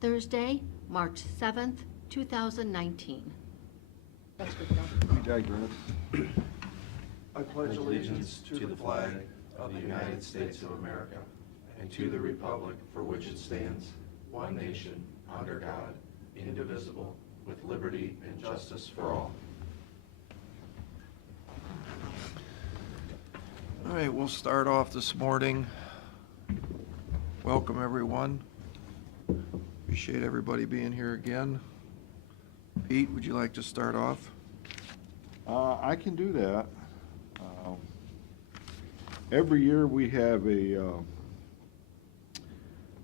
Thursday, March 7th, 2019. That's good enough. We digress. I pledge allegiance to the flag of the United States of America and to the republic for which it stands, one nation, under God, indivisible, with liberty and justice for all. All right, we'll start off this morning. Welcome, everyone. Appreciate everybody being here again. Pete, would you like to start off? I can do that. Every year we have a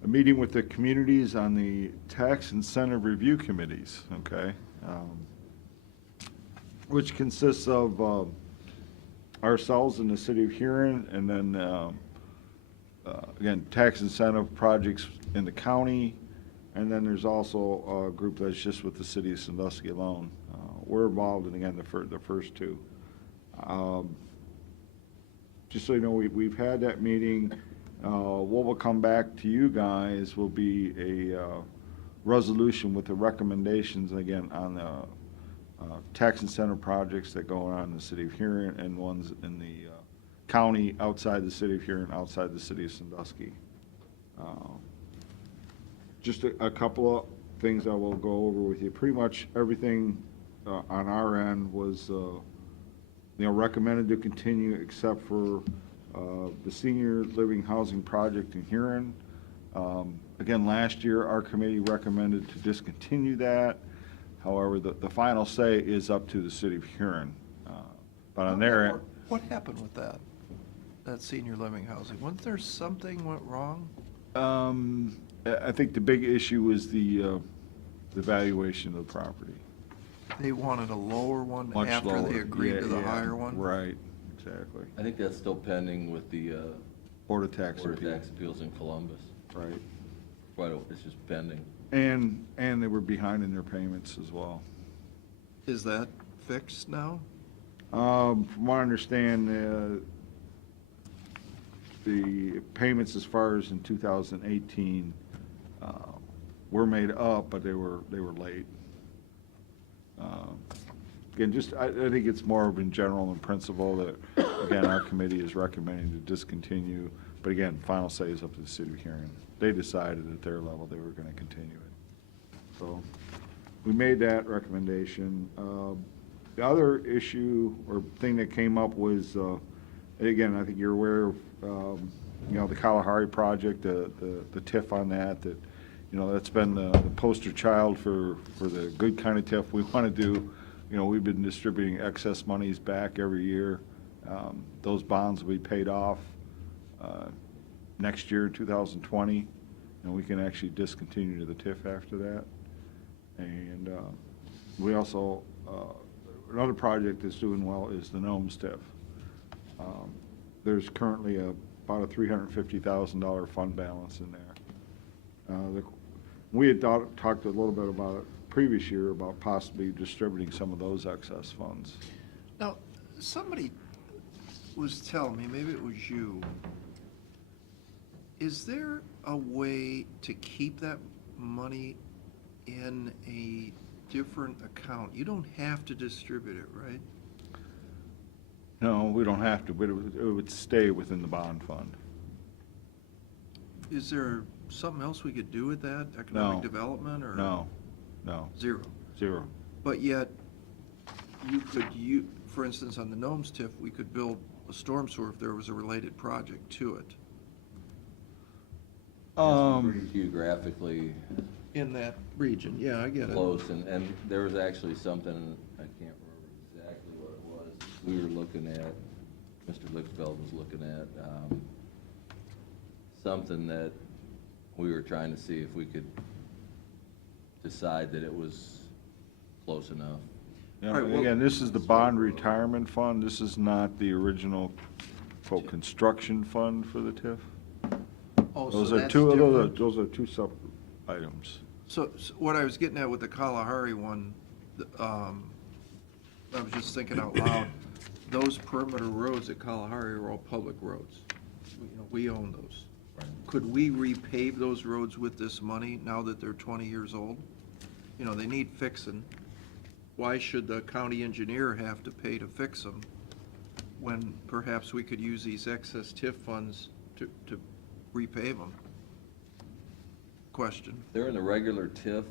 meeting with the communities on the tax incentive review committees, okay? Which consists of ourselves in the city of Huron, and then again, tax incentive projects in the county, and then there's also a group that's just with the city of Sandusky alone. We're involved in, again, the first two. Just so you know, we've had that meeting. What will come back to you guys will be a resolution with the recommendations, again, on the tax incentive projects that go on in the city of Huron and ones in the county outside the city of Huron, outside the city of Sandusky. Just a couple of things I will go over with you. Pretty much everything on our end was recommended to continue except for the senior living housing project in Huron. Again, last year our committee recommended to discontinue that. However, the final say is up to the city of Huron. But on their end, What happened with that senior living housing? Wasn't there something went wrong? I think the big issue was the valuation of the property. They wanted a lower one Much after lower. they agreed to the Yeah, higher one? Right, exactly. I think that's still pending with the Board of Tax Board of Appeal. Tax Appeals in Columbus. Right. It's just pending. And they were behind in their payments as well. Is that fixed now? From what I understand, the payments as far as in 2018 were made up, but they were late. Again, I think it's more of in general and principle that, again, our committee is recommending to discontinue, but again, final say is up to the city of Huron. They decided at their level they were going to continue it. So we made that recommendation. The other issue or thing that came up was, again, I think you're aware of, the Kalahari project, the TIF on that, that's been the poster child for the good kind of TIF we want to do. We've been distributing excess monies back every year. Those bonds will be paid off next year, 2020, and we can actually discontinue the TIF after that. And we also, another project that's doing well is the Gnomes TIF. There's currently about a $350,000 fund balance in there. We had talked a little bit about it previous year about possibly distributing some of those excess funds. Now, somebody was telling me, maybe it was you, is there a way to keep that money in a different account? You don't have to distribute it, right? No, we don't have to, but it would stay within the bond fund. Is there something else we could do with that, economic development, or? No. Zero. But yet, for instance, on the Gnomes TIF, we could build a storm sewer if there was a related project to it. Pretty geographically In that region, yeah, I get it. close, and there was actually something, I can't remember exactly what it was, we were looking at, Mr. Lichtenfeld was looking at, something that we were trying to see if we could decide that it was close enough. Yeah, All right, well- again, this is the bond retirement fund. This is not the original, quote, construction fund for the TIF. Oh, Those so are that's two, different. those are two separate items. So what I was getting at with the Kalahari one, I was just thinking out loud, those perimeter roads at Kalahari are all public roads. We own those. Right. could we repave those roads with this money now that they're 20 years old? You know, they need fixing. Why should the county engineer have to pay to fix them when perhaps we could use these excess TIF funds to repave them? Question. They're in the regular TIF,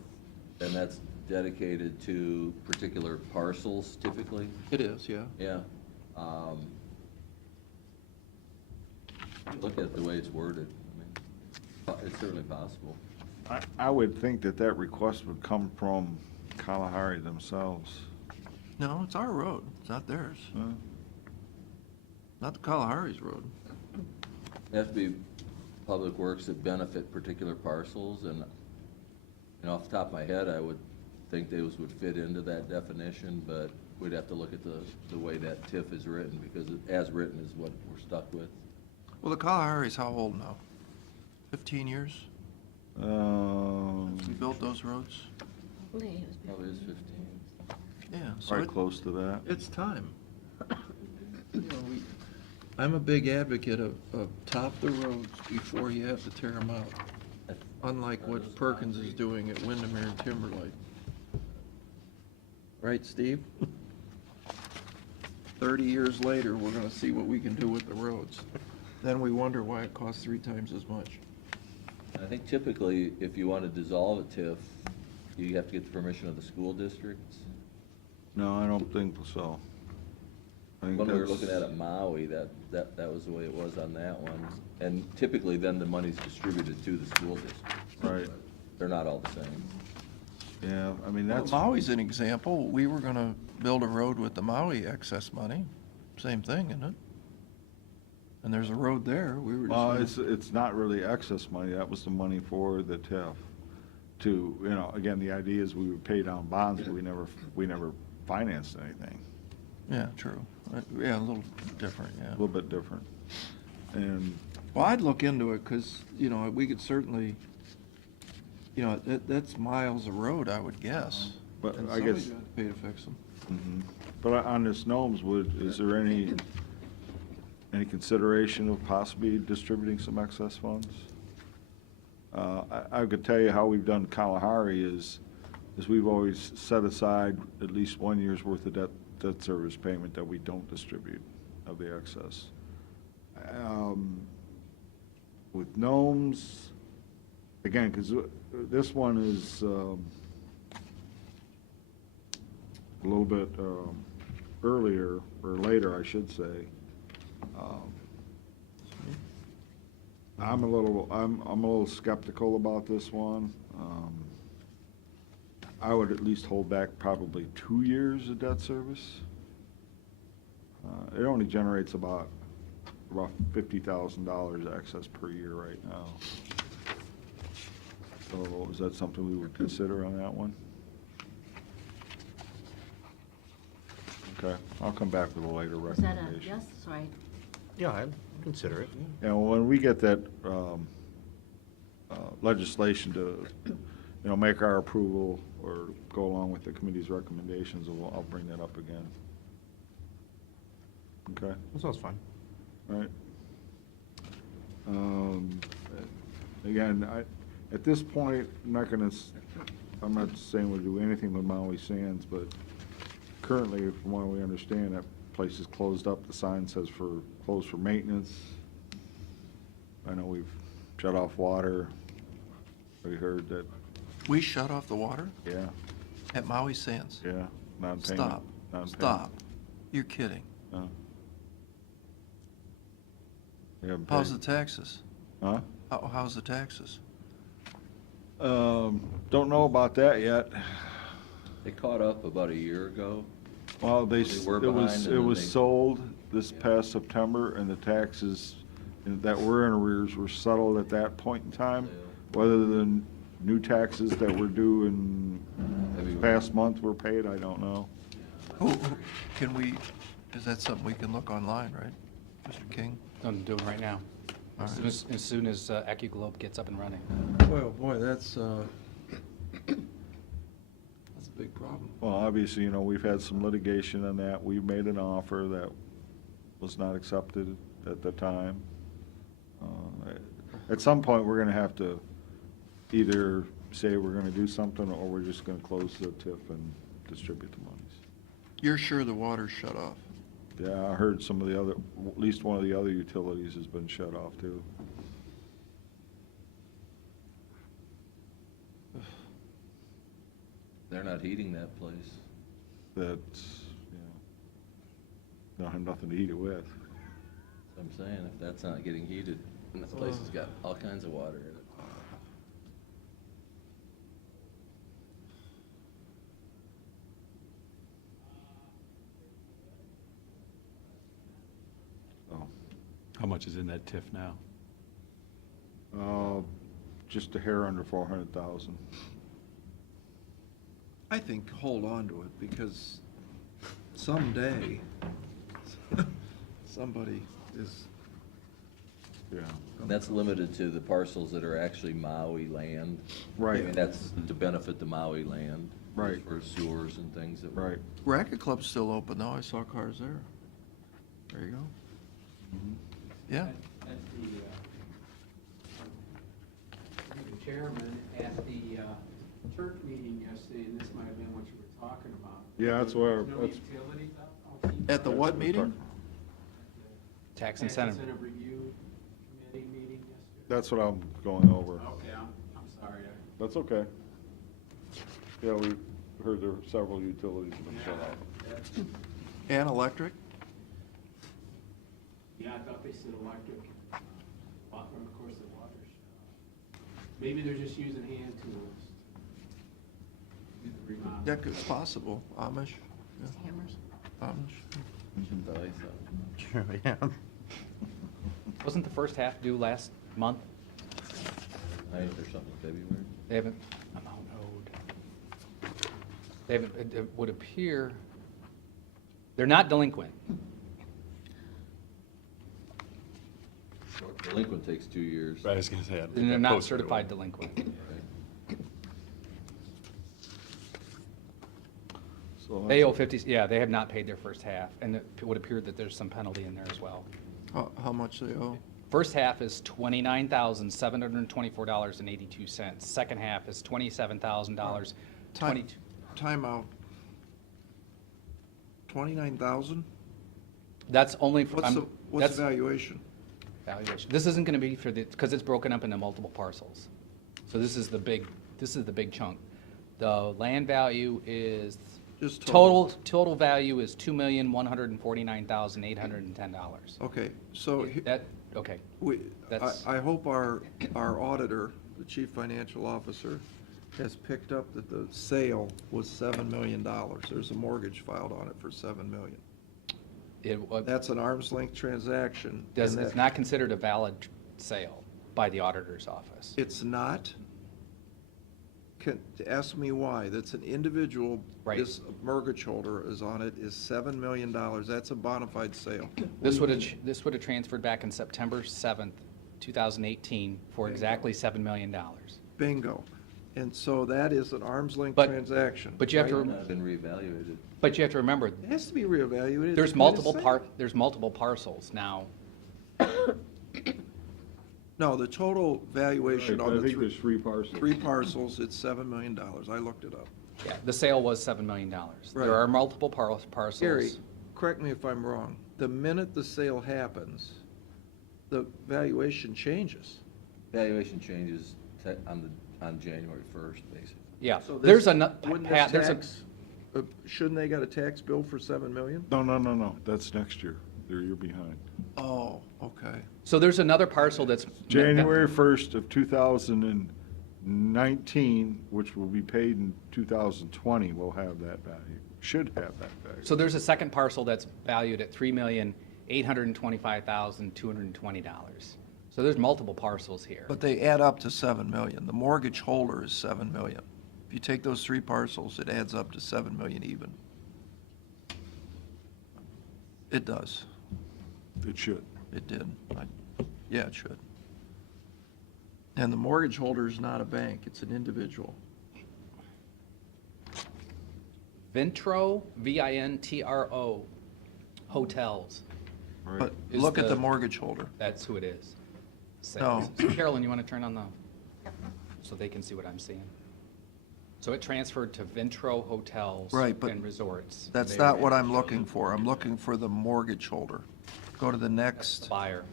and that's dedicated to particular parcels typically. It is, yeah. Yeah. Look at the way it's worded. I mean, it's certainly possible. I would think that that request would come from Kalahari themselves. No, it's our road. It's not theirs. Huh? Not the Kalahari's road. It has to be public works that benefit particular parcels, and off the top of my head, I would think those would fit into that definition, but we'd have to look at the way that TIF is written, because as written is what we're stuck with. Well, the Kalahari's how old now? 15 years? We built those roads? Probably is 15. Yeah. So Probably close to that. it's time. You know, I'm a big advocate of top the roads before you have to tear them out. Unlike what Perkins is doing at Windermere and Timberlake. Right, Steve? 30 years later, we're gonna see what we can do with the roads. Then we wonder why it costs 3 times as much. I think typically, if you want to dissolve a TIF, you have to get the permission of the school districts. No, I don't think so. I think When we were that's- looking at Maui, that was the way it was on that one. And typically, then the money's distributed to the school district. Right. They're not all the same. Yeah, I mean, Well, that's, Maui's an example. We were gonna build a road with the Maui excess money. Same thing, isn't it? And there's a road there. We were just. well, gonna- it's not really excess money. That was the money for the TIF. To, you know, again, the idea is we would pay down bonds, but we never financed anything. Yeah, true. Yeah, a little different, yeah. A little bit different. And, Well, I'd look into it, because, you know, we could certainly, you know, that's miles of road, I would guess. But And I guess- somebody's gonna pay to fix them. but on this Gnomes, is there any consideration of possibly distributing some excess funds? I could tell you how we've done Kalahari is we've always set aside at least 1 year's worth of debt service payment that we don't distribute of the excess. With Gnomes, again, because this one is a little bit earlier, or later, I should say. I'm a little skeptical about this one. I would at least hold back probably 2 years of debt service. It only generates about $50,000 excess per year right now. So is that something we would consider on that one? Okay, I'll come back with a later Was that a recommendation. yes? Sorry. Yeah, I'd consider it. And when we get that legislation to, you know, make our approval or go along with the committee's recommendations, I'll bring that up again. Okay, That sounds fine. all right. Again, at this point, I'm not saying we'll do anything with Maui Sands, but currently, from what we understand, that place is closed up. The sign says closed for maintenance. I know we've shut off water. We heard that, We shut off the water yeah, at Maui Sands? yeah, non-payment. Stop. non-payment. Stop. You're kidding. No. We haven't How's paid. the taxes? Huh? How's the taxes? Don't know about that yet. They caught up about a year ago. Well, They were behind and it then was they- sold this past September, and the taxes that were in arrears were settled at that point in time. Whether the new taxes that were due in the past month were paid, I don't know. Can we, is that something we can look online, right, Mr. King? I'm doing right now. All As right. soon as AccuGlobe gets up and running. Boy, oh boy, that's a big problem. Well, obviously, you know, we've had some litigation on that. We made an offer that was not accepted at the time. at some point, we're gonna have to either say we're gonna do something, or we're just gonna close the TIF and distribute the monies. You're sure the water's shut off? Yeah, I heard some of the other, at least one of the other utilities has been shut off too. They're not heating that place. That's, don't have nothing to eat it with. So I'm saying, if that's not getting heated, and that place has got all kinds of water in it. Oh, How much is in that TIF now? just a hair under 400,000. I think hold on to it, because someday, somebody is, Yeah. And that's limited to the parcels that are actually Maui land. Right. I mean, that's to benefit the Maui land. Right. For sewers and things that. Right. Racket Club's still open though, I saw cars there. There you go. Yeah, At the chairman, at the church meeting yesterday, and this might have been what you were talking about. Yeah, that's where, No that's, utilities out? at the what meeting? Tax incentive. Review committee meeting yesterday? that's what I'm going over. Okay, I'm sorry. That's okay. Yeah, we heard there were several utilities have been shut off. That's- And electric? Yeah, I thought they said electric, but of course the water's shut off. Maybe they're just using hand tools. Do the remodel. Yeah, it's possible. Amish? Yeah, Hammers. Amish. That I thought. Sure, yeah. Wasn't the first half due last month? Ninth or something, February. They haven't, amount owed. They haven't, it would appear, they're not delinquent. Delinquent takes 2 years. I was gonna say. I think And they're I not posted it. certified delinquent. Right. So They that's- owe 50, yeah, they have not paid their first half, and it would appear that there's some penalty in there as well. How much they owe? First half is $29,724.82. Second half is $27,000, Time, 22. time out. 29,000? That's only for, What's the that's valuation? valuation. This isn't gonna be for the, because it's broken up into multiple parcels. So this is the big chunk. The land value is, Just total value is $2,149,810. Okay, so That, okay, we, that's- I hope our auditor, the chief financial officer, has picked up that the sale was $7 million. There's a mortgage filed on it for $7 million. That's an arm's length transaction. and it's that- not considered a valid sale by the auditor's office. It's not? Ask me why. That's an individual. Right. This mortgage holder is on it, is $7 million. That's a bona fide sale. This would have transferred back in September 7th, 2018 for exactly $7 million. Bingo. And so that is an arm's length But- transaction. But you have to, right? Not been reevaluated. but you have to remember, It has to be reevaluated. there's It's quite a multiple sale. there's multiple parcels now. No, the total valuation Right, on I the think there's three parcels. three parcels, it's $7 million. I looked it up. Yeah, the sale was $7 million. Right. There are multiple parcels. Gary, correct me if I'm wrong. The minute the sale happens, the valuation changes. Valuation changes on January 1st, basically. Yeah, So there's this- a, wouldn't Pat, this there's a, tax, shouldn't they got a tax bill for $7 million? No, that's next year. You're behind. Oh, okay. so there's another parcel that's. January 1st of 2019, which will be paid in 2020, will have that value, should have that value. So there's a second parcel that's valued at $3,825,220. So there's multiple parcels here. But they add up to $7 million. The mortgage holder is $7 million. If you take those three parcels, it adds up to $7 million even. It does. It should. It did. Yeah, it should. And the mortgage holder is not a bank, it's an individual. Vintro, VINTRO, hotels. But Is look at the the- mortgage holder. That's who it is. sales. No. So Carolyn, you want to turn on the, so they can see what I'm seeing? So it transferred to Ventro Hotels Right, but and Resorts. That's They not were what I'm looking for. I'm looking for the mortgage holder. Go to the the next, buyer.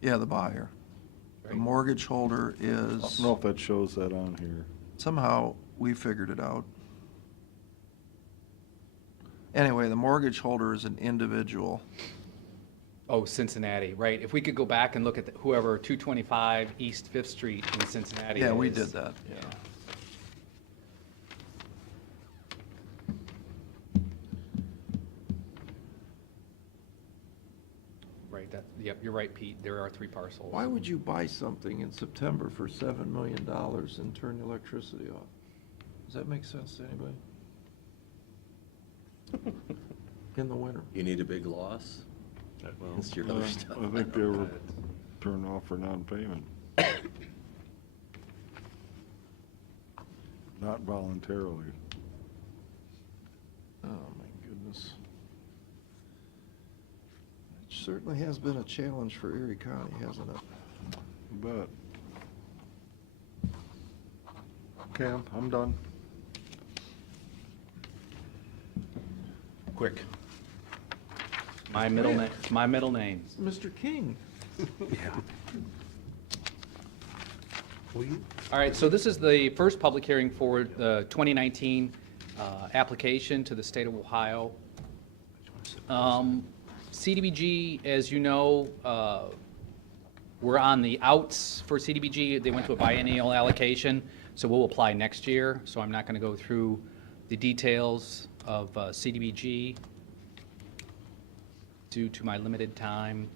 yeah, the buyer. The Right. mortgage holder I don't is, know if that shows that on here. somehow, we figured it out. Anyway, the mortgage holder is an individual. Oh, Cincinnati, right. If we could go back and look at whoever 225 East Fifth Street in Cincinnati Yeah, we is. did that, yeah. Right, yep, you're right, Pete. There are 3 parcels. Why would you buy something in September for $7 million and turn the electricity off? Does that make sense to anybody? In the winter? You need a big loss? It's your other stuff. I think they were turned off for non-payment. Not voluntarily. Oh, my goodness. It certainly has been a challenge for Erie County, hasn't it? But. Okay, I'm done. Quick. My middle name. It's Mr. King. All right, so this is the first public hearing for the 2019 application to the state of Ohio. CDBG, as you know, we're on the outs for CDBG. They went to a biennial allocation, so we'll apply next year. So I'm not going to go through the details of CDBG due to my limited time.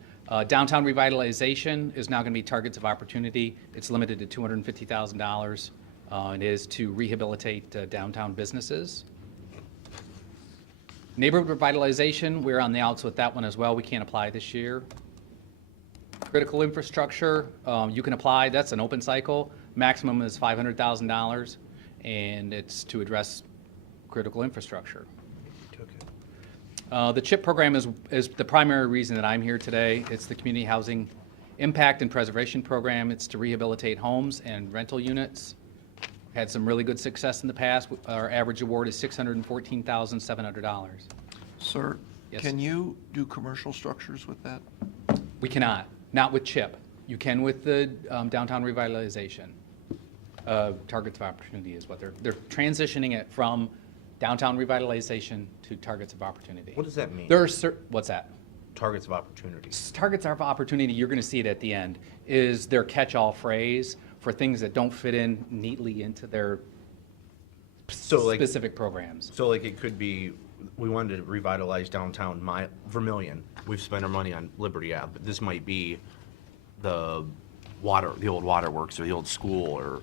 Downtown revitalization is now going to be targets of opportunity. It's limited to $250,000. It is to rehabilitate downtown businesses. Neighborhood revitalization, we're on the outs with that one as well. We can't apply this year. Critical infrastructure, you can apply. That's an open cycle. Maximum is $500,000, and it's to address critical infrastructure. The CHIP program is the primary reason that I'm here today. It's the Community Housing Impact and Preservation Program. It's to rehabilitate homes and rental units. Had some really good success in the past. Our average award is $614,700. Sir, Yes. can you do commercial structures with that? We cannot, not with CHIP. You can with the downtown revitalization. Targets of opportunity is what they're transitioning it from downtown revitalization to targets of opportunity. What does that mean? There are what's that? Targets of opportunity. Targets of opportunity, you're going to see it at the end, is their catch-all phrase for things that don't fit in neatly into their So, like- specific programs. So like it could be, we wanted to revitalize downtown Vermillion. We've spent our money on Liberty Ave, but this might be the old waterworks or the old school or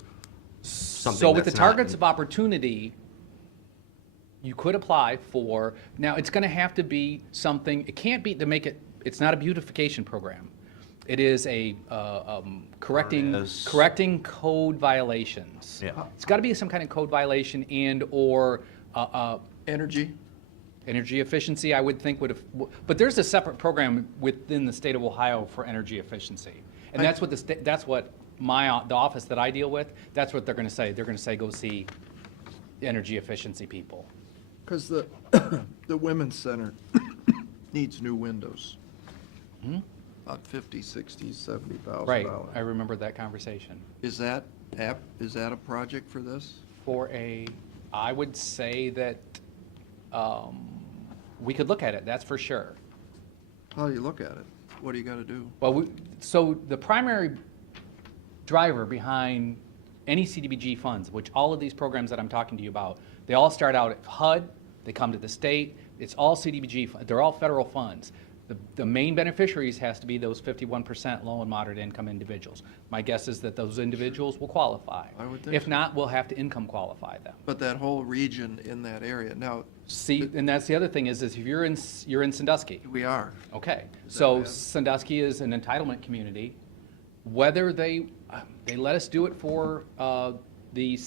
something. So with the that's not targets in- of opportunity, you could apply for, now it's going to have to be something, it can't be to make it, it's not a beautification program. It is a correcting code violations. Yeah. It's got to be some kind of code violation and/or Energy? energy efficiency, I would think would have, but there's a separate program within the state of Ohio for energy efficiency. And that's what that's what the office that I deal with, that's what they're going to say. They're going to say, go see energy efficiency people. Because the, the Women's Center needs new windows. About $50,000, $60,000, $70,000. Right, I remember that conversation. Is that a project for this? I would say that we could look at it, that's for sure. How do you look at it? What do you got to do? Well, so the primary driver behind any CDBG funds, which all of these programs that I'm talking to you about, they all start out at HUD, they come to the state, it's all CDBG, they're all federal funds. The main beneficiaries has to be those 51% low and moderate income individuals. My guess is that those individuals will qualify. I would think If so. not, we'll have to income qualify them. But that whole region in that area, now, See, and that's the other thing is if you're in Sandusky, we are. okay, Is that so bad? Sandusky is an entitlement community. Whether they let us do it for the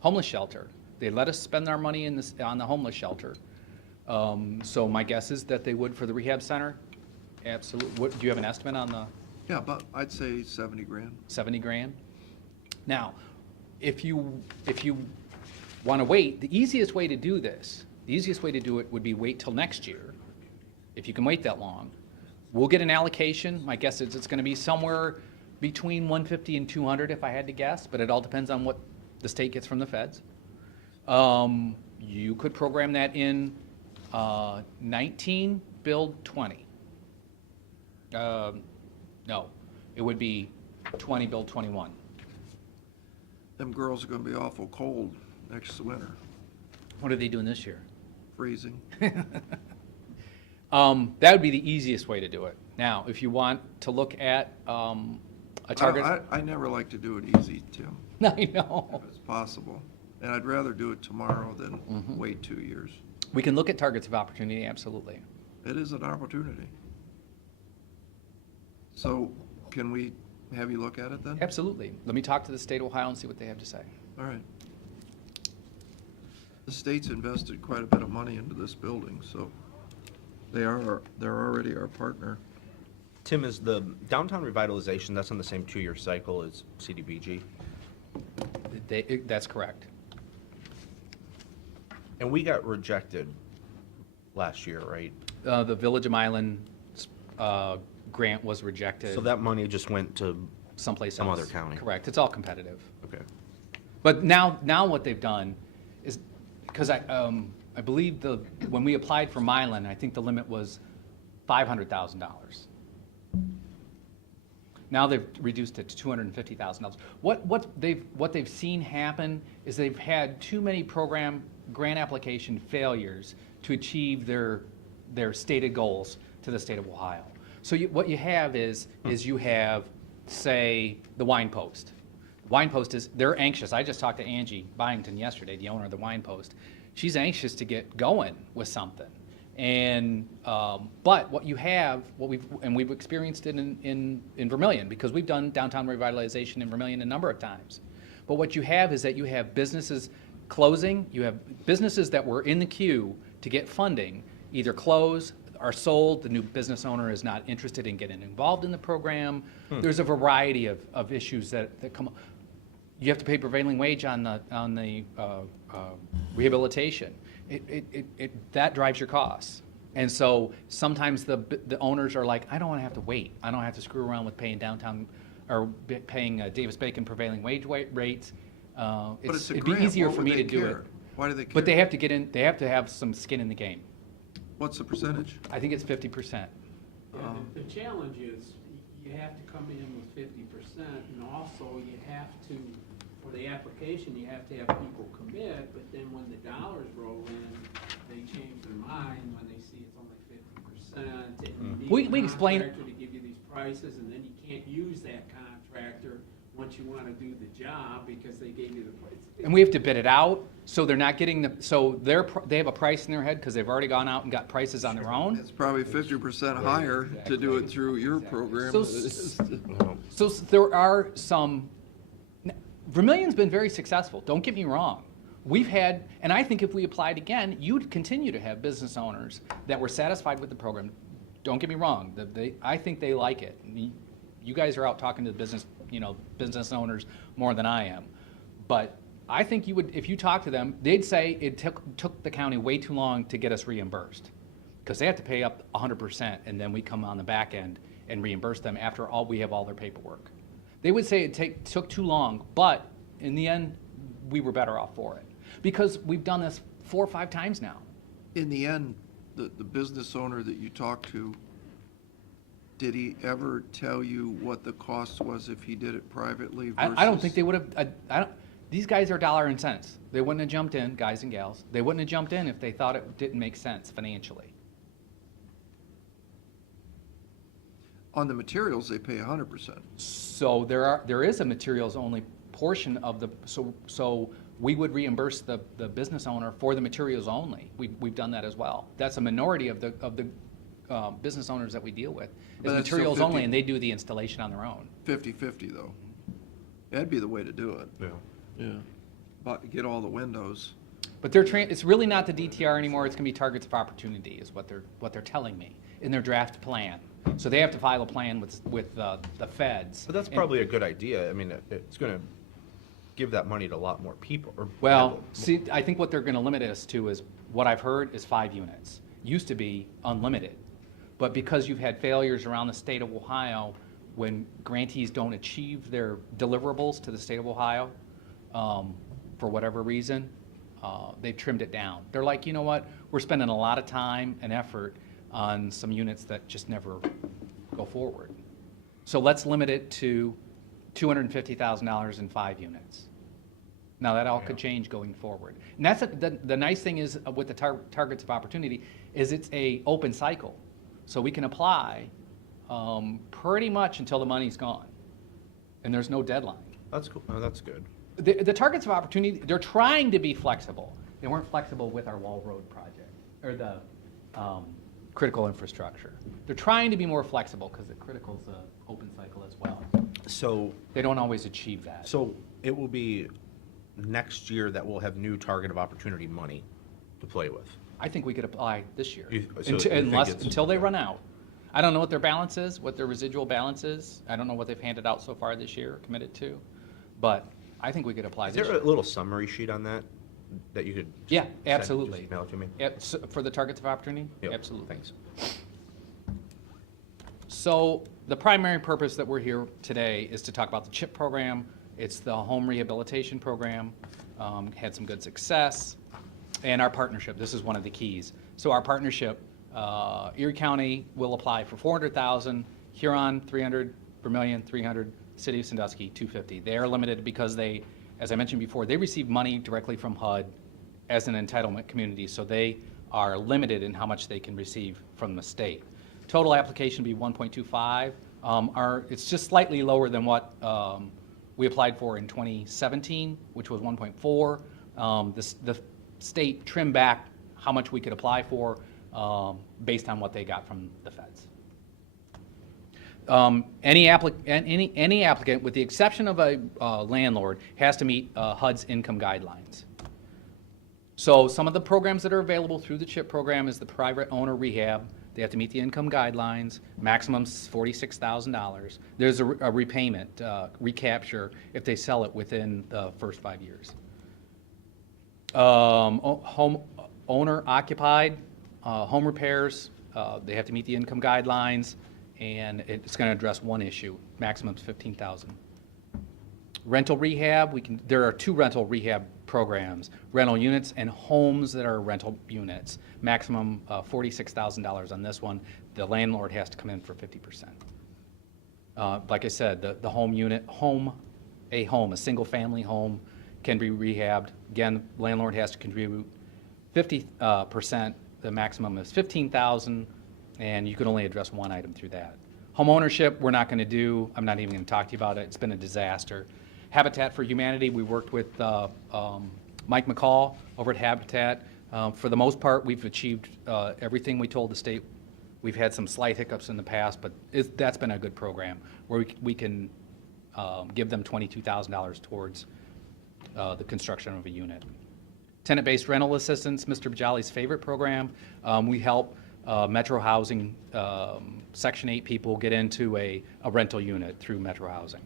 homeless shelter, they let us spend our money on the homeless shelter. So my guess is that they would for the rehab center. Absolutely. Do you have an estimate on the? Yeah, but I'd say 70 grand. 70 grand. Now, if you want to wait, the easiest way to do this, the easiest way to do it would be wait till next year, if you can wait that long. We'll get an allocation. My guess is it's going to be somewhere between 150 and 200 if I had to guess, but it all depends on what the state gets from the feds. You could program that in 19, build 20. No, it would be 20, build 21. Them girls are gonna be awful cold next winter, What are they doing this year? freezing. That would be the easiest way to do it. Now, if you want to look at a target. I never like to do it easy, Tim, I know. if it's possible. And I'd rather do it tomorrow than wait 2 years. We can look at targets of opportunity, absolutely. It is an opportunity. So can we have you look at it then? Absolutely. Let me talk to the state of Ohio and see what they have to say. All right. The state's invested quite a bit of money into this building, so they're already our partner. Tim, is the downtown revitalization, that's on the same 2-year cycle as CDBG? That's correct. And we got rejected last year, right? The Village of Milan grant was rejected. So that money just went to, someplace some else. other county. Correct. It's all competitive. okay. But now what they've done is, because I believe when we applied for Milan, I think the limit was $500,000. Now they've reduced it to $250,000. What they've seen happen is they've had too many program grant application failures to achieve their stated goals to the state of Ohio. So what you have is you have, say, the Wine Post. Wine Post they're anxious. I just talked to Angie Byington yesterday, the owner of the Wine Post. She's anxious to get going with something. And but what you have, we've experienced it in Vermillion, because we've done downtown revitalization in Vermillion a number of times. But what you have is that you have businesses closing, you have businesses that were in the queue to get funding, either close, are sold, the new business owner is not interested in getting involved in the program. There's a variety of issues that come up. You have to pay prevailing wage on the rehabilitation. That drives your costs. And so sometimes the owners are like, I don't want to have to wait. I don't have to screw around with paying downtown or paying Davis Bacon prevailing wage rates. But it's a It'd grant. be easier What for would me they to do care? it. Why do they care? But they have to get in. They have to have some skin in the game. What's the percentage? I think it's 50%. Yeah, the challenge is you have to come in with 50%, and also you have to, for the application, you have to have people commit, but then when the dollars roll in, they change their mind when they see it's only 50%. And you We need a explain- contractor to give you these prices, and then you can't use that contractor once you want to do the job because they gave you the price. And we have to bid it out, so they're not getting they have a price in their head because they've already gone out and got prices on their own. It's probably 50% higher to do it through your program. So there are some, Vermillion's been very successful, don't get me wrong. We've had, and I think if we applied again, you'd continue to have business owners that were satisfied with the program. Don't get me wrong, I think they like it. You guys are out talking to the business owners more than I am. But I think you would, if you talk to them, they'd say it took the county way too long to get us reimbursed, because they have to pay up 100%, and then we come on the back end and reimburse them after we have all their paperwork. They would say it took too long, but in the end, we were better off for it, because we've done this 4 or 5 times now. In the end, the business owner that you talked to, did he ever tell you what the cost was if he did it privately versus? I don't think they would have. These guys are dollar and cents. They wouldn't have jumped in, guys and gals. They wouldn't have jumped in if they thought it didn't make sense financially. On the materials, they pay 100%. So there is a materials only portion of the, so we would reimburse the business owner for the materials only. We've done that as well. That's a minority of the business owners that we deal with. But It's that's still materials 50 only, and they do the installation on their own. 50/50 though. That'd be the way to do it. Yeah. Yeah. But get all the windows. But it's really not the DTR anymore. It's going to be targets of opportunity, is what they're telling me in their draft plan. So they have to file a plan with the feds. But that's And- probably a good idea. I mean, it's gonna give that money to a lot more people, or. Well, see, I think what they're gonna limit us to is, what I've heard is 5 units. Used to be unlimited. But because you've had failures around the state of Ohio, when grantees don't achieve their deliverables to the state of Ohio, for whatever reason, they've trimmed it down. They're like, you know what, we're spending a lot of time and effort on some units that just never go forward. So let's limit it to $250,000 in 5 units. Now, that all could change going forward. And that's, the nice thing is with the targets of opportunity, is it's a open cycle. So we can apply pretty much until the money's gone. And there's no deadline. That's cool. Oh, that's good. The targets of opportunity, they're trying to be flexible. They weren't flexible with our Wall Road project, or the critical infrastructure. They're trying to be more flexible because the critical's an open cycle as well. So, They don't always achieve that. so it will be next year that we'll have new target of opportunity money to play with. I think we could apply this year, So you think until they run out. I don't know what their balance is, what their residual balance is. I don't know what they've handed out so far this year, committed to, but I think we could apply Is this there year. a little summary sheet on that you could? Yeah, send- absolutely. Just email it to me? For the targets of opportunity? Yep, Absolutely. Thanks. So the primary purpose that we're here today is to talk about the CHIP program. It's the home rehabilitation program, had some good success, and our partnership. This is one of the keys. So our partnership, Erie County will apply for $400,000, Huron 300, Vermillion 300, City of Sandusky 250. They are limited because they, as I mentioned before, they receive money directly from HUD as an entitlement community, so they are limited in how much they can receive from the state. Total application would be 1.25. It's just slightly lower than what we applied for in 2017, which was 1.4. The state trimmed back how much we could apply for based on what they got from the feds. Any applicant, with the exception of a landlord, has to meet HUD's income guidelines. So some of the programs that are available through the CHIP program is the private owner rehab. They have to meet the income guidelines, maximum $46,000. There's a repayment, recapture, if they sell it within the first 5 years. Home owner occupied, home repairs, they have to meet the income guidelines, and it's going to address one issue, maximum is $15,000. Rental rehab, there are 2 rental rehab programs, rental units and homes that are rental units. Maximum $46,000 on this one. The landlord has to come in for 50%. Like I said, the home unit, a single-family home can be rehabbed. Again, landlord has to contribute 50%. The maximum is $15,000, and you can only address one item through that. Home ownership, we're not going to do. I'm not even going to talk to you about it. It's been a disaster. Habitat for Humanity, we worked with Mike McCall over at Habitat. For the most part, we've achieved everything we told the state. We've had some slight hiccups in the past, but that's been a good program where we can give them $22,000 towards the construction of a unit. Tenant-based rental assistance, Mr. Bajali's favorite program. We help Metro Housing Section 8 people get into a rental unit through Metro Housing.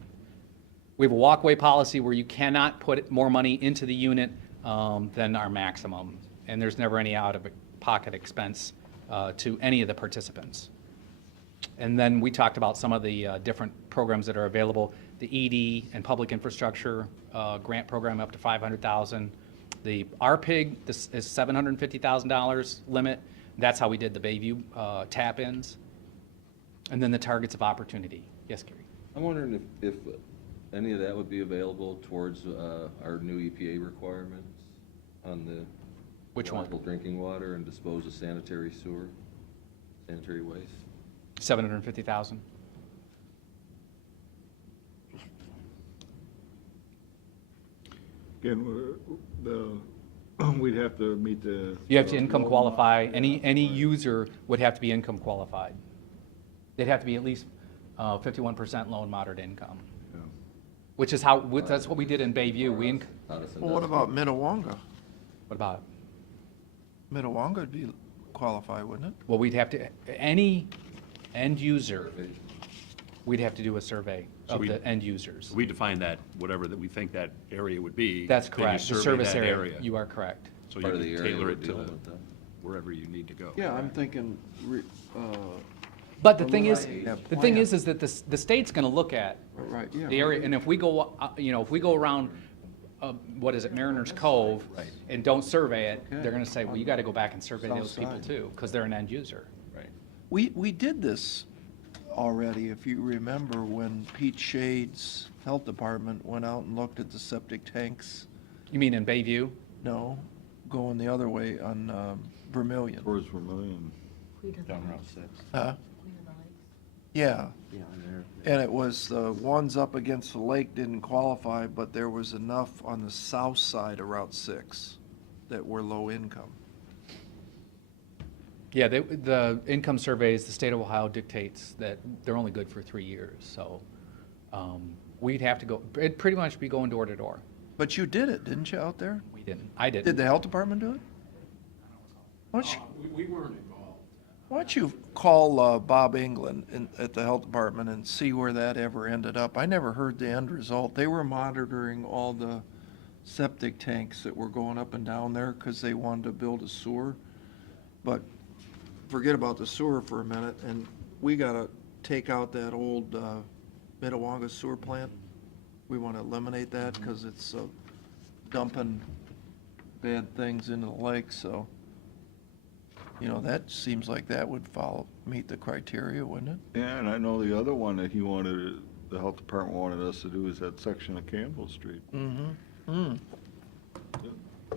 We have a walkway policy where you cannot put more money into the unit than our maximum, and there's never any out-of-pocket expense to any of the participants. And then we talked about some of the different programs that are available. The ED and public infrastructure grant program up to $500,000. The RPIG, this is $750,000 limit. That's how we did the Bayview tap-ins. And then the targets of opportunity. Yes, Gary? I'm wondering if any of that would be available towards our new EPA requirements on the Which one? reliable drinking water and dispose of sanitary waste. 750,000. Again, we'd have to meet the. You have to income qualify. Any user would have to be income qualified. They'd have to be at least 51% low and moderate income, Yeah. which is that's what we did in Bayview. Well, what about Minnewanka? What about? Minnewanka would be qualified, wouldn't it? Well, we'd have to, any end user, we'd have to do a survey So of we- the end users. We define that, whatever that we think that area would be. That's then you correct, the survey service that area, you are correct. So you Part of can the area tailor we're it to dealing with that. wherever you need to go. Yeah, I'm thinking, But the thing is, Yeah, the thing plan. is that the state's gonna look at right, yeah. the area, and if we go, if we go around, what is it, Mariners Cove, Right. and don't survey it, Okay. they're gonna say, well, you gotta go back and survey South those people side. too, because they're an end user. Right. We did this already, if you remember, when Pete Shade's health department went out and looked at the septic tanks. You mean in Bayview? No, going the other way on Vermillion. Towards Vermillion. Down Route 6. Huh? Yeah, Yeah, there. and it was the ones up against the lake didn't qualify, but there was enough on the south side of Route 6 that were low income. Yeah, the income surveys, the state of Ohio dictates that they're only good for 3 years, so, we'd have to go, it'd pretty much be going door to door. But you did it, didn't you, out there? We didn't, I Did didn't. the health department do it? Why don't you, We weren't involved. why don't you call Bob England at the health department and see where that ever ended up? I never heard the end result. They were monitoring all the septic tanks that were going up and down there because they wanted to build a sewer. But forget about the sewer for a minute, and we gotta take out that old Minnewaga sewer plant. We want to eliminate that because it's dumping bad things into the lake, so, that seems like that would meet the criteria, wouldn't it? Yeah, and I know the other one that the health department wanted us to do is that section of Campbell Street. Mm-hmm.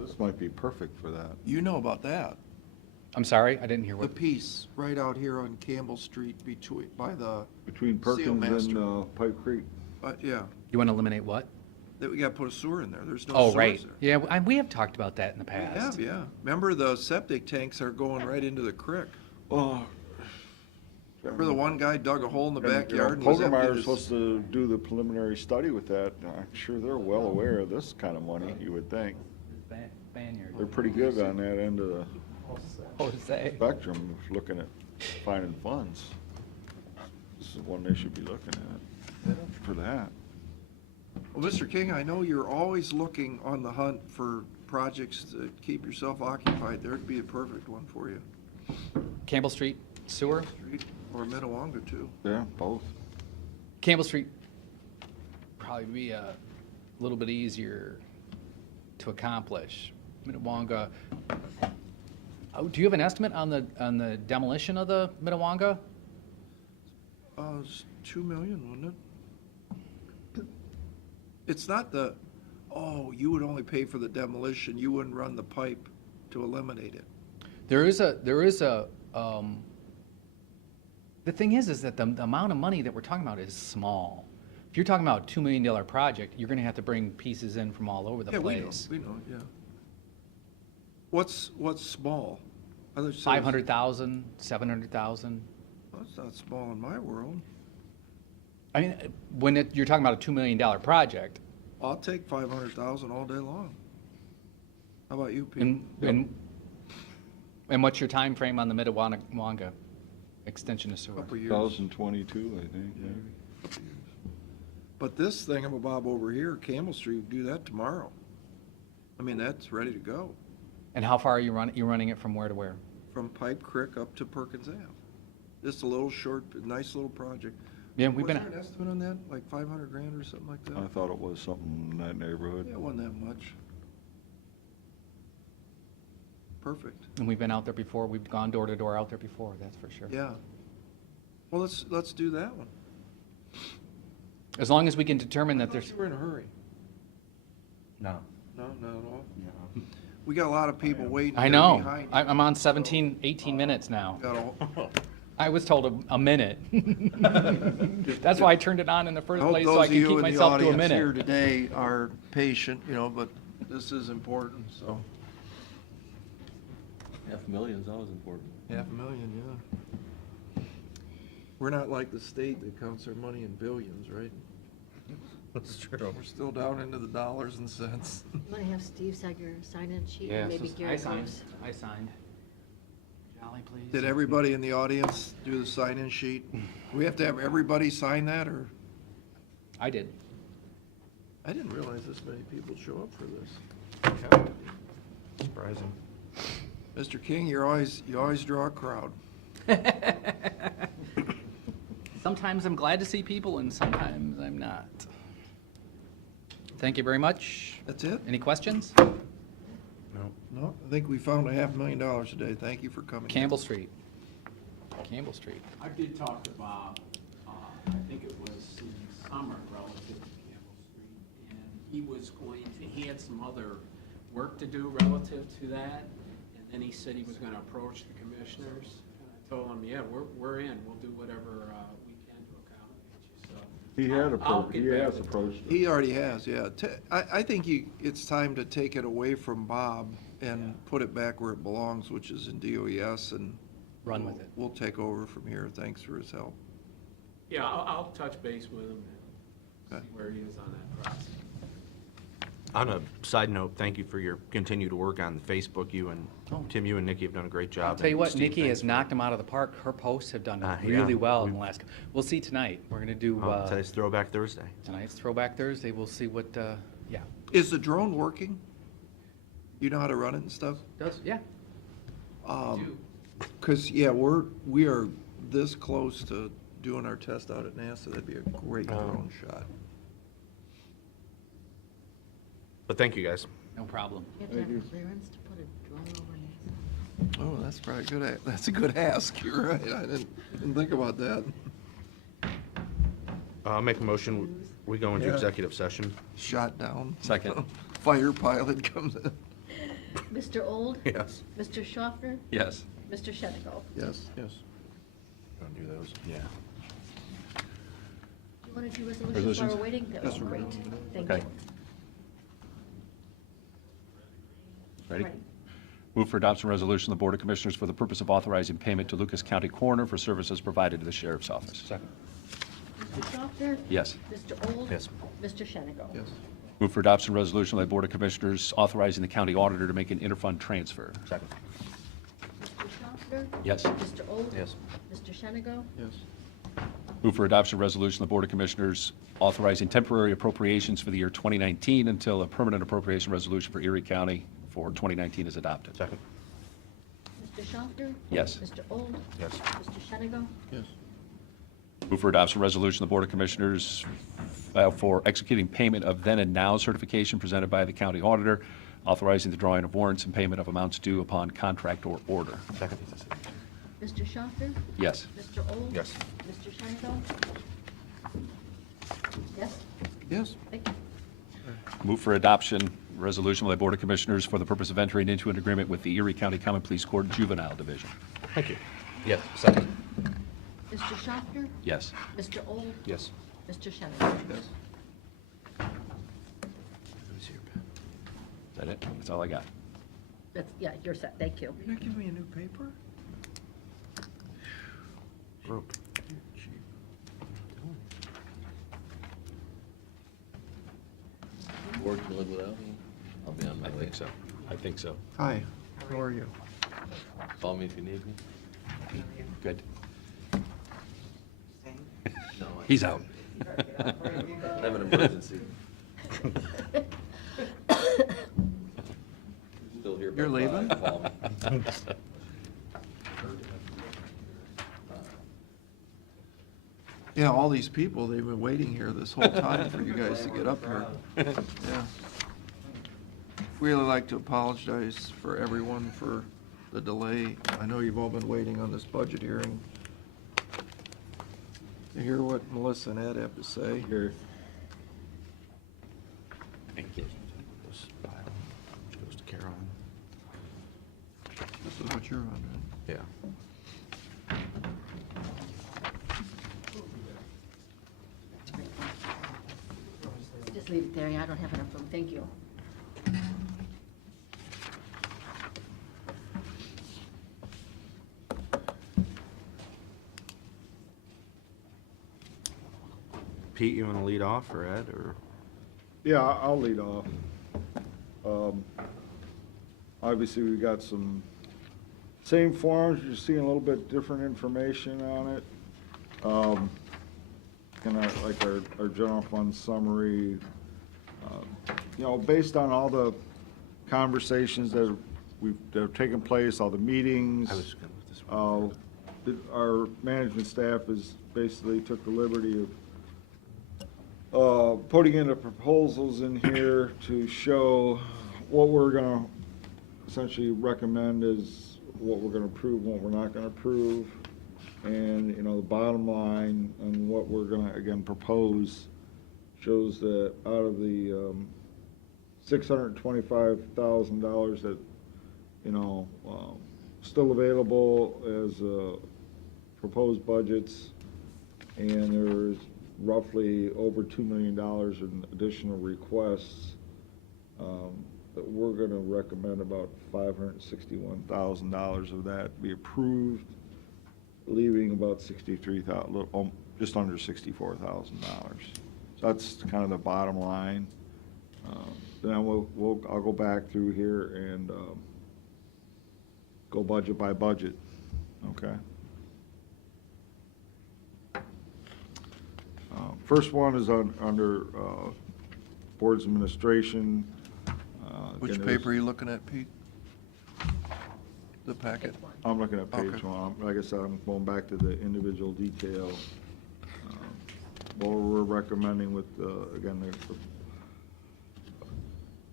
This might be perfect for that. You know about that. I'm sorry, I didn't hear The what, piece right out here on Campbell Street by the, Between Perkins Master. and Pipe Creek. yeah, you want to eliminate what? that we gotta put a sewer in there. There's no Oh, sewers right. there. Yeah, we have talked about that in the We past. have, yeah. Remember, the septic tanks are going right into the creek. Oh. Remember the one guy dug a hole in the backyard and was Pogemeyer empty was his- supposed to do the preliminary study with that. I'm sure they're well aware of this kind of money, you would think. Spaniard. They're pretty good on that end of the Jose. spectrum, of looking at finding funds. This is one they should be looking at for that. Well, Mr. King, I know you're always looking on the hunt for projects to keep yourself occupied. There'd be a perfect one for you. Campbell Street sewer? Street or Minnewaga, too. Yeah, both. Campbell Street probably be a little bit easier to accomplish. Minnewaga, do you have an estimate on the demolition of the Minnewaga? It's 2 million, wouldn't it? It's not you would only pay for the demolition, you wouldn't run the pipe to eliminate it. The thing is that the amount of money that we're talking about is small. If you're talking about a $2 million project, you're gonna have to bring pieces in from all over the Yeah, place. we know, yeah. What's small? I thought you said- 500,000, 700,000. That's not small in my world. I mean, when you're talking about a $2 million project, I'll take 500,000 all day long. How about you, Pete? and what's your time frame on the Minnewaga extension of sewer? Couple years. 2022, I think, maybe. But this thingamabob over here, Campbell Street, would do that tomorrow. I mean, that's ready to go. And how far are you running? You're running it from where to where? From Pipe Creek up to Perkins Ave. Just a little short, nice little project. Yeah, we've Was been. there an estimate on that? Like 500 grand or something like I that? thought it was something in that neighborhood. Yeah, it wasn't that much. Perfect. And we've been out there before. We've gone door to door out there before. That's for sure. Yeah. Well, let's do that one. As long as we can determine I that thought there's. you were in a hurry. No. No, not at all. No. We got a lot of people waiting. I here know. behind you. I'm on 17, 18 minutes now. Got a- I was told a minute. That's why I turned it on in the I first hope place, so I those of can you keep in the myself to a audience here minute. today are patient, but this is important, so. 500,000 is always important. 500,000, yeah. We're not like the state that counts their money in billions, right? That's true. We're still down into the dollars and cents. I'm gonna have Steve Seger sign in sheet, Yeah, and maybe so Gary I signed. Gross. I signed. Molly, please. Did everybody in the audience do the sign-in sheet? Do we have to have everybody sign that, or? I did. I didn't realize this many people show up for this. Surprising. Mr. King, you always draw a crowd. Sometimes I'm glad to see people and sometimes I'm not. Thank you very much. That's it? Any questions? No. No, I think we found $500,000 today. Thank you for coming. Campbell Street. Campbell Street. I did talk to Bob, I think it was in summer relative to Campbell Street, and he was going to, he had some other work to do relative to that, and then he said he was gonna approach the commissioners, and I told him, yeah, we're in, we'll do whatever, we can to accommodate you, so. He had I'll get back has with you. approached it. He already has, yeah. I think it's time to take it away from Bob and put it back where it belongs, which is in DOES, and Run with it. we'll take over from here. Thanks for his help. Yeah, I'll touch base with him and Okay. see where he is on that process. On a side note, thank you for your continued work on Facebook. You and Tim, you and Nikki have done a great job. I'll tell you and what, Steve, Nikki thanks has for- knocked them out of the park. Her posts have done Yeah. really well in the last, we'll see tonight. We're gonna do, Oh, today's Throwback Thursday. tonight's Throwback Thursday. We'll see what, yeah. Is the drone working? You know how to run it and stuff? Does, yeah. Because, yeah, we are this close to doing our test out at NASA. That'd be a great drone shot. But thank you, guys. No problem. You have to have clearance to put a drone over NASA. Oh, that's probably good. That's a good ask. You're right. I didn't think about that. I'll make a motion. We go into Yeah. executive session. Shot down. Second. Fire pilot comes in. Mr. Old? Yes. Mr. Schaffner? Yes. Mr. Shenigo? Yes. Yes. Don't do those. Yeah. You want to do resolutions while Resolutions? we're waiting? That was Yes, we're great. doing Thank Okay. you. Ready? Right. Move for adoption resolution of the Board of Commissioners for the purpose of authorizing payment to Lucas County Coroner for services provided to the Sheriff's Office. Second. Mr. Schaffner? Yes. Mr. Old? Yes. Mr. Shenigo? Yes. Move for adoption resolution of the Board of Commissioners authorizing the county auditor to make an interfund transfer. Second. Mr. Schaffner? Yes. Mr. Old? Yes. Mr. Shenigo? Yes. Move for adoption resolution of the Board of Commissioners authorizing temporary appropriations for the year 2019 until a permanent appropriation resolution for Erie County for 2019 is adopted. Second. Mr. Schaffner? Yes. Mr. Old? Yes. Mr. Shenigo? Yes. Move for adoption resolution of the Board of Commissioners for executing payment of then and now certification presented by the county auditor, authorizing the drawing of warrants and payment of amounts due upon contract or order. Second. Mr. Schaffner? Yes. Mr. Old? Yes. Mr. Shenigo? Yes? Yes. Thank you. Move for adoption resolution of the Board of Commissioners for the purpose of entering into an agreement with the Erie County Common Police Court Juvenile Division. Thank you. Yes. Second. Mr. Schaffner? Yes. Mr. Old? Yes. Mr. Shenigo? Yes. Is that it? That's all I got. That's, yeah, you're set. Thank you. You're not giving me a new paper? Broke. Board can live without me? I'll be on my I way. think so. I think so. Hi, how are you? Call me if you need me. Good. No, He's out. I have an emergency. Still here by You're leaving? 5, call me. Yeah, all these people, they've been waiting here this whole time for you guys to get up here. Yeah. Really like to apologize for everyone for the delay. I know you've all been waiting on this budget hearing. To hear what Melissa and Ed have to say. Here. Thank you. This file, which goes to Caroline. This is what you're on, right? Yeah. Just leave it there. Yeah, I don't have enough room. Thank you. Pete, you want to lead off, or Ed, or? Yeah, I'll lead off. Obviously, we got some Same forms, you're seeing a little bit different information on it. Kind of like our general fund summary. You know, based on all the conversations that have taken place, all the meetings. I was just gonna look this one. Our management staff has basically took the liberty of putting in the proposals in here to show what we're gonna essentially recommend is what we're gonna approve, what we're not gonna approve. And, you know, the bottom line and what we're gonna, again, propose shows that out of the $625,000 that, you know, still available as proposed budgets, and there's roughly over $2 million in additional requests, that we're gonna recommend about $561,000 of that be approved, leaving about $63,000, just under $64,000. So that's kind of the bottom line. Then I'll go back through here and go budget by budget, okay? First one is under Board's Administration. Which again, paper are you looking at, Pete? The packet? Page one. I'm looking at page Okay. one. Like I said, I'm going back to the individual detail. What we're recommending with, again,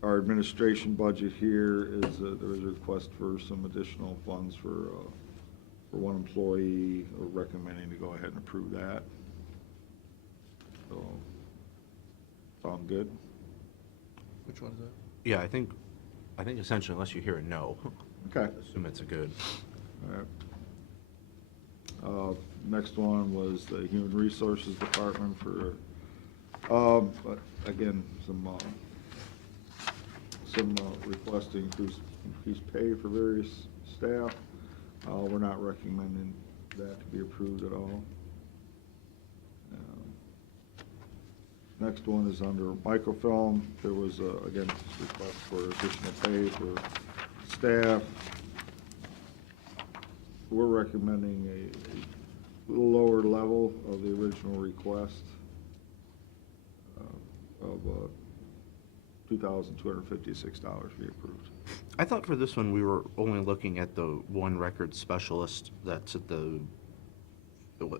our administration budget here is, there is a request for some additional funds for one employee. We're recommending to go ahead and approve that. So, sound good? Which one is that? Yeah, I think essentially unless you hear a no, Okay. assume it's a good. All right. Next one was the Human Resources Department for, again, some requests to increase pay for various staff. We're not recommending that to be approved at all. Next one is under microfilm. There was, again, request for additional pay for staff. We're recommending a little lower level of the original request of $2,256 be approved. I thought for this one, we were only looking at the one record specialist that's at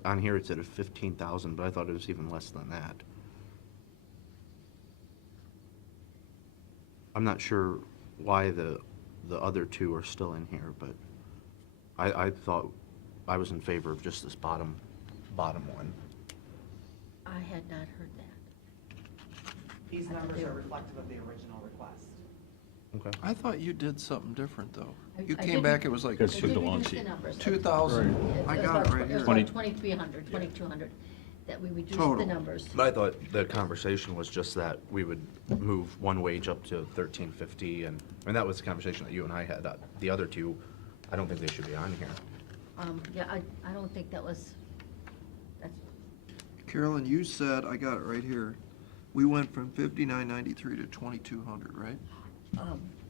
on here it's at 15,000, but I thought it was even less than that. I'm not sure why the other two are still in here, but I thought I was in favor of just this bottom one. I had not heard that. These numbers are reflective of the original request. Okay. I thought you did something different, though. I- You I came didn't- back, it was like Because I Should did the long reduce the sheet. numbers. 2,000. I got it right It was here. about 2,300, 2,200, that we reduced the Total. numbers. But I thought the conversation was just that we would move one wage up to 1350, and that was the conversation that you and I had. The other two, I don't think they should be on here. Yeah, I don't think that's, Carolyn, you said, I got it right here, we went from 5993 to 2,200, right?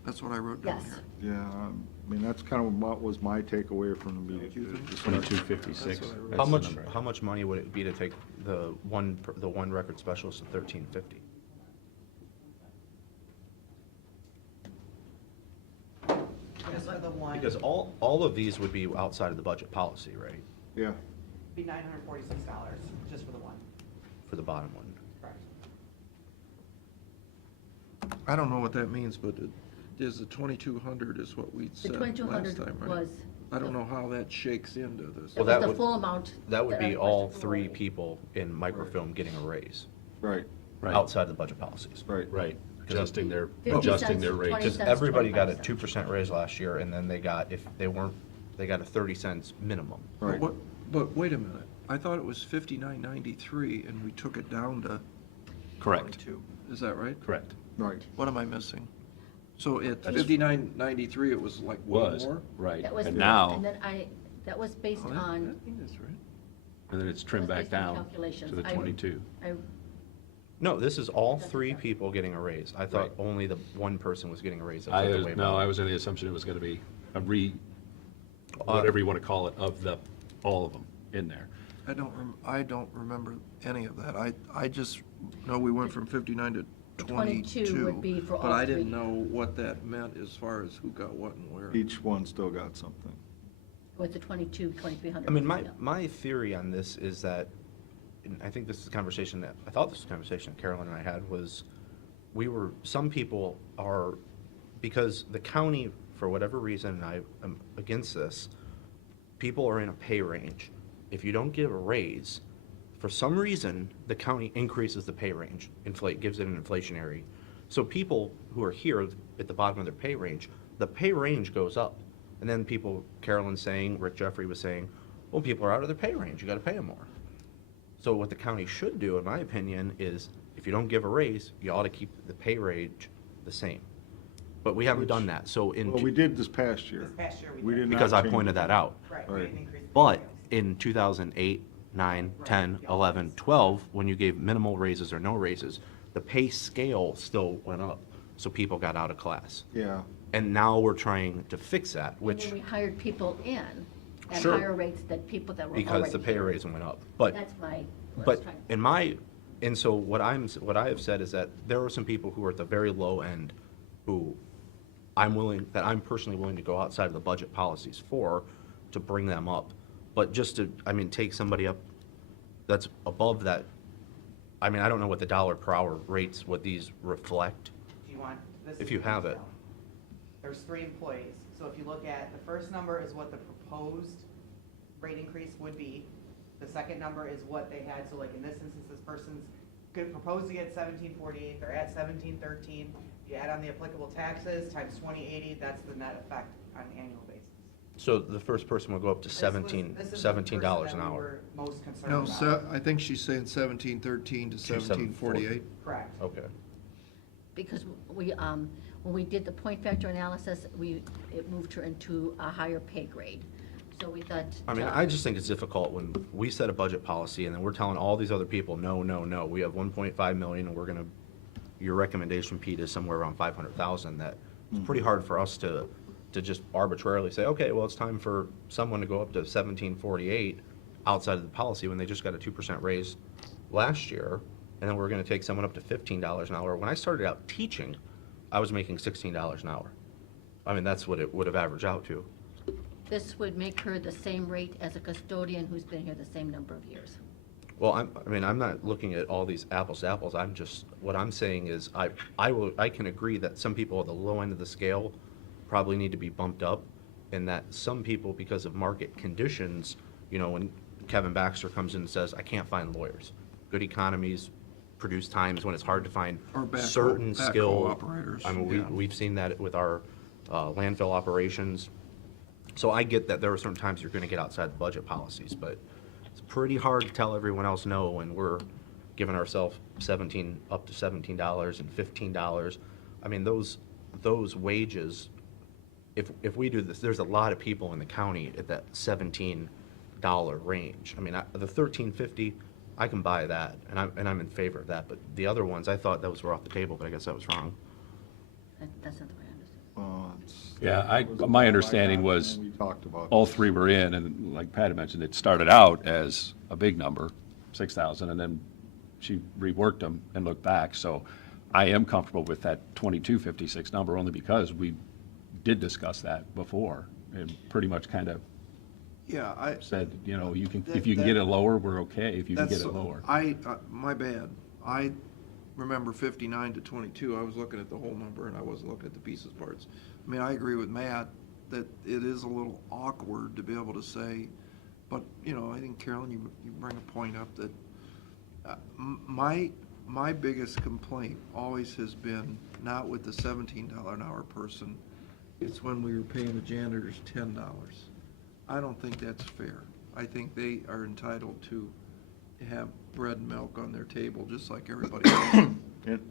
That's what I wrote down yes. here. Yeah, I mean, that's kind of what was my takeaway from the meeting. You think? 2256. That's what I wrote. That's the number. How much money would it be to take the one record specialist to 1350? Just for the one, Because all of these would be outside of the budget policy, right? Yeah, be $946, just for the one. For the bottom one. Correct. I don't know what that means, but the 2,200 is what we The said last 2,200 time, right? was. I don't know how that shakes into this. It Well, that was the would- full amount. That would I be all requested for three Lori. people in microfilm getting a raise, right, Right. outside the budget policies. right. Right, adjusting their 50 adjusting their cents, rate. 20 Because cents, everybody got a 25 2% raise last year, and then they got, if they weren't, they got a 30 cents minimum. Right. But wait a minute, I thought it was 5993 and we took it down to Correct, 22. Is that right? correct. Right. What am I missing? So at That is- 5993, it was like way Was, more? right. That was And the- now, And then that was based Oh, that- on, I think that's right. and then it's trimmed was back based on down calculations. to the I- 22. No, this is all That's three okay. people getting a raise. I thought Right. only the one person was getting a raise. That's not the way No, about I it. was under the assumption it was going to be whatever you want to call it, of all of them in there. I don't remember any of that. I just know we went from 59 to 22. would be for all But I didn't three. know what that meant as far as who got what and where. Each one still got something. With the 2,300. I mean, yeah. my theory on this is that, and I think this is a conversation that, I thought this was a conversation that Carolyn and I had, was some people are, because the county, for whatever reason, and I am against this, people are in a pay range. If you don't give a raise, for some reason, the county increases the pay range, gives it an inflationary. So people who are here at the bottom of their pay range, the pay range goes up. And then people, Carolyn's saying, Rick Jeffrey was saying, well, people are out of their pay range, you gotta pay them more. So what the county should do, in my opinion, is if you don't give a raise, you ought to keep the pay range the same. But we haven't done that, so Well, we did this past year. This past year we We did. did not because I change pointed it. that out. Right, we Right. didn't increase the But pay scales. in 2008, 9, 10, 11, 12, when you gave minimal raises or no raises, the pay scale still went up, so people got out of class. Yeah. And now we're trying to fix that, And which, then we hired people in at Sure. higher rates than people that were already because the pay here. raise went up. But That's what I was But trying. and so what I have said is that there are some people who are at the very low end who I'm personally willing to go outside of the budget policies to bring them up. But just to, take somebody up that's above that, I don't know what the dollar per hour rates, what these reflect. Do you want, this is If you the have it. detail. There's 3 employees, so if you look at, the first number is what the proposed rate increase would be. The second number is what they had, so like in this instance, this person's could propose to get 1748, they're at 1713. You add on the applicable taxes times 2080, that's the net effect on an annual basis. So the first person will go up to This is $17 the person $17 that an we hour. were most concerned No, about. I think she's saying 1713 to 1748. Correct. Okay. Because when we did the point factor analysis, it moved her into a higher pay grade. So we thought. I just think it's difficult when we set a budget policy and then we're telling all these other people, no, no, no, we have 1.5 million and your recommendation, Pete, is somewhere around 500,000, that it's pretty hard for us to just arbitrarily say, okay, well, it's time for someone to go up to 1748 outside of the policy when they just got a 2% raise last year, and then we're gonna take someone up to $15 an hour. When I started out teaching, I was making $16 an hour. That's what it would have averaged out to. This would make her the same rate as a custodian who's been here the same number of years. Well, I'm not looking at all these apples to apples. What I'm saying is I can agree that some people at the low end of the scale probably need to be bumped up, and that some people, because of market conditions, when Kevin Baxter comes in and says, I can't find lawyers. Good economies produce times when it's hard to find Or certain backhoe skill. operators, yeah. We've seen that with our landfill operations. So I get that there are certain times you're gonna get outside the budget policies, but it's pretty hard to tell everyone else no when we're giving ourselves up to $17 and $15. Those wages, if we do this, there's a lot of people in the county at that $17 range. The $13.50, I can buy that, and I'm in favor of that, but the other ones, I thought those were off the table, but I guess I was wrong. That's not the way I understood. Well, Yeah, my understanding was We talked about. all 3 were in, and like Pat had mentioned, it started out as a big number, 6,000, and then she reworked them and looked back. So I am comfortable with that 2256 number, only because we did discuss that before, and pretty much kind of Yeah, said, you can, if you can get it lower, we're okay, if you can get it lower. My bad. I remember 59 to 22. I was looking at the whole number and I wasn't looking at the pieces parts. I agree with Matt that it is a little awkward to be able to say, but, I think, Carolyn, you bring a point up that my biggest complaint always has been not with the $17 an hour person. It's when we were paying the janitors $10. I don't think that's fair. I think they are entitled to have bread and milk on their table, just like everybody else.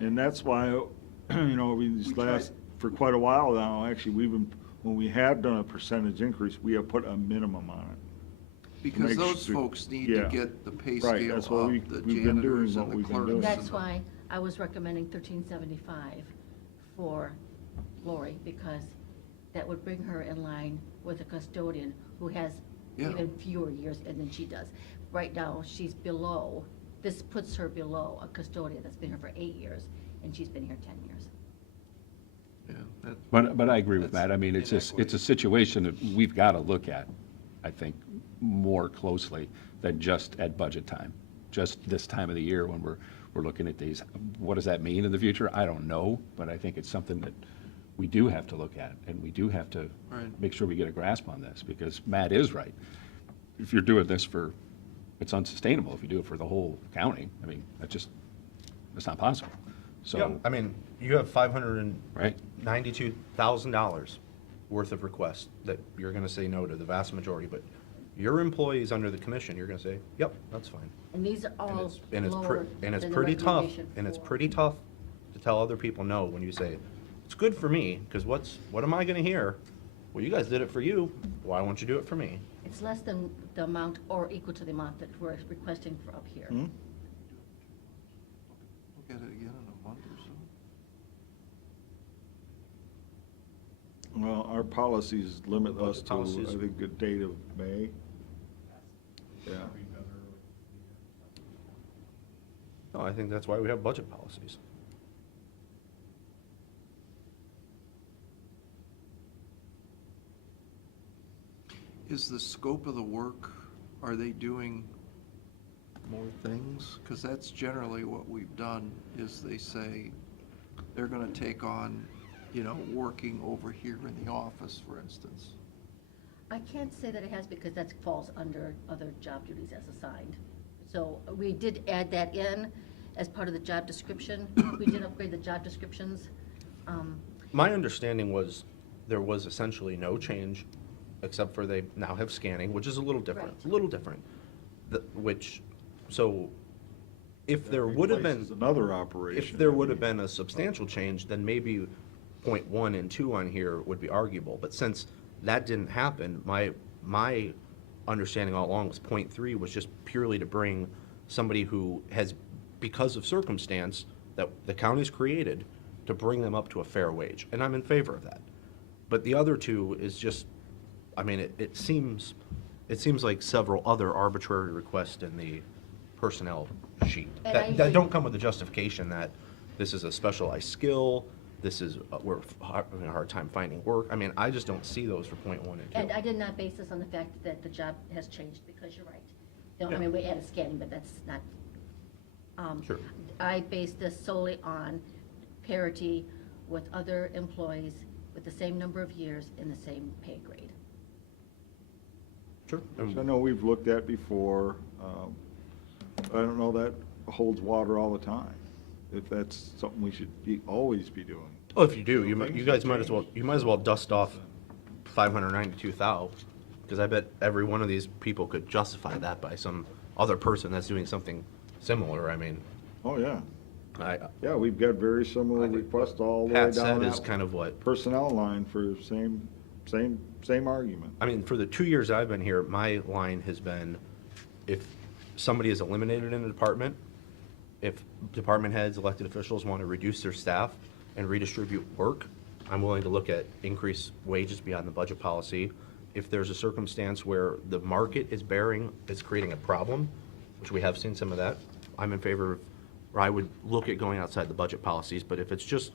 And that's why, for quite a while now, actually, when we have done a percentage increase, we have put a minimum on it. Because Make those sure- folks need to yeah. get the pay Right, scale that's what up, we- the we've been doing janitors what and the we've been clerks. doing. That's and the- why I was recommending 1375 for Lori, because that would bring her in line with a custodian who has Yeah. even fewer years than she does. Right now, she's below, this puts her below a custodian that's been here for 8 years, and she's been here 10 years. Yeah, But I agree with That's Matt. I mean, it's inequity. a situation that we've got to look at, I think, more closely than just at budget time. Just this time of the year when we're looking at these. What does that mean in the future? I don't know, but I think it's something that we do have to look at, and we do have to Right. make sure we get a grasp on this, because Matt is right. If you're doing this it's unsustainable if you do it for the whole county. I mean, that's not possible. Yeah, So, I mean, you have right? $592,000 worth of requests that you're gonna say no to, the vast majority, but your employees under the commission, you're gonna say, yep, that's fine. And these are And all it's, and it's lower and it's than the pretty tough, recommendation and it's for- pretty tough to tell other people no when you say, it's good for me, because what am I gonna hear? Well, you guys did it for you, why won't you do it for me? It's less than the amount or equal to the amount that we're requesting for up here. Look at it again in a month or so. Well, our policies limit Budget us to, policies. I think, a date of May. Yeah. No, I think that's why we have budget policies. Is the scope of the work, are they doing more things? Because that's generally what we've done, is they say they're gonna take on, working over here in the office, for instance. I can't say that it has because that falls under other job duties as assigned. So we did add that in as part of the job description. We did upgrade the job descriptions. My understanding was there was essentially no change, except for they now have scanning, which is a little different, Right. a little different. So if there would have been, Replaces another operation. if there would have been a substantial change, then maybe point 1 and 2 on here would be arguable. But since that didn't happen, my understanding all along was point 3 was just purely to bring somebody who has, because of circumstance that the county's created, to bring them up to a fair wage. And I'm in favor of that. But the other two is just, I mean, it seems like several other arbitrary requests in the personnel sheet And I that don't agree. come with the justification that this is a specialized skill, this is, we're having a hard time finding work. I mean, I just don't see those for point 1 and 2. And I did not base this on the fact that the job has changed, because you're right. I Yeah. mean, we added scanning, but that's not. Sure. I based this solely on parity with other employees with the same number of years in the same pay grade. Sure. Which I know we've looked at before. I don't know that holds water all the time, if that's something we should always be doing. Well, if you do, you Things guys have might as well dust off 592,000, because I bet every one of these people could justify that by some other person that's doing something similar. I mean, Oh, yeah. I, Yeah, we've got very similar I think requests all the way Pat down said is that kind of what, personnel line for same argument. I mean, for the 2 years I've been here, my line has been, if somebody is eliminated in a department, if department heads, elected officials want to reduce their staff and redistribute work, I'm willing to look at increased wages beyond the budget policy. If there's a circumstance where the market is creating a problem, which we have seen some of that, I'm in favor of, or I would look at going outside the budget policies. But if it's just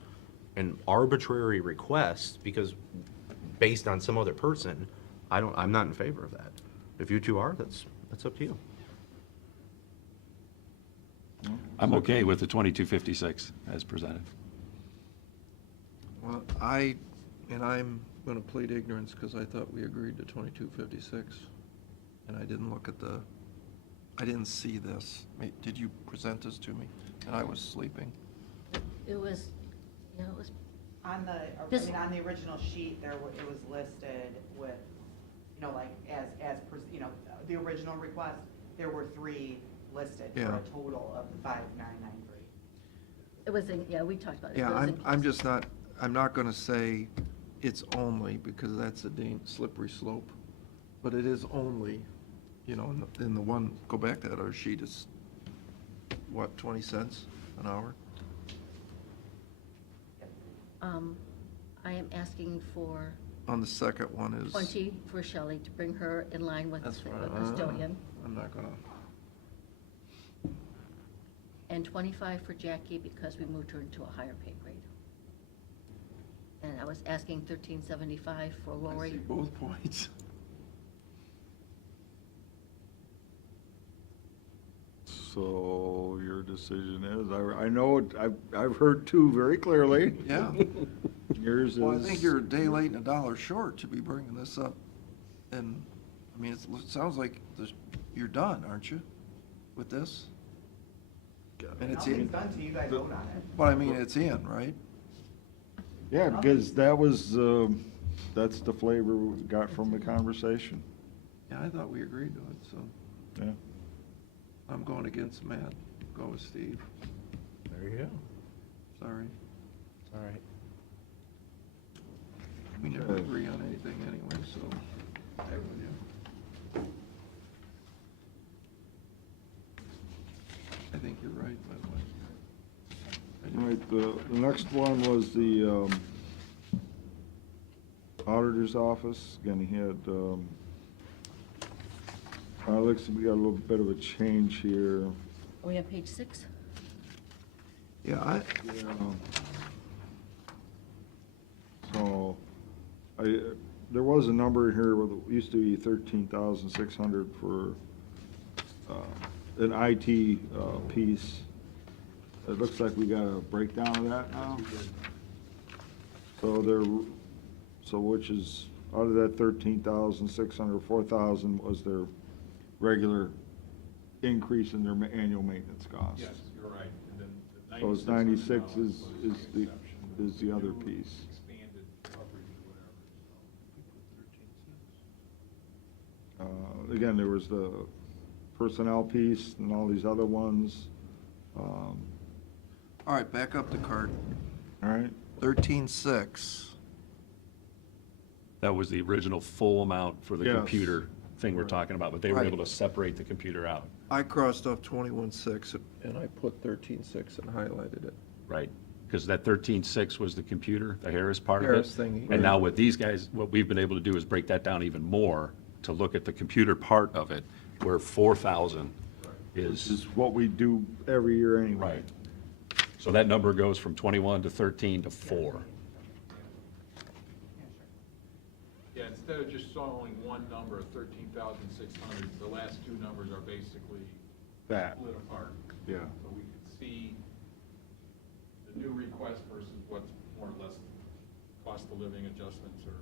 an arbitrary request because based on some other person, I'm not in favor of that. If you two are, that's up to you. I'm okay with the 2256 as presented. Well, I'm gonna plead ignorance, because I thought we agreed to 2256, and I didn't I didn't see this. Did you present this to me? And I was sleeping. It was, it was, On the, This- on the original sheet, it was listed with, like, the original request, there were 3 listed for Yeah. a total of the 5,993. it was, we talked about it. Yeah, It was I'm just not, I'm not gonna say it's only, because that's a slippery slope, but it is only, in the one, go back to that other sheet, is, what, 20 cents an hour? I am asking for on the second one is. 20 for Shelley to bring her in line with That's the right. custodian, I'm not gonna, and 25 for Jackie because we moved her into a higher pay grade. And I was asking 1375 for I see Lori. both points. So your decision is, I know, I've heard two very clearly. Yeah. Yours is. Well, I think you're a day late and a dollar short to be bringing this up. And, I mean, it sounds like you're done, aren't you, with this? And it's Nothing's in, done till you guys vote on it. but I mean, it's in, right? Yeah, because that was, that's the flavor we got from the conversation. Yeah, I thought we agreed to it, so Yeah. I'm going against Matt. Go with Steve. There you go. Sorry. It's all right. We never Okay. agree on anything anyway, so. I with you. I think you're right, by the way. I do. All right, the next one was the auditor's office. Again, he had, looks like we got a little bit of a change here. Are we on page 6? Yeah, So, there was a number here, where it used to be 13,600 for an IT piece. It looks like we got a breakdown of that now. So which is, out of that 13,600, 4,000 was their regular increase in their annual maintenance costs. Yes, you're right. And then the So it's 96 is the other piece. Expanded coverage or whatever. Again, there was the personnel piece and all these other ones. all right, back up the cart. All right, 13.6. That was the original full amount for the Yes. computer thing we're talking about, but they were Right. able to separate the computer out, I crossed off 21.6 and I put 13.6 and highlighted it. right? Because that 13.6 was the computer, the Harris part of it. Harris thing. And now what these guys, what we've been able to do is break that down even more to look at the computer part of it, where 4,000 this is, is what we do every year anyway. right. So that number goes from 21 to 13 to 4. Yeah, instead of just showing one number of 13,600, the last two numbers are basically That, split apart. yeah. So we can see the new request versus what's more or less cost of living adjustments or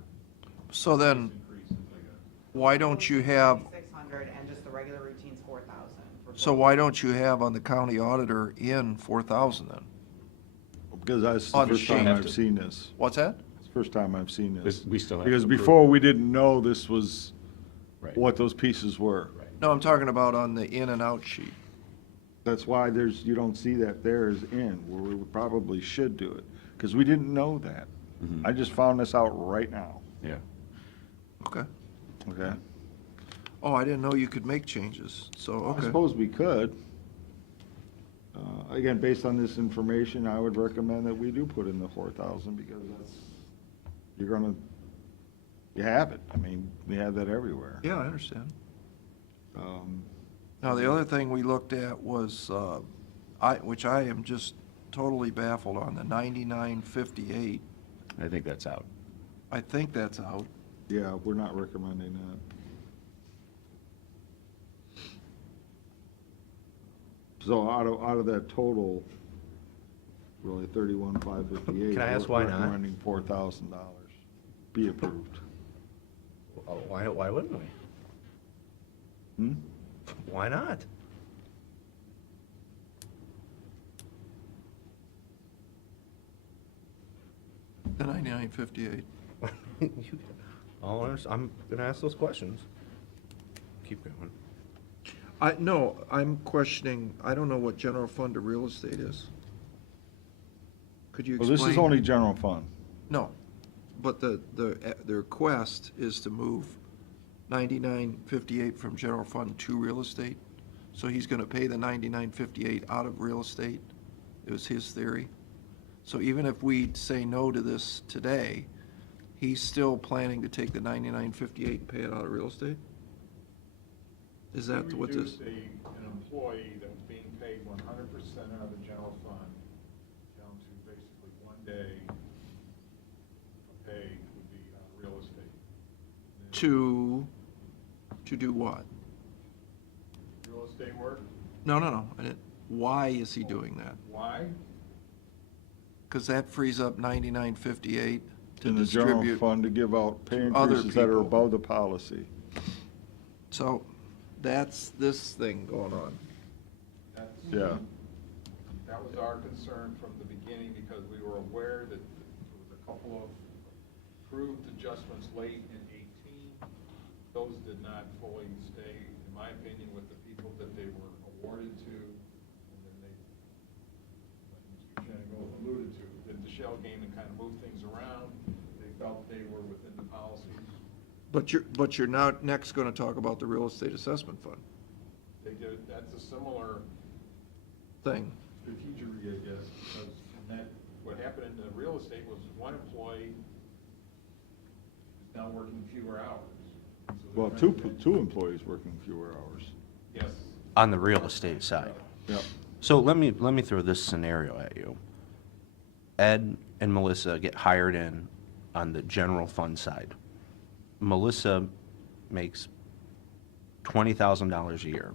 So then, increases, I guess. why don't you have, 600 and just the regular routine's 4,000. so why don't you have on the county auditor in 4,000 then? Because that's the On the first time sheet. I've seen this. What's that? It's the first time I've seen this. We still have to Because approve. before, we didn't know this was Right. what those pieces were. Right. No, I'm talking about on the in and out sheet. That's why you don't see that there as in, where we probably should do it, because we didn't know that. Mhm. I just found this out right now, Yeah. Okay. okay? Oh, I didn't know you could make changes, so, I okay. suppose we could. Again, based on this information, I would recommend that we do put in the 4,000, because you have it. I mean, we have that everywhere. Yeah, I understand. Um, Now, the other thing we looked at was, which I am just totally baffled on, the 9958. I think that's out. I think that's out. Yeah, we're not recommending that. So out of that total, really 31,558. Can I ask why not? We're recommending $4,000 be approved. Oh, why wouldn't we? Hmm? Why not? The 9958. I'm gonna ask those questions. Keep going. No, I'm questioning, I don't know what general fund to real estate is. Could you Well, explain? this is only general fund. No, but the request is to move 9958 from general fund to real estate. So he's gonna pay the 9958 out of real estate. It was his theory. So even if we say no to this today, he's still planning to take the 9958 and pay it out of real estate? Is that what We this? reduced an employee that was being paid 100% out of the general fund down to basically 1 day of pay would be real estate. To do what? Real estate work, No, I didn't. Why is he doing that? why? Because that frees up 9958 to In the general distribute. fund to give out pay to other increases that are people. above the policy. So that's this thing going on. That's, Yeah. that was our concern from the beginning, because we were aware that there was a couple of approved adjustments late in 18. Those did not fully stay, in my opinion, with the people that they were awarded to. And then they, like Mr. Shanigo alluded to, did the shell game and kind of moved things around. They felt they were within the policies. But you're now next going to talk about the real estate assessment fund They did, that's a similar thing. strategery, I guess, because in that, what happened in the real estate was one employee is now working fewer hours. So they're Well, trying to- two employees working fewer hours. Yes. On the real estate side. Yep. So let me throw this scenario at you. Ed and Melissa get hired in on the general fund side. Melissa makes $20,000 a year.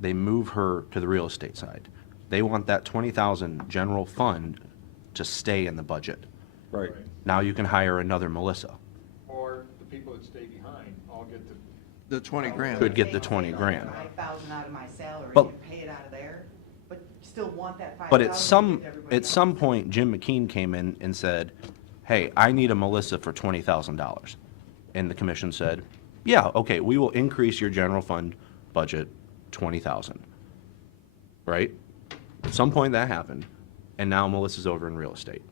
They move her to the real estate side. They want that $20,000 general fund to stay in the budget. Right. Now you can hire another Melissa. Or the people that stay behind all get to, The 20 grand. Could get the 20 grand. 5,000 out of my salary But- and pay it out of there, but you still want that 5,000. But to give everybody at some else. point, Jim McKean came in and said, hey, I need a Melissa for $20,000. And the commission said, yeah, okay, we will increase your general fund budget 20,000. Right? At some point that happened, and now Melissa's over in real estate.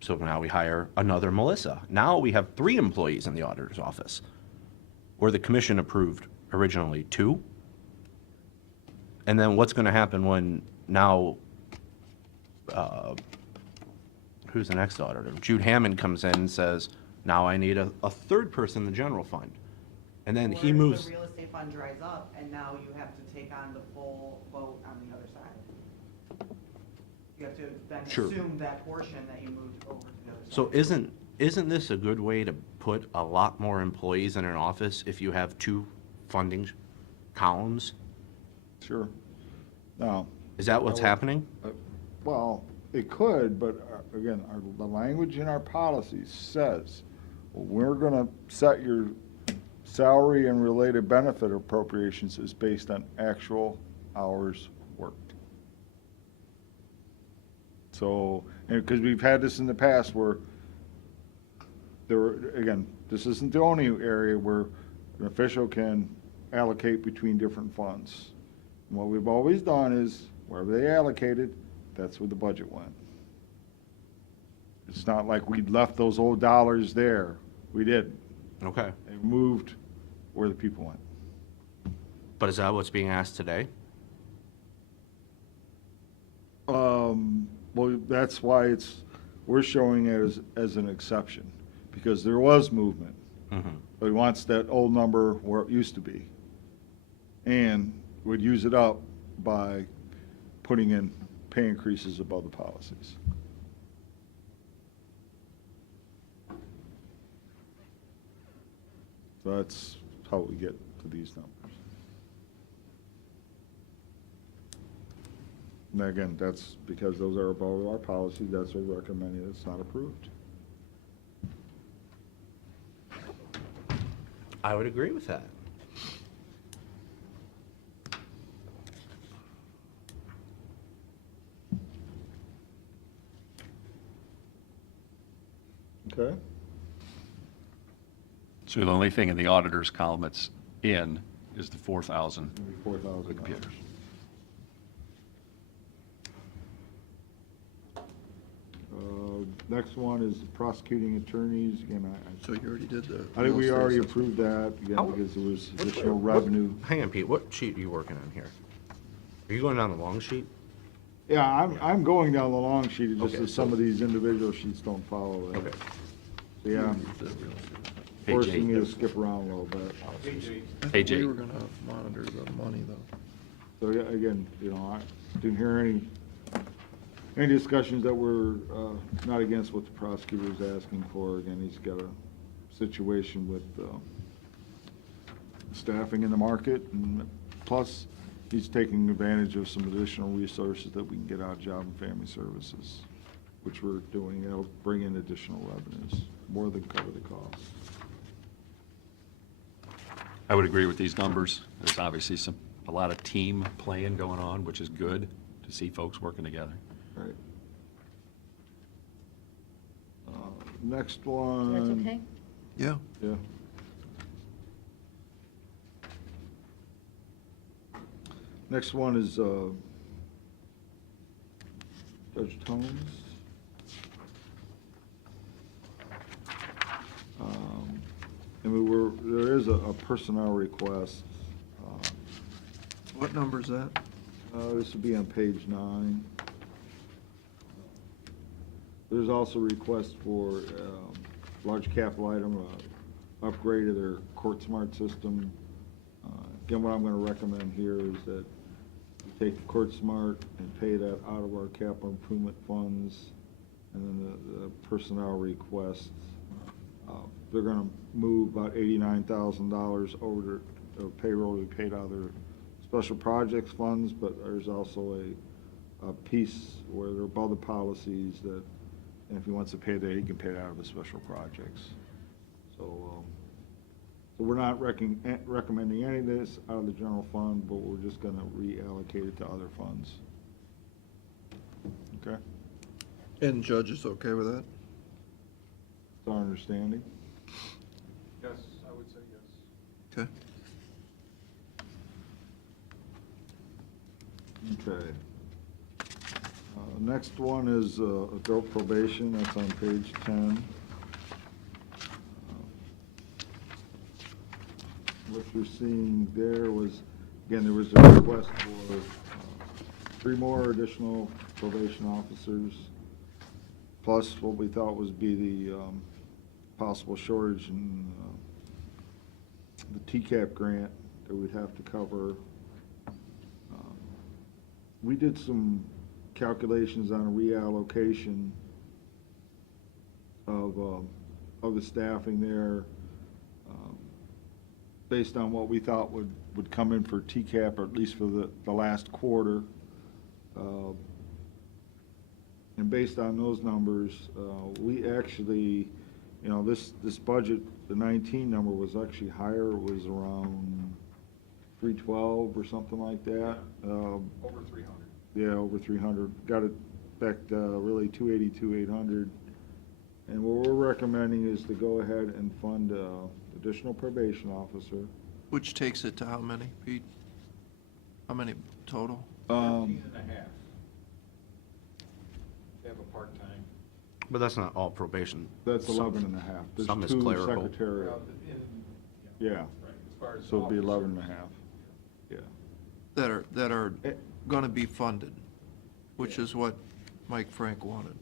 So now we hire another Melissa. Now we have 3 employees in the auditor's office, where the commission approved originally 2. And then what's gonna happen when now, who's the next auditor? Jude Hammond comes in and says, now I need a 3rd person in the general fund. And then he Or if moves, the real estate fund dries up, and now you have to take on the full vote on the other side. You have to then Sure. assume that portion that you moved over to the other side. so isn't this a good way to put a lot more employees in an office if you have 2 funding columns? Sure. Now, Is that what's happening? well, it could, but again, the language in our policies says, we're gonna set your salary and related benefit appropriations is based on actual hours worked. So, and because we've had this in the past where there were, again, this isn't the only area where an official can allocate between different funds. And what we've always done is, wherever they allocated, that's where the budget went. It's not like we left those old dollars there. We didn't. Okay. They moved where the people went. But is that what's being asked today? Well, that's why we're showing it as an exception, because there was movement. But he wants that old number where it used to be. And would use it up by putting in pay increases above the policies. So that's how we get to these numbers. And again, that's because those are above our policy, that's what we're recommending, it's not approved. I would agree with that. Okay? So the only thing in the auditor's column that's in is the 4,000 $4,000. computers. Next one is prosecuting attorneys, again, So you already did the. I think we real estate already assessment. approved that, again, How- because there was What- additional what- revenue. Hang on, Pete, what sheet are you working on here? Are you going down the long sheet? Yeah, I'm going down the long sheet, just Okay, as some so- of these individual sheets don't follow that. Okay. So, yeah, Page forcing me to 8. skip around a little bit. Page 8. I thought Page we 8. were gonna monitor the money, though. So, yeah, again, I didn't hear any discussions that were not against what the prosecutor's asking for. Again, he's got a situation with staffing in the market, and plus, he's taking advantage of some additional resources that we can get out of Job and Family Services, which we're doing. That'll bring in additional revenues, more than cover the costs. I would agree with these numbers. There's obviously a lot of team playing going on, which is good to see folks working together. Right. Next one. That's okay? Yeah. Yeah. Next one is Judge Tones. And there is a personnel request. What number is that? This would be on page 9. There's also a request for large capital item, upgrade of their court smart system. Again, what I'm going to recommend here is that we take the court smart and pay that out of our capital improvement funds, and then the personnel requests. They're going to move about $89,000 over to payroll to be paid out of their special projects funds, but there's also a piece where there are other policies that, and if he wants to pay that, he can pay it out of the special projects. So we're not recommending any of this out of the general fund, but we're just gonna reallocate it to other funds. Okay? And judge is okay with that? That's our understanding. Yes, I would say yes. Okay. Okay. Next one is adult probation, that's on page 10. What you're seeing there was, again, there was a request for 3 more additional probation officers, plus what we thought was be the possible shortage in the TCAP grant that we'd have to cover. We did some calculations on a reallocation of the staffing there, based on what we thought would come in for TCAP, or at least for the last quarter. And based on those numbers, we actually, this budget, the 19 number was actually higher. It was around 312 or something like that. Over 300. Yeah, over 300. Got it back to really 282,800. And what we're recommending is to go ahead and fund additional probation officer. Which takes it to how many, Pete? How many total? 13 and a half. They have a part-time. But that's not all probation. That's Some- 11 and a half. There's some is 2 clerical. secretarial. Well, Yeah, Right, as far as. so it'd be officers. 11 and a half. Yeah. That are Eh. gonna be funded, which Yeah. is what Mike Frank wanted.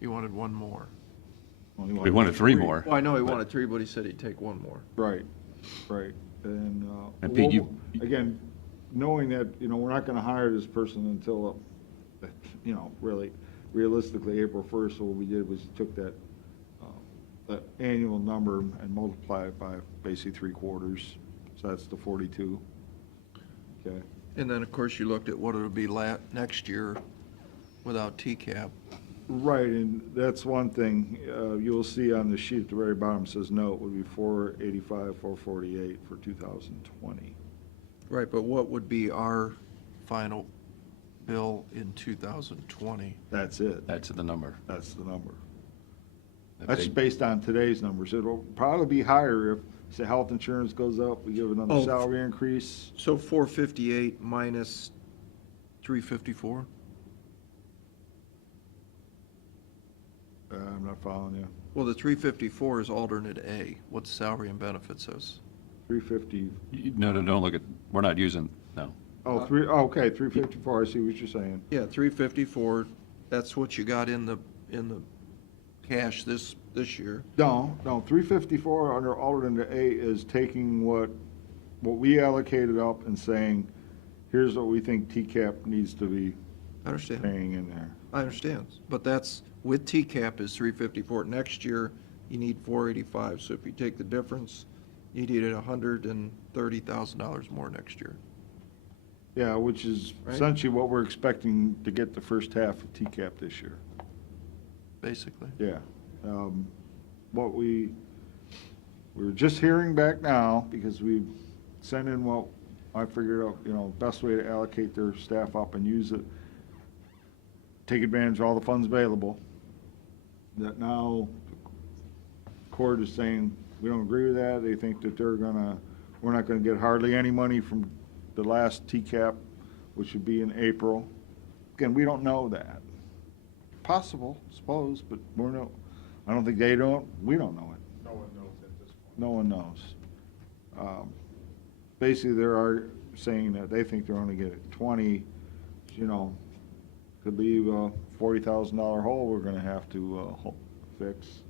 He wanted one more. Well, he We wanted 3 more. Well, I know he but- wanted 3, but he said he'd take one more. Right, right. And, And Pete, well, again, knowing that, we're not gonna hire this person until, really, realistically, April 1st, so what we did was took that annual number and multiply it by basically 3/4, so that's the 42. Okay, And then, of course, you looked at what it would be next year without TCAP. right, and that's one thing, you'll see on the sheet at the very bottom, says note, would be 485, 448 for 2020. Right, but what would be our final bill in 2020? That's it. That's the number. That's the number. That That's big- based on today's numbers. It'll probably be higher if, say, health insurance goes up, we give another Oh. salary increase. So 458 minus 354? I'm not following you. Well, the 354 is alternate A. What's salary and benefits is? 350, No, don't look at, we're not using, no. Okay, 354, I see what you're saying. Yeah, 354, that's what you got in the cash this year. No, 354 under alternate A is taking what we allocated up and saying, here's what we think TCAP needs to be I understand. paying in there. I understand, but that's, with TCAP is 354. Next year, you need 485, so if you take the difference, you need $130,000 more next year. Yeah, which is Right. essentially what we're expecting to get the first half of TCAP this year. Basically. Yeah. What we're just hearing back now, because we sent in what I figured out, best way to allocate their staff up and use it, take advantage of all the funds available, that now court is saying, we don't agree with that. They think that we're not gonna get hardly any money from the last TCAP, which would be in April. Again, we don't know that. Possible, suppose, but I don't think they don't, we don't know it. No one knows at this point. No one knows. Basically, they are saying that they think they're only getting 20, could leave a $40,000 hole we're gonna have to fix.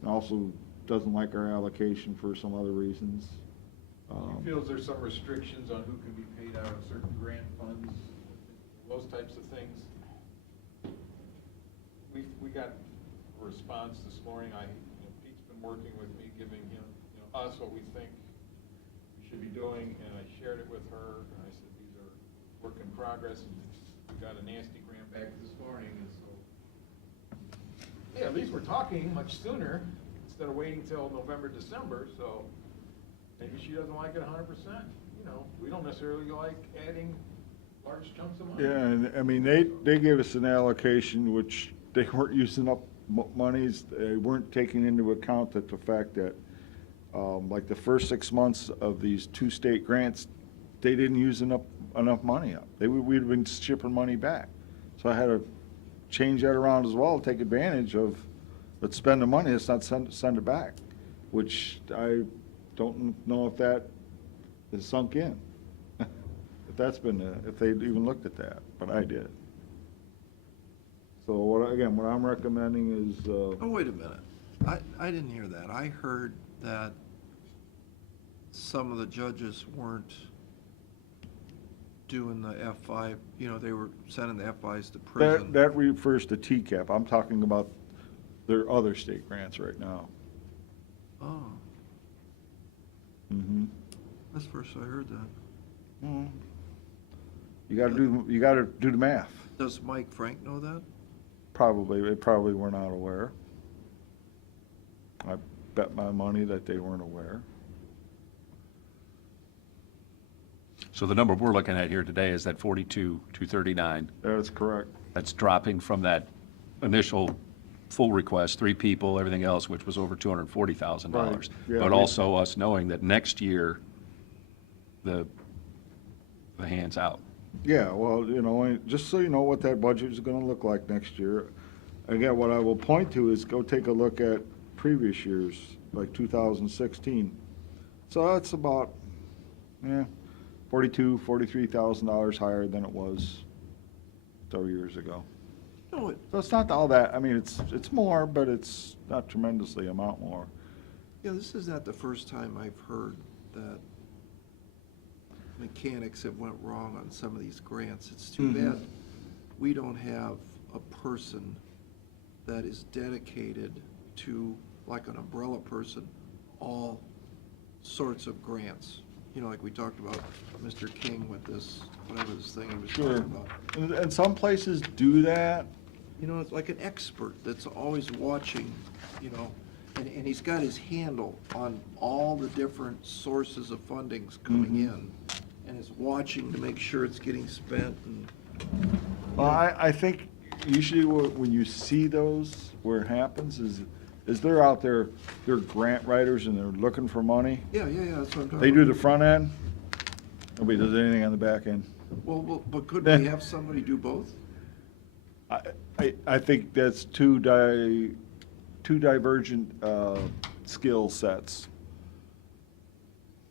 And also doesn't like our allocation for some other reasons. He feels there's some restrictions on who can be paid out of certain grant funds, those types of things. We got a response this morning. Pete's been working with me, giving him, us what we think we should be doing, and I shared it with her, and I said, these are work in progress, and we got a nasty grant back this morning, and so, yeah, at least we're talking much sooner, instead of waiting till November, December, so maybe she doesn't like it 100%, we don't necessarily like adding large chunks of money. Yeah, and I mean, they gave us an allocation which they weren't using up monies. They weren't taking into account that the fact that, like the first 6 months of these 2 state grants, they didn't use enough money up. We'd have been shipping money back. So I had to change that around as well, take advantage of, let's spend the money, let's not send it back, which I don't know if that is sunk in. If they even looked at that, but I did. So what I'm recommending is, Oh, wait a minute. I didn't hear that. I heard that some of the judges weren't doing the F5, they were sending the F5s to prison. that refers to TCAP. I'm talking about their other state grants right now. Oh, Mm-hmm. that's the first I heard that. You gotta do the math. Does Mike Frank know that? They probably were not aware. I bet my money that they weren't aware. So the number we're looking at here today is that 42,239. That is correct. That's dropping from that initial full request, 3 people, everything else, which was over $240,000. Right, yeah, But also us knowing that next year, the hand's out. Yeah, well, just so you know what that budget is gonna look like next year. Again, what I will point to is go take a look at previous years, like 2016. So that's about, $43,000 higher than it was several years ago. No, So it's not all that, I mean, it's more, but it's not tremendously amount more. this is not the first time I've heard that mechanics have went wrong on some of these grants. It's too bad we don't have a person that is dedicated to, like an umbrella person, all sorts of grants. Like we talked about Mr. King with this, whatever this thing he was Sure. talking about. And some places do that. It's like an expert that's always watching, and he's got his handle on all the different sources of fundings coming in, and is watching to make sure it's getting spent, and, Well, I think usually when you see those, where it happens is they're out there, they're grant writers and they're looking for money. yeah, that's what I'm talking about. They do the front end, nobody does anything on the back end. Well, but could we have somebody do both? I think that's two divergent skill sets.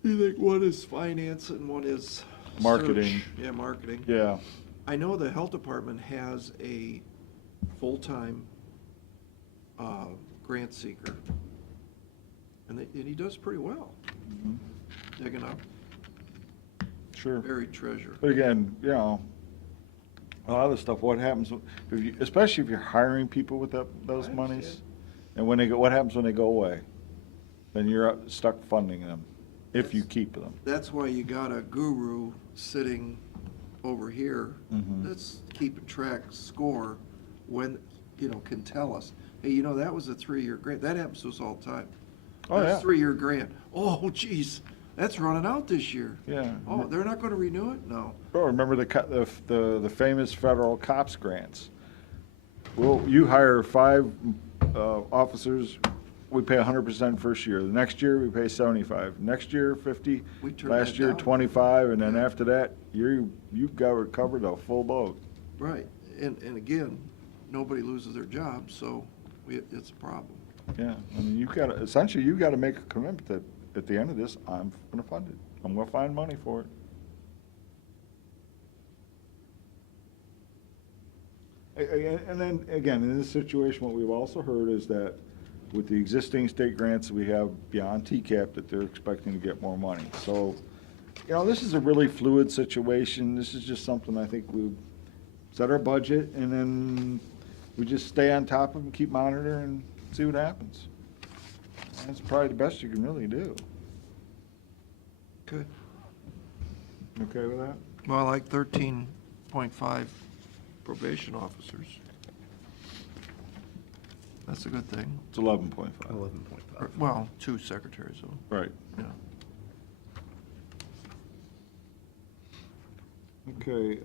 You think one is finance and one is marketing. Search. Yeah, marketing. Yeah, I know the health department has a full-time grant seeker, and he does pretty well, digging up sure. buried treasure. But again, you know, a lot of the stuff, what happens, if you, especially if you're hiring people with those I monies, understand. and when they go, what happens when they go away? Then you're stuck funding them, if you keep them. That's why you got a guru sitting over here Mhm. that's keeping track score when, can tell us, hey, that was a 3-year grant. That happens to us all the time. Oh, That's yeah. a 3-year grant. Oh, geez, that's running out this year. Yeah. Oh, they're not gonna renew it? No. Oh, remember the famous federal cops grants? Well, you hire 5 officers, we pay 100% first year. The next year, we pay 75. Next year, 50. We turn Last that year, down. 25, and then Yeah. after that, you've got covered a full boat. Right. And again, nobody loses their job, so it's a problem. Yeah, I mean, essentially, you've got to make a commitment that at the end of this, I'm gonna fund it. I'm gonna find money for it. And then, again, in this situation, what we've also heard is that with the existing state grants that we have beyond TCAP, that they're expecting to get more money. So, this is a really fluid situation. This is just something I think we set our budget, and then we just stay on top of it, keep monitoring, and see what happens. That's probably the best you can really do. Good. You okay with that? Well, I like 13.5 probation officers. That's a good thing. It's 11.5. 11.5. Well, 2 secretaries, though. Right. Yeah. Okay,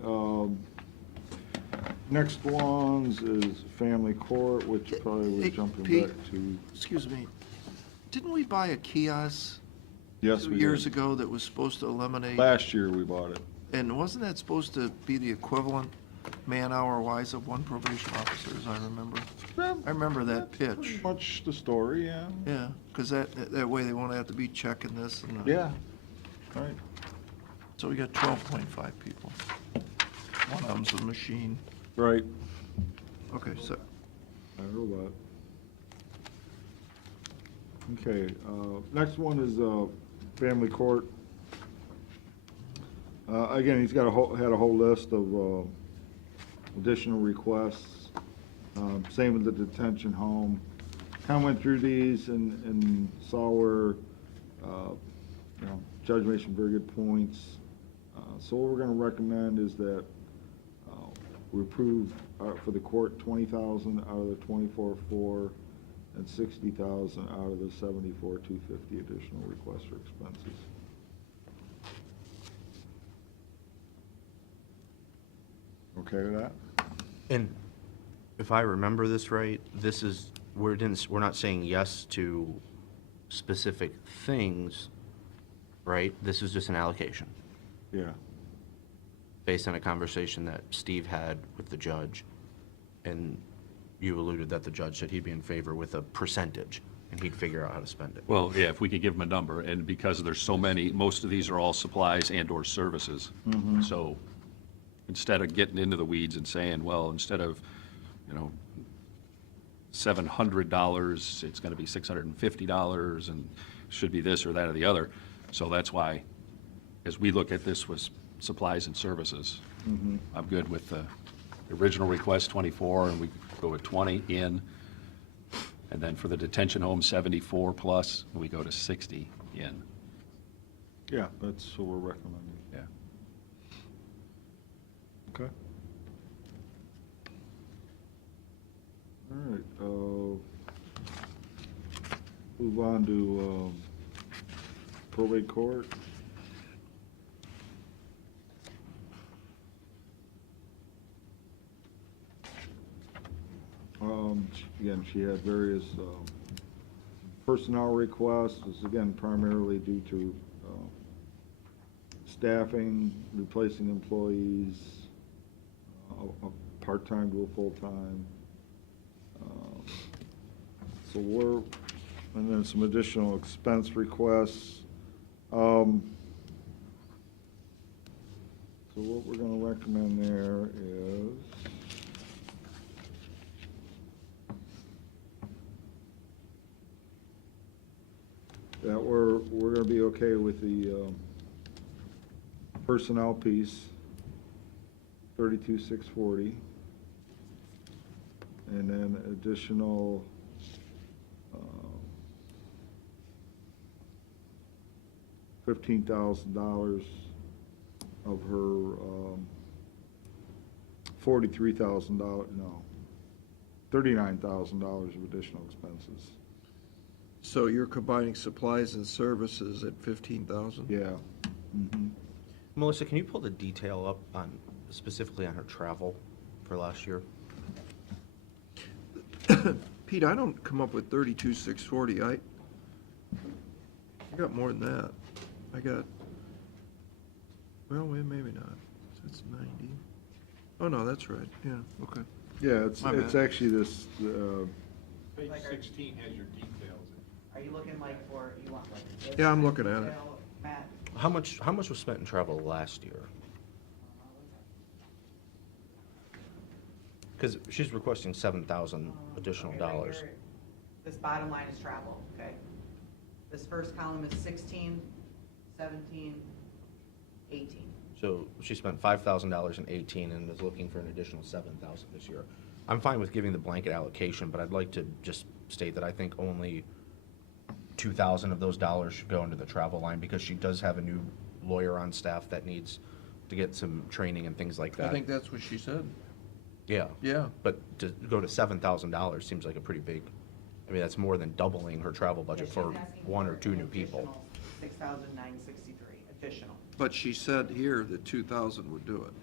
next ones is family court, which probably Hey, was jumping Pete. back to, Excuse me, didn't we buy a kiosk yes, 2 we years did. ago that was supposed to eliminate? Last year we bought it. And wasn't that supposed to be the equivalent man-hour-wise of 1 probation officer, as I remember? I remember that pitch. Pretty much the story, yeah. Yeah, because that way they won't have to be checking this and. Yeah, right. So we got 12.5 people. One of them's a machine. Right. Okay, so, I know that. Okay, next one is, family court. Again, he's got had a whole list of, additional requests. Same with the detention home. Kind of went through these and saw where, Judge made some very good points. So what we're gonna recommend is that, we approve, for the court, 20,000 out of the 24,400 and 60,000 out of the 74,250 additional requests for expenses. Okay with that? And if I remember this right, we're not saying yes to specific things, right? This is just an allocation Yeah. based on a conversation that Steve had with the judge. And you alluded that the judge said he'd be in favor with a percentage and he'd figure out how to spend it. Well, yeah, if we could give them a number, and because there's so many, most of these are all supplies and/or services. So instead of getting into the weeds and saying, well, instead of, $700, it's gonna be $650, and should be this or that or the other. So that's why, as we look at this with supplies and services, I'm good with the original request, 24, and we go with 20 in. And then for the detention home, 74 plus, we go to 60 in. Yeah, that's what we're recommending. Yeah. Okay. All right, move on to, probate court. Again, she had various, personnel requests, this is again primarily due to, staffing, replacing employees, a part-time to a full-time. So and then some additional expense requests. So what we're gonna recommend there is that we're gonna be okay with the personnel piece, 32,640. And then additional, $15,000 of her, $43,000, no, $39,000 of additional expenses. So you're combining supplies and services at 15,000? Yeah. Mhm. Melissa, can you pull the detail up on, specifically on her travel for last year? Pete, I don't come up with 32,640. I got more than that. I got, well, wait, maybe not. That's 90. Oh, no, that's right. Yeah, okay. Yeah, it's My bad. actually this, Page Like our- 16 has your details. Are you looking like for, you want like this? Yeah, I'm looking at it. detail, Matt? How much was spent in travel last year? Because she's requesting 7,000 additional Okay, right dollars. here, this bottom line is travel, okay? This first column is 16, 17, 18. So she spent $5,000 in 18 and is looking for an additional 7,000 this year. I'm fine with giving the blanket allocation, but I'd like to just state that I think only 2,000 of those dollars should go into the travel line because she does have a new lawyer on staff that needs to get some training and things like I that. think that's what she said. Yeah. Yeah. But to go to $7,000 seems like a pretty big, I mean, that's more than doubling her travel budget Yeah, for she's asking one or for two an new people. additional 6,963 additional. But she said here that 2,000 would do it,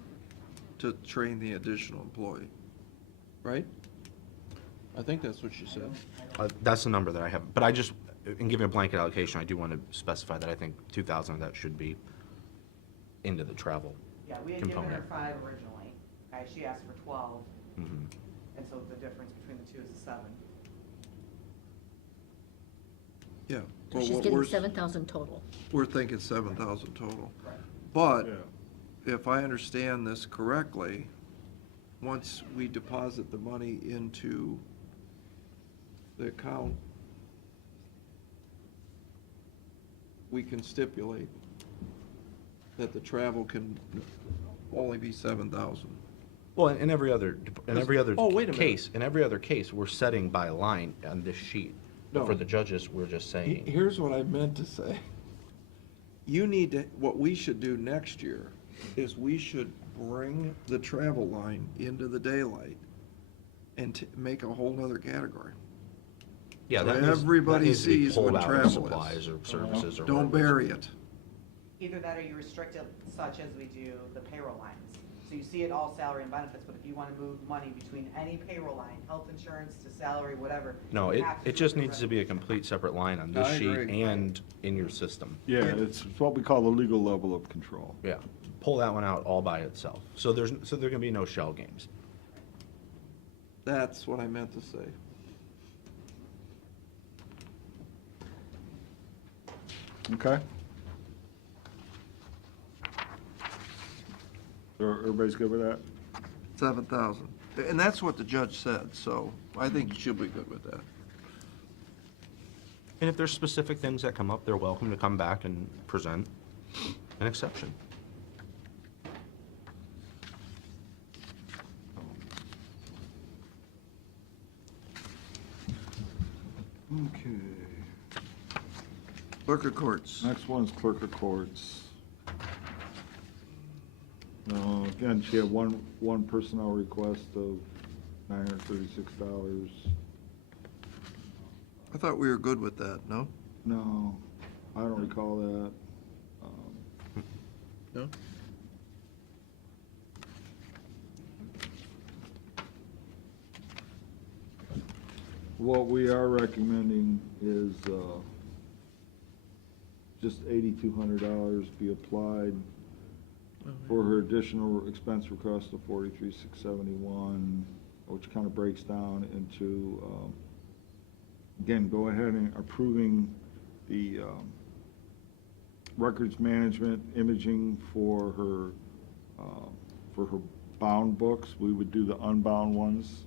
to train the additional employee, right? I think that's what she said. That's the number that I have, but I just, in giving a blanket allocation, I do want to specify that I think 2,000 of that should be into the travel Yeah, we had given her component. 5 originally, okay, she asked for 12, Mhm. and so the difference between the two is a 7. Yeah. So Well, she's what getting we're- 7,000 total. We're thinking 7,000 total. Right. But Yeah. if I understand this correctly, once we deposit the money into the account, we can stipulate that the travel can only be 7,000. Well, in every other, Oh, wait a minute. case, in every other case, we're setting by line on this sheet. But No. for the judges, we're just saying, Here's what I meant to say. You need to, what we should do next year is we should bring the travel line into the daylight and make a whole nother category. yeah, So that needs- that everybody needs to be sees pulled what out of travel is. supplies or services or Don't whatever. bury it. Either that or you restrict it such as we do the payroll lines. So you see it all salary and benefits, but if you want to move money between any payroll line, health insurance to salary, whatever. No, you it, have to it do just the needs to be a complete separate line on this I sheet agree. and in your system. Yeah, it's what we call the legal level of control. Yeah, pull that one out all by itself. So there can be no shell games. That's what I meant to say. Okay? So everybody's good with that? 7,000. And that's what the judge said, so I think you should be good with that. And if there's specific things that come up, they're welcome to come back and present an exception. Okay. Clerk of courts. Next one is clerk of courts. Again, she had one personnel request of $936. I thought we were good with that, no? No, I don't recall that. No? What we are recommending is just $8,200 be applied for her additional expense request of $43,671, which kind of breaks down into, again, go ahead and approving the records management imaging for her For her bound books, we would do the unbound ones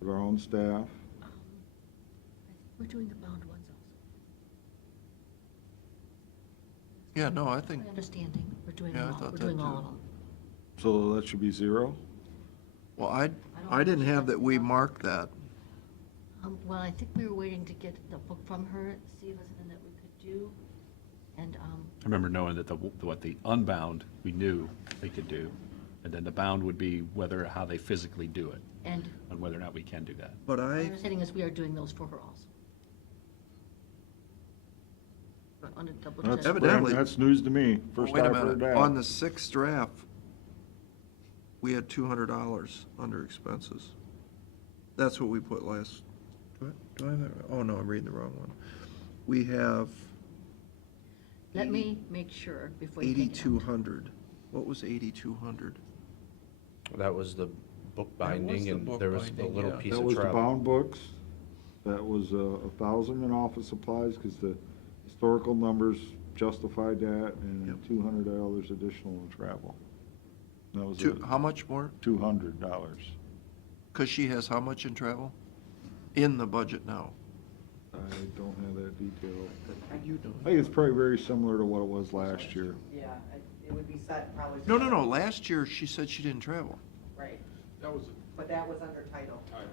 with our own staff. We're doing the bound ones also. Yeah, no, I think, My understanding, we're doing Yeah, I them all, thought we're that doing all too. of them. So that should be 0? well, don't I didn't think have that's that we enough. marked that. Well, I think we were waiting to get the book from her, see if it was something that we could do, and, I remember knowing that what the unbound, we knew they could do, and then the bound would be how they physically do it, and and whether or not we can do that. But my I, understanding is we are doing those for her also. But I want to double check. That's Evidently- That's news to me. First wait a I've heard minute, that. on the sixth draft, we had $200 under expenses. That's what we put last, do I have that? Oh, no, I'm reading the wrong one. We have Let me make sure before you take it out. 8,200. What was 8,200? That was the book That was binding, the and book there was a binding, little yeah. piece That of was the travel. bound books. That was 1,000 in office supplies, because the historical numbers justified that, and Yep. $200 additional in travel. That was How much more? $200. Because she has how much in travel? In the budget now? I don't have that detail. You don't. I think it's probably very similar to what it was last year. Yeah, it would be set probably. No, last year she said she didn't travel. Right, That was but that was under title. a title.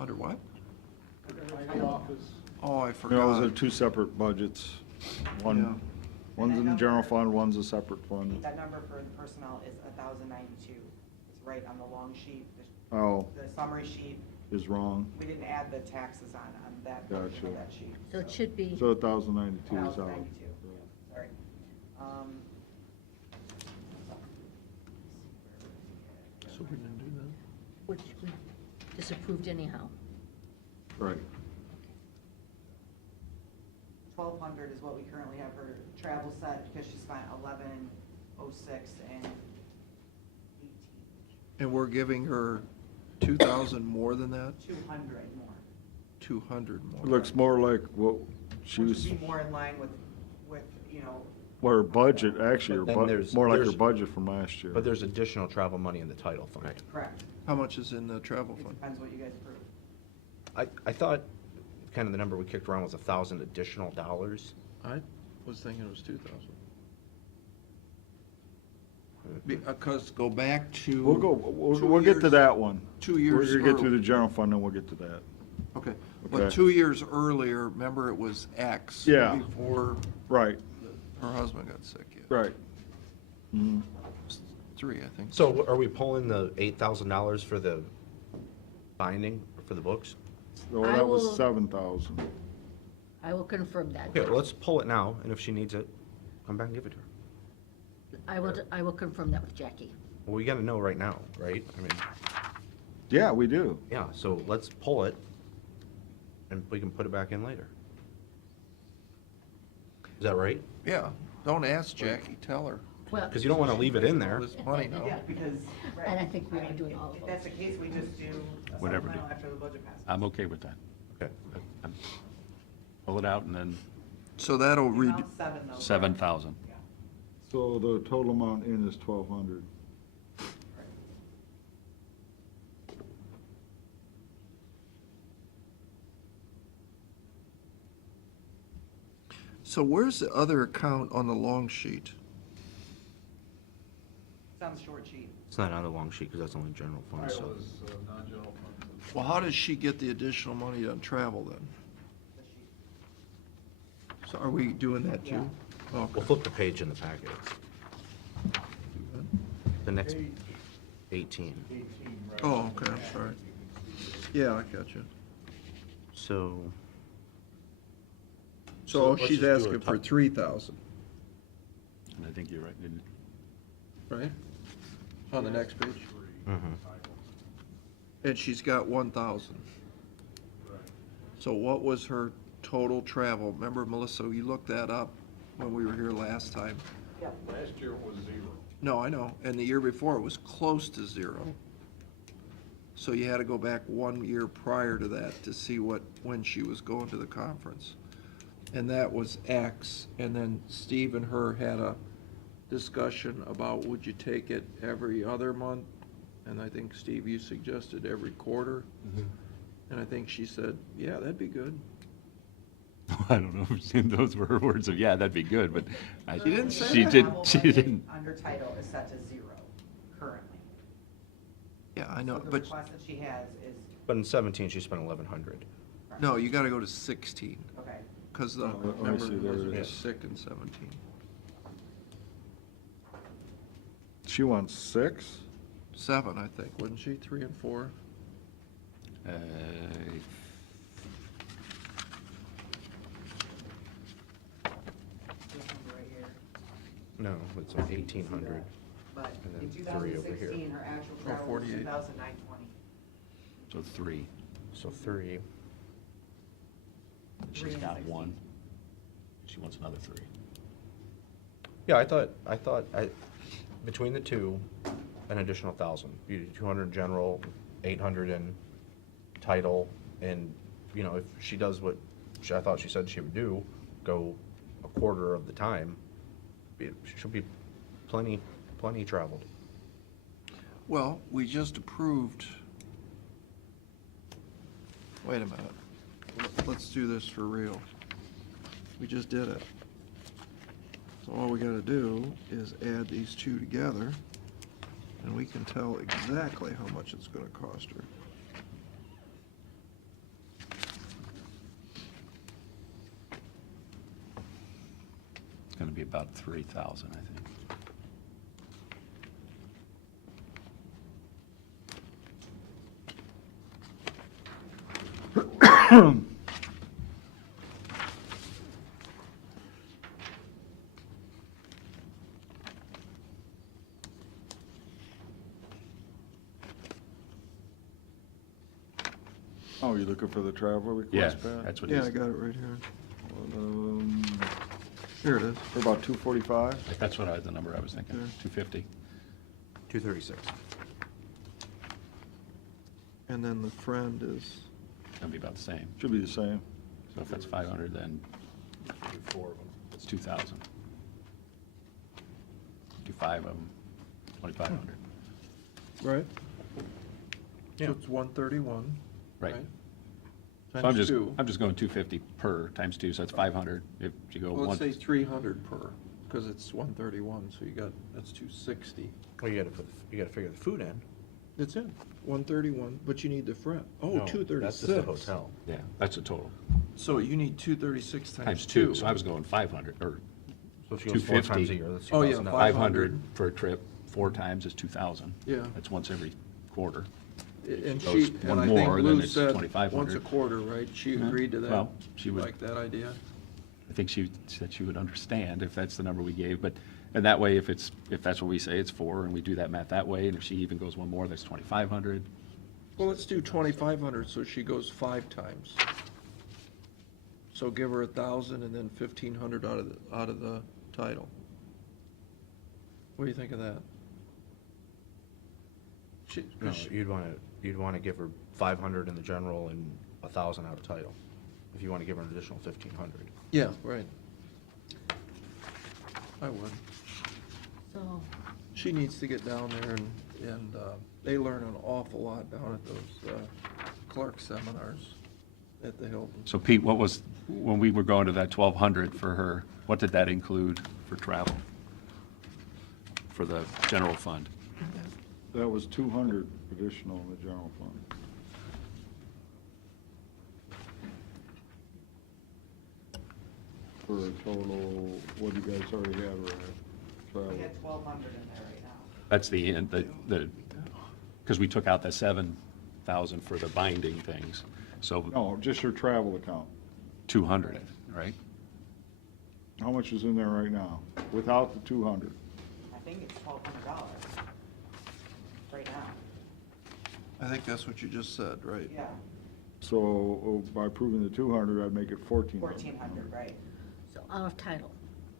Under what? Title office, Oh, I You know, those are forgot. 2 separate budgets. Yeah. One's in the general fund, one's a separate fund. That number for the personnel is 1,092. It's right on the long sheet, Oh, the summary sheet. is wrong. We didn't add the taxes on that Gotcha. portion of that sheet. So it should be, So 1,092 is out. 1,092, sorry. So we didn't do that? which we disapproved anyhow. Right. 1,200 is what we currently have her travel set, because she spent 1106 and 18. And we're giving her 2,000 more than that? 200 more. 200 more. It looks more like what she Which was, would be more in line with, her budget, actually, But then there's- more like her there's- budget from last year. But there's additional travel money in the title fund. correct. How much is in the travel It fund? depends what you guys approve. I thought kind of the number we kicked around was 1,000 additional dollars. I was thinking it was 2,000. Because go back to. We'll get to that one. 2 years We're gonna get through early. the general fund, then we'll get to that. Okay, but Okay. 2 years earlier, remember it was X. Yeah. Before Right, her husband got sick. Yeah. right. Mhm. 3, I think. So are we pulling the $8,000 for the binding, for the books? So I that will- was 7,000. I will confirm that. Okay, well, let's pull it now, and if she needs it, come back and give it to her. I will confirm that with Jackie. Well, we gotta know right now, right? I mean, Yeah, we do. yeah, so let's pull it, and we can put it back in later. Is that right? Yeah, don't ask Jackie, tell her. Well, Because you don't wanna leave it in there. All this money now. Yeah, because, right. And I think we are mean, doing all of If those. that's the case, we just do a Whatever supplemental do. after the budget passes. I'm okay with that. Okay. Pull it out and then So that'll The read, amount's 7 though. 7,000. Yeah. So the total amount in is 1,200. so where's the other account on the long sheet? It's on the short sheet. It's not on the long sheet, because that's only general fund, so. title is non-general fund. Well, how does she get the additional money on travel then? The sheet. So are we doing that too? Okay. We'll flip the page in the packet. The next, 18. 18, right? Oh, okay, I'm sorry. Yeah, I got you. So, So let's she's just do a asking for top- 3,000, And I think you're right. didn't- right? On the next page? mhm. And she's got 1,000. Right. So what was her total travel? Remember, Melissa, you looked that up when we were here last time. Yep. Last year it was 0. No, I know, and the year before it was close to 0. So you had to go back 1 year prior to that to see when she was going to the conference. And that was X, and then Steve and her had a discussion about would you take it every other month? And I think, Steve, you suggested every quarter. And I think she said, yeah, that'd be good. I don't know if those were her words of, yeah, that'd be good, but I. She didn't say She that. did, Travel she budget didn't. Under title is set to 0 currently. Yeah, I know, So the but, request that she has is, But in 17, she spent 1,100. no, you gotta go to 16, okay, because the, Oh, I remember, see, there it Elizabeth was is. sick in 17. She wants 6? 7, I think, wasn't she? 3 and 4? this number right here. No, it's like 1,800. But And in then 3 over here. 2016, her actual Oh, travel was 48. 2,920. So 3. So 3. She's got 1. She wants another 3. Yeah, I thought, between the two, an additional 1,000. You do 200 in general, 800 in title, and, you know, if she does what I thought she said she would do, go a quarter of the time, she'll be plenty traveled. Well, we just approved, wait a minute, let's do this for real. We just did it. So all we gotta do is add these two together, and we can tell exactly how much it's gonna cost her. It's gonna be about 3,000, I think. Oh, you looking for the travel Yeah, request back? that's what Yeah, he's, I got it right here. Um, Here it is. For about 245? that's what the number I was thinking, Okay. 250. 236. And then the friend is, Gonna be about the same. Should be the same. So if that's 500, then Do 4 of them. it's 2,000. Do 5 of them, 2,500. right? Yeah. So it's 131, Right. right? So I'm Times just, two. I'm just going 250 per times 2, so that's 500. If you go Well, one. let's say 300 per, because it's 131, so you got, that's 260. Well, you gotta figure the food in. It's in, 131, but you need the front. Oh, No, 236. That's just the hotel. Yeah, that's a total. So you need 236 Times times 2, 2. so I was going 500, or So if she goes 4 times 250. a year, that's Oh, yeah, 2,000. 500 for a trip, 4 times is 2,000. Yeah. That's once every quarter. And goes she, one and I think more, then Lou it's said 2,500. once a quarter, right? She agreed to that? Well, she would- Like that idea? I think she said she would understand if that's the number we gave, but, and that way, if that's what we say, it's 4, and we do that math that way, and if she even goes one more, that's 2,500. Well, let's do 2,500, so she goes 5 times. So give her 1,000 and then 1,500 out of the title. What do you think of that? No, you'd wanna give her 500 in the general and 1,000 out of title, if you wanna give her an additional 1,500. Yeah, right. I would. So, She needs to get down there and they learn an awful lot down at those Clark seminars at the Hilton. So Pete, what was, when we were going to that 1,200 for her, what did that include for travel? For the general fund? That was 200 additional in the general fund. For a total, what do you guys already have her at? Travel. We had 1,200 in there right now. That's the end, because we took out the 7,000 for the binding things, so No, just your travel account. 200, right? How much is in there right now, without the 200? I think it's $1,200 right now. I think that's what you just said, right? Yeah, So by approving the 200, I'd make it 1,400. 1,400, right. so out of title,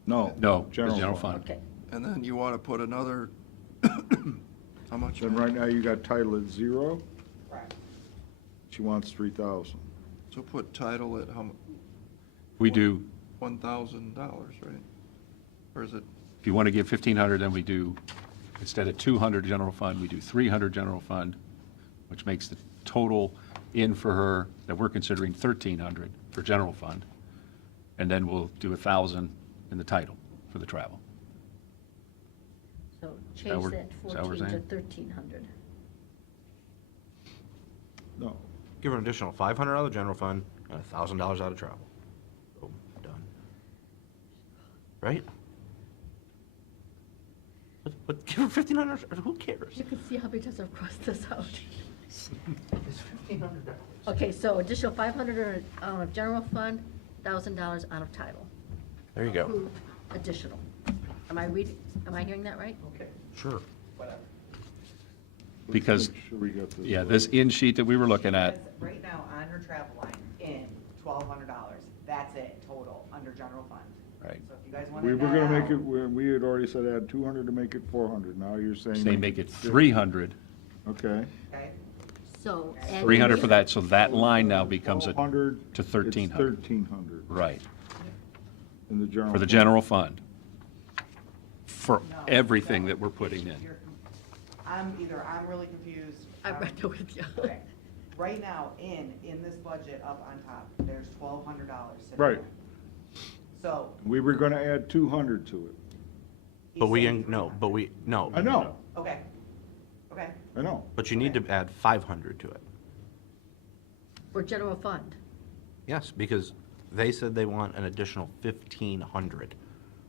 No. No, the general fund. okay. And then you want to put another, how much? Then right now you got title at 0, Correct. she wants 3,000. So put title at how much? We do, $1,000, right? Or is it If you want to give 1,500, then we do, instead of 200 general fund, we do 300 general fund, which makes the total in for her that we're considering 1,300 for general fund. And then we'll do 1,000 in the title for the travel. So that change what- that is that what we're 14 to saying? 1,300. No. Give her an additional 500 out of the general fund and $1,000 out of travel. Boom, done. Right? But give her 1,500, who cares? You can see how many times I've crossed this out. It's $1,500. Okay, so additional 500 out of general fund, $1,000 out of title. There you go. Approved additional. Am I hearing that right? Okay. Sure. Because, Make sure we got this yeah, right. this in sheet that we were looking at, Because right now, on her travel line, in $1,200, that's it, total, under general fund. right, So if you guys want to We were net gonna make out- it, we had already said add 200 to make it 400. Now you're saying. they make it 300, Okay. Okay, So. add 300 in- for that, so that line now becomes a, 1,200 to 1,300. 1,300 right, in the general. for the fund. general fund, for No, everything no. that we're putting in. You're- I'm really confused. I'm right there with you. Okay. Right now, in this budget up on top, there's $1,200 sitting Right. there. So. We were gonna add 200 to it. he's But we, saying no, 300. but we, no. I know, Okay, okay. I know. But you need to add 500 to it. For general fund. Yes, because they said they want an additional 1,500.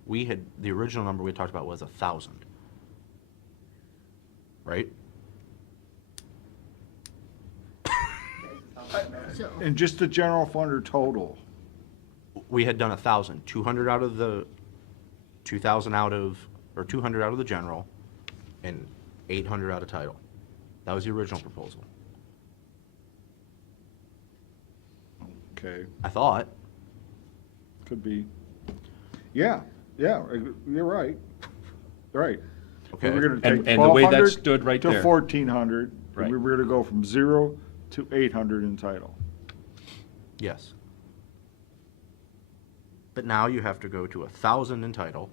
We had, the original number we talked about was 1,000. Right? So, And just the general fund or total? We had done 1,000, 200 out of the, 2,000 out of, or 200 out of the general, and 800 out of title. That was the original proposal. Okay, I thought. could be. Yeah, you're right. Right. Okay. We were gonna take And the way that 1,200 stood right there. to 1,400. Right. And we were gonna go from 0 to 800 in title. Yes. But now you have to go to 1,000 in title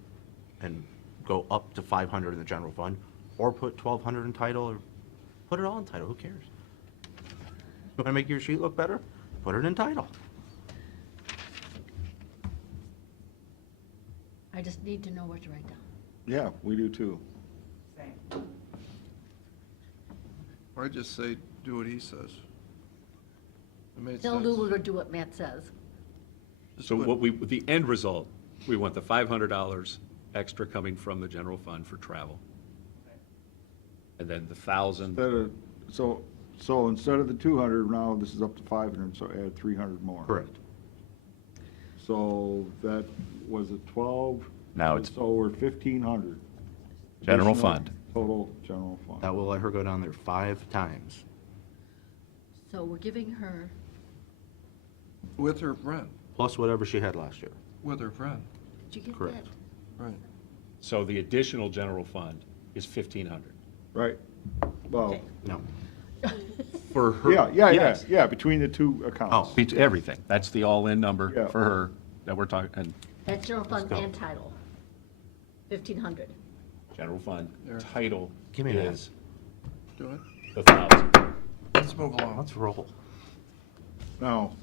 and go up to 500 in the general fund, or put 1,200 in title, or put it all in title, who cares? You wanna make your sheet look better? Put it in title. I just need to know what to write down. Yeah, we do too. Same. I just say, do what he says. It made Tell sense. Lou we're gonna do what Matt says. Just So put- what we, the end result, we want the $500 extra coming from the general fund for travel. And then the 1,000, Instead of, so instead of the 200, now this is up to 500, so add 300 more. Correct. So that was a 12. Now it's- So we're 1,500. General Additional fund. Total general fund. That will let her go down there 5 times. So we're giving her, With her friend, Plus whatever she had last year. with her friend, did you get that? Correct. right. so the additional general fund is 1,500. Right. Well, Okay. No. For her. yeah, between the two accounts. Oh. Everything, that's the all-in number Yeah. for her that we're talking, and That's general fund go. and title. 1,500. general fund, There. title Give me that. is Do it. the 1,000. Let's move along. Let's roll. Now,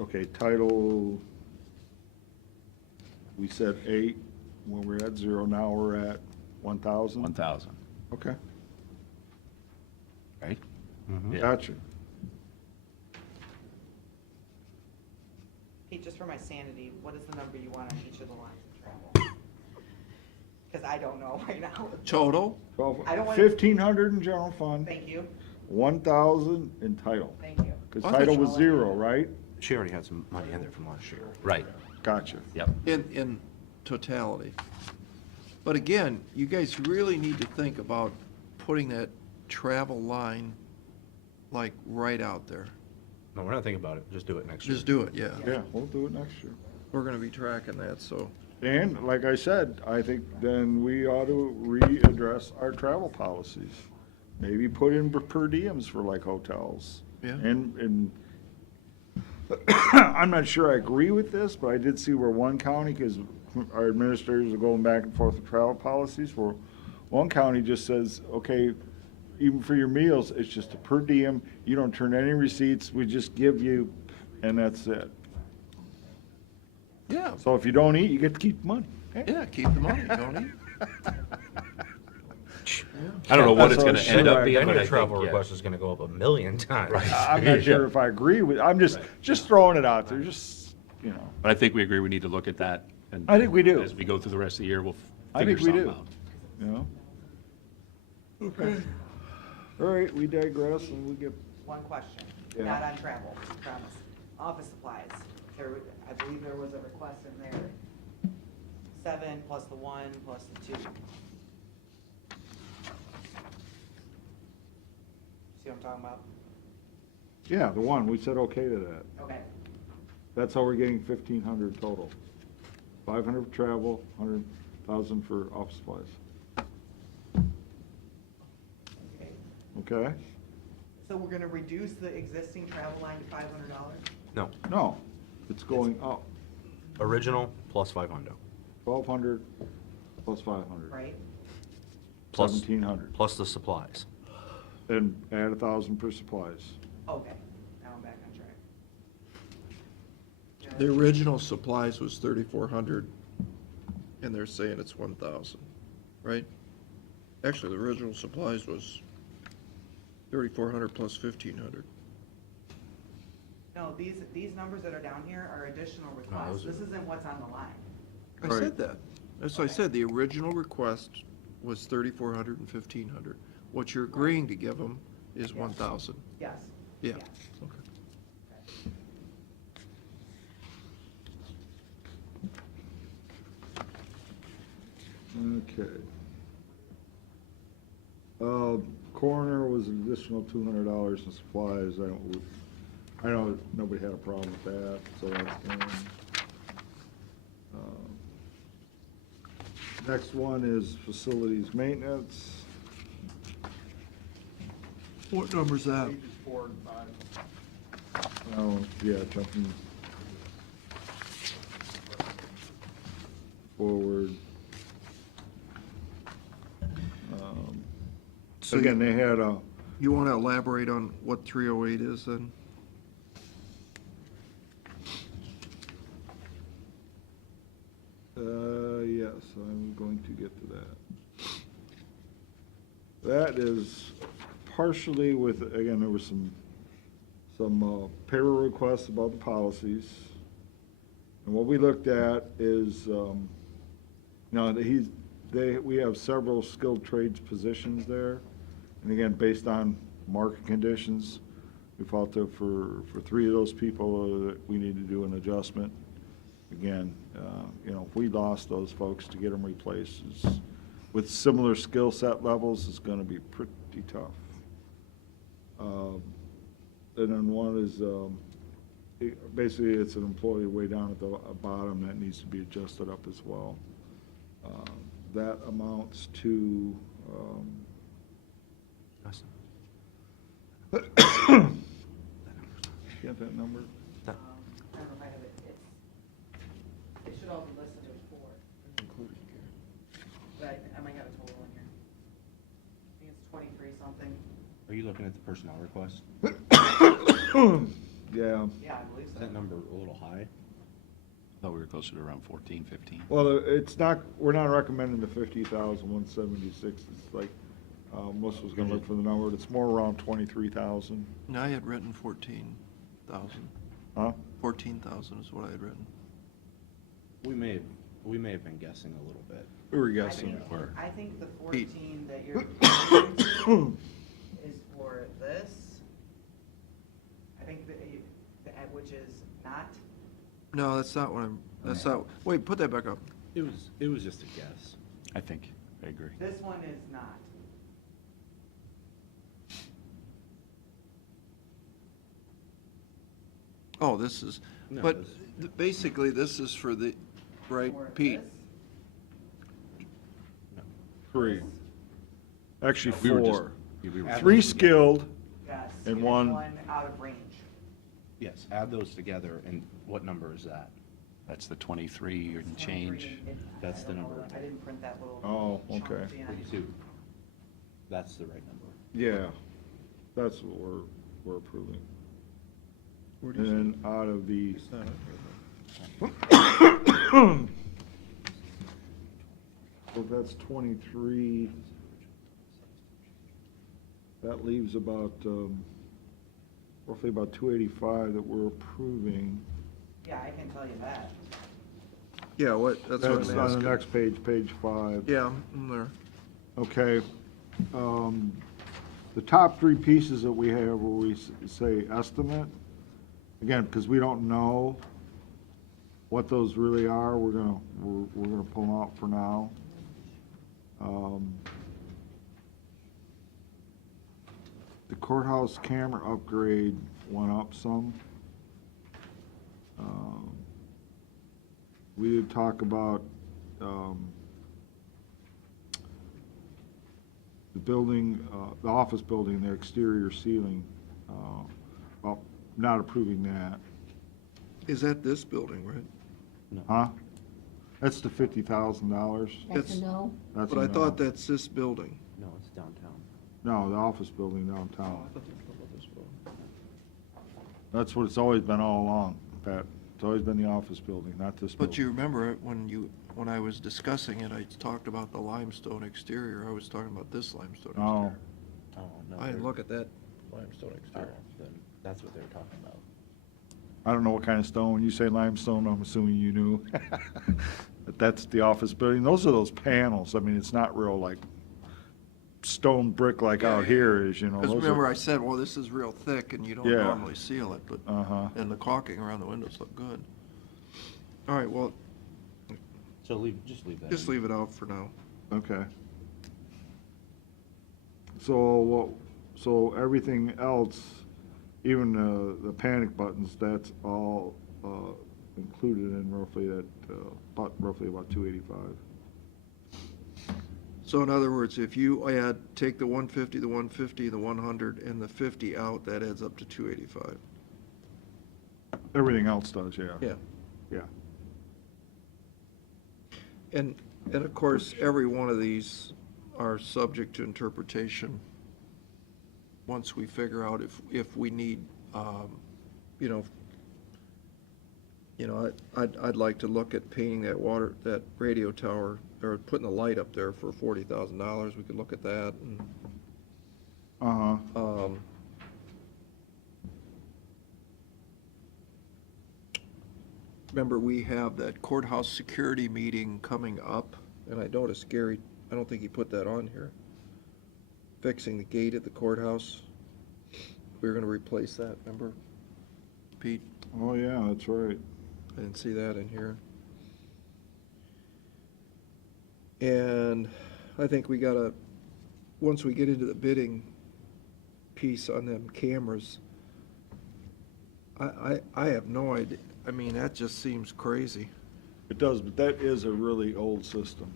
okay, title, we said 8 when we're at 0, now we're at 1,000? 1,000, Okay, right? Mhm. Yeah. gotcha. Hey, just for my sanity, what is the number you want on each of the lines of travel? Because I don't know right now. Total, 12 I don't wanna- 1,500 in general fund, Thank you, 1,000 in title. thank you. Because I thought title you- was 0, right? She already had some money in there from last year. Right, Gotcha. yep. in totality. But again, you guys really need to think about putting that travel line like right out there. No, we're not thinking about it. Just do it next year. Just do it, yeah. Yeah, we'll do it next year. We're gonna be tracking that, so. And like I said, I think then we ought to readdress our travel policies. Maybe put in per diems for like hotels. Yeah. And I'm not sure I agree with this, but I did see where one county, because our administrators are going back and forth with travel policies, where one county just says, okay, even for your meals, it's just a per diem, you don't turn any receipts, we just give you, and that's it. Yeah, So if you don't eat, you get to keep the money. yeah, keep the money, don't you? I don't know what it's That's gonna what end up Then being, your but I travel think, yeah. request is gonna go up 1,000,000 times. I'm not sure if I agree with, I'm just throwing it out there, just, you know. But I think we agree we need to look at that. And I think we do. As we go through the rest of the year, we'll I figure think we something do. out. You know? Okay. All right, we digress and we get, One question, Yeah. not on travel, promise. Office supplies, I believe there was a request in there. 7 plus the 1 plus the 2. See what I'm talking about? yeah, the one, we said okay to that. Okay, That's how we're getting 1,500 total. 500 for travel, 100,000 for office supplies. okay. Okay? So we're gonna reduce the existing travel line to $500? No, No, it's going up. original plus 500, 1,200 plus 500. Right? Plus- 1,700. plus the supplies. And add 1,000 for supplies. Okay, now I'm back on track. The original supplies was 3,400, and they're saying it's 1,000, right? Actually, the original supplies was 3,400 plus 1,500. No, these numbers that are down here are additional requests. those are- This isn't what's on the line. I Right. said that. That's what I said. The original request was 3,400 and 1,500. What you're agreeing to give them is 1,000. Yes. Yeah. Yes. Okay. Okay. Coroner was an additional $200 in supplies. I know nobody had a problem with that, so that's in. Next one is facilities maintenance. What number's that? Pages 4 and 5. Oh, yeah, jumping forward. So Again, they had a, You want to elaborate on what 308 is then? yes, I'm going to get to that. That is partially with, again, there was some payroll requests about the policies. And what we looked at is, we have several skilled trades positions there. And again, based on market conditions, we felt that for 3 of those people, that we need to do an adjustment. Again, if we lost those folks to get them replaced, with similar skill set levels, it's gonna be pretty tough. And then one is, basically, it's an employee way down at the bottom that needs to be adjusted up as well. That amounts to, get that number? I don't know if I have it, it should all be listed as 4, but I might have a total in here. I think it's 23 something. Are you looking at the personnel request? Yeah, Yeah, I believe Is so. that number a little high? I thought we were closer to around 14, 15. well, it's not, we're not recommending the 50,176, it's like, Melissa was gonna look for the number, it's more around 23,000. No, I had written 14,000. Huh? 14,000 is what I had written. We may have been guessing a little bit. We were I guessing. think- I think the 14 that you're referring to is for this. I think which is not, No, that's not what that's not, wait, put that back up. It was just a guess. I think, I agree. this one is not. Oh, this is, No, but this- basically, this is for the, right, For Pete? this. 3. Actually, We were just- 4. yeah, we were- 3 skilled, Yes. And then one- One out of range. Yes, add those together, and what number is that? That's the 23 and It's change. 23, and That's I the don't know, number. I didn't print that little. Oh, chunk okay. at the end. 32. That's the right number. Yeah, that's what we're approving. Where do you see And then out of the, It's not on here, so that's 23, that leaves about, roughly about 285 that we're approving. Yeah, I can tell you that. though. Yeah, that's what That's I'm on asking. the next page, page 5. Yeah, I'm there. Okay. The top three pieces that we have where we say estimate, again, because we don't know what those really are, we're gonna pull them out for now. The courthouse camera upgrade went up some. We did talk about, the building, the office building, the exterior ceiling, well, not approving that. Is that this building, right? Huh? That's the $50,000. That's a It's- no? That's But a I no. thought that's this building. No, it's downtown. No, the office building downtown. thought they were talking about this building. That's what it's always been all along, Pat. It's always been the office building, not this building. But you remember it when I was discussing it, I talked about the limestone exterior. I was talking about this limestone Oh, exterior. Oh, no. I didn't they're- look at that limestone Oh, exterior. then that's what they were talking about. I don't know what kind of stone. When you say limestone, I'm assuming you knew. But that's the office building. Those are those panels. I mean, it's not real like stone brick like out here is, you know. Because Those remember are- I said, well, this is real thick and you don't Yeah. normally seal it, but, Uh-huh. and the caulking around the windows look good. All right, well, So just leave that. just in. leave it out for now. Okay. So everything else, even the panic buttons, that's all included in roughly about 285. So in other words, if you take the 150, the 150, the 100, and the 50 out, that adds up to 285. Everything else does, yeah. Yeah. Yeah. And of course, every one of these are subject to interpretation once we figure out if we need, I'd like to look at painting that radio tower, or putting a light up there for $40,000. We could look at that. And, Uh-huh. remember, we have that courthouse security meeting coming up, and I noticed Gary, I don't think he put that on here. Fixing the gate at the courthouse. We were gonna replace that, remember, Pete? Oh, yeah, that's right. I didn't see that in here. And I think we gotta, once we get into the bidding piece on them cameras, I have no idea, I mean, that just seems crazy. It does, but that is a really old system.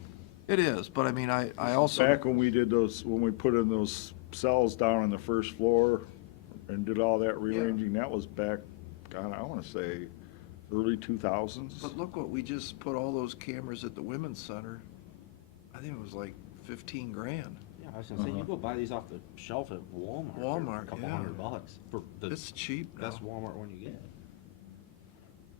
It is, but I mean, I also. Back when we did those, when we put in those cells down on the first floor and did all that rearranging, that was back, God, I wanna say, early 2000s. But look what, we just put all those cameras at the Women's Center. I think it was like 15 grand. Yeah, I was gonna say, you Uh-huh. go buy these off the shelf at Walmart. for Walmart, A couple yeah. $100 for the It's cheap now. best Walmart one you get.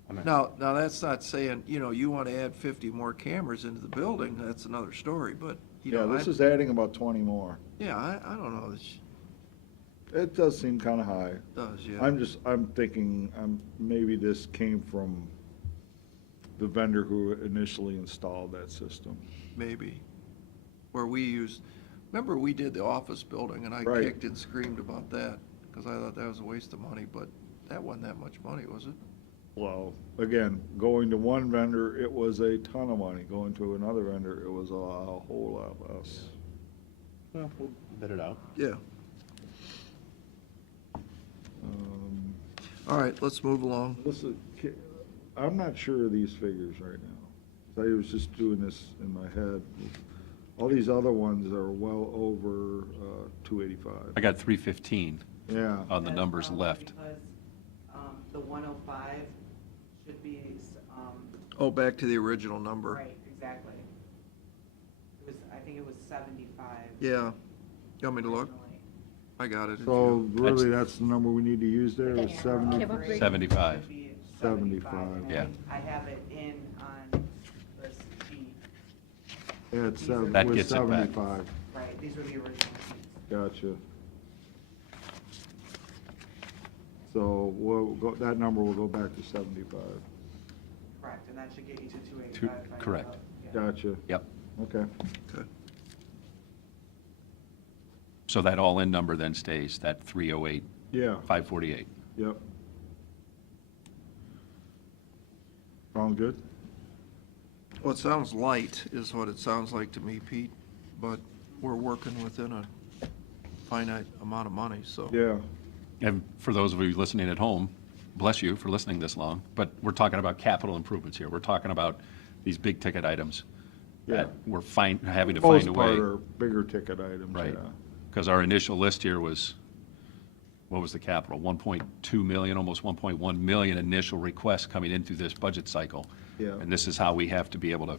I mean, Now, that's not saying, you want to add 50 more cameras into the building, that's another story, but, Yeah, this is adding about 20 more. Yeah, I don't know, this It does seem kinda high. does, yeah. I'm thinking, maybe this came from the vendor who initially installed that system. Maybe. Where we used, remember we did the office building, and I Right. kicked and screamed about that, because I thought that was a waste of money, but that wasn't that much money, was it? Well, again, going to one vendor, it was a ton of money. Going to another vendor, it was a whole lot less. well, we'll bid it out. Yeah. Um, All right, let's move along. Listen, I'm not sure of these figures right now. I was just doing this in my head. All these other ones are well over 285. I got 315 Yeah. on the That's numbers probably left. Because, the 105 should be, Oh, back to the original number. Right, exactly. I think it was 75. Yeah. You want me to look? originally. I got it. if So you- really, that's the number we need to use there, is Yeah. 70? Give upgrade. 75. Should be 75, and yeah. I have it in on this sheet. Yeah, it's seven, That was gets it back. 75. Right, these were the original sheets. Gotcha. So that number will go back to 75. Correct, and that should get you to 285. correct. Gotcha. Yep. Okay. Okay. So that all-in number then stays, that 308, Yeah, 548. yep. Sound good? Well, it sounds light, is what it sounds like to me, Pete, but we're working within a finite amount of money, so. Yeah. And for those of you listening at home, bless you for listening this long, but we're talking about capital improvements here. We're talking about these big-ticket items that Yeah. we're having to find a Most way. part are bigger ticket items, Right. yeah. Because our initial list here was, what was the capital? 1.2 million, almost 1.1 million initial requests coming in through this budget cycle. Yeah. And this is how we have to be able to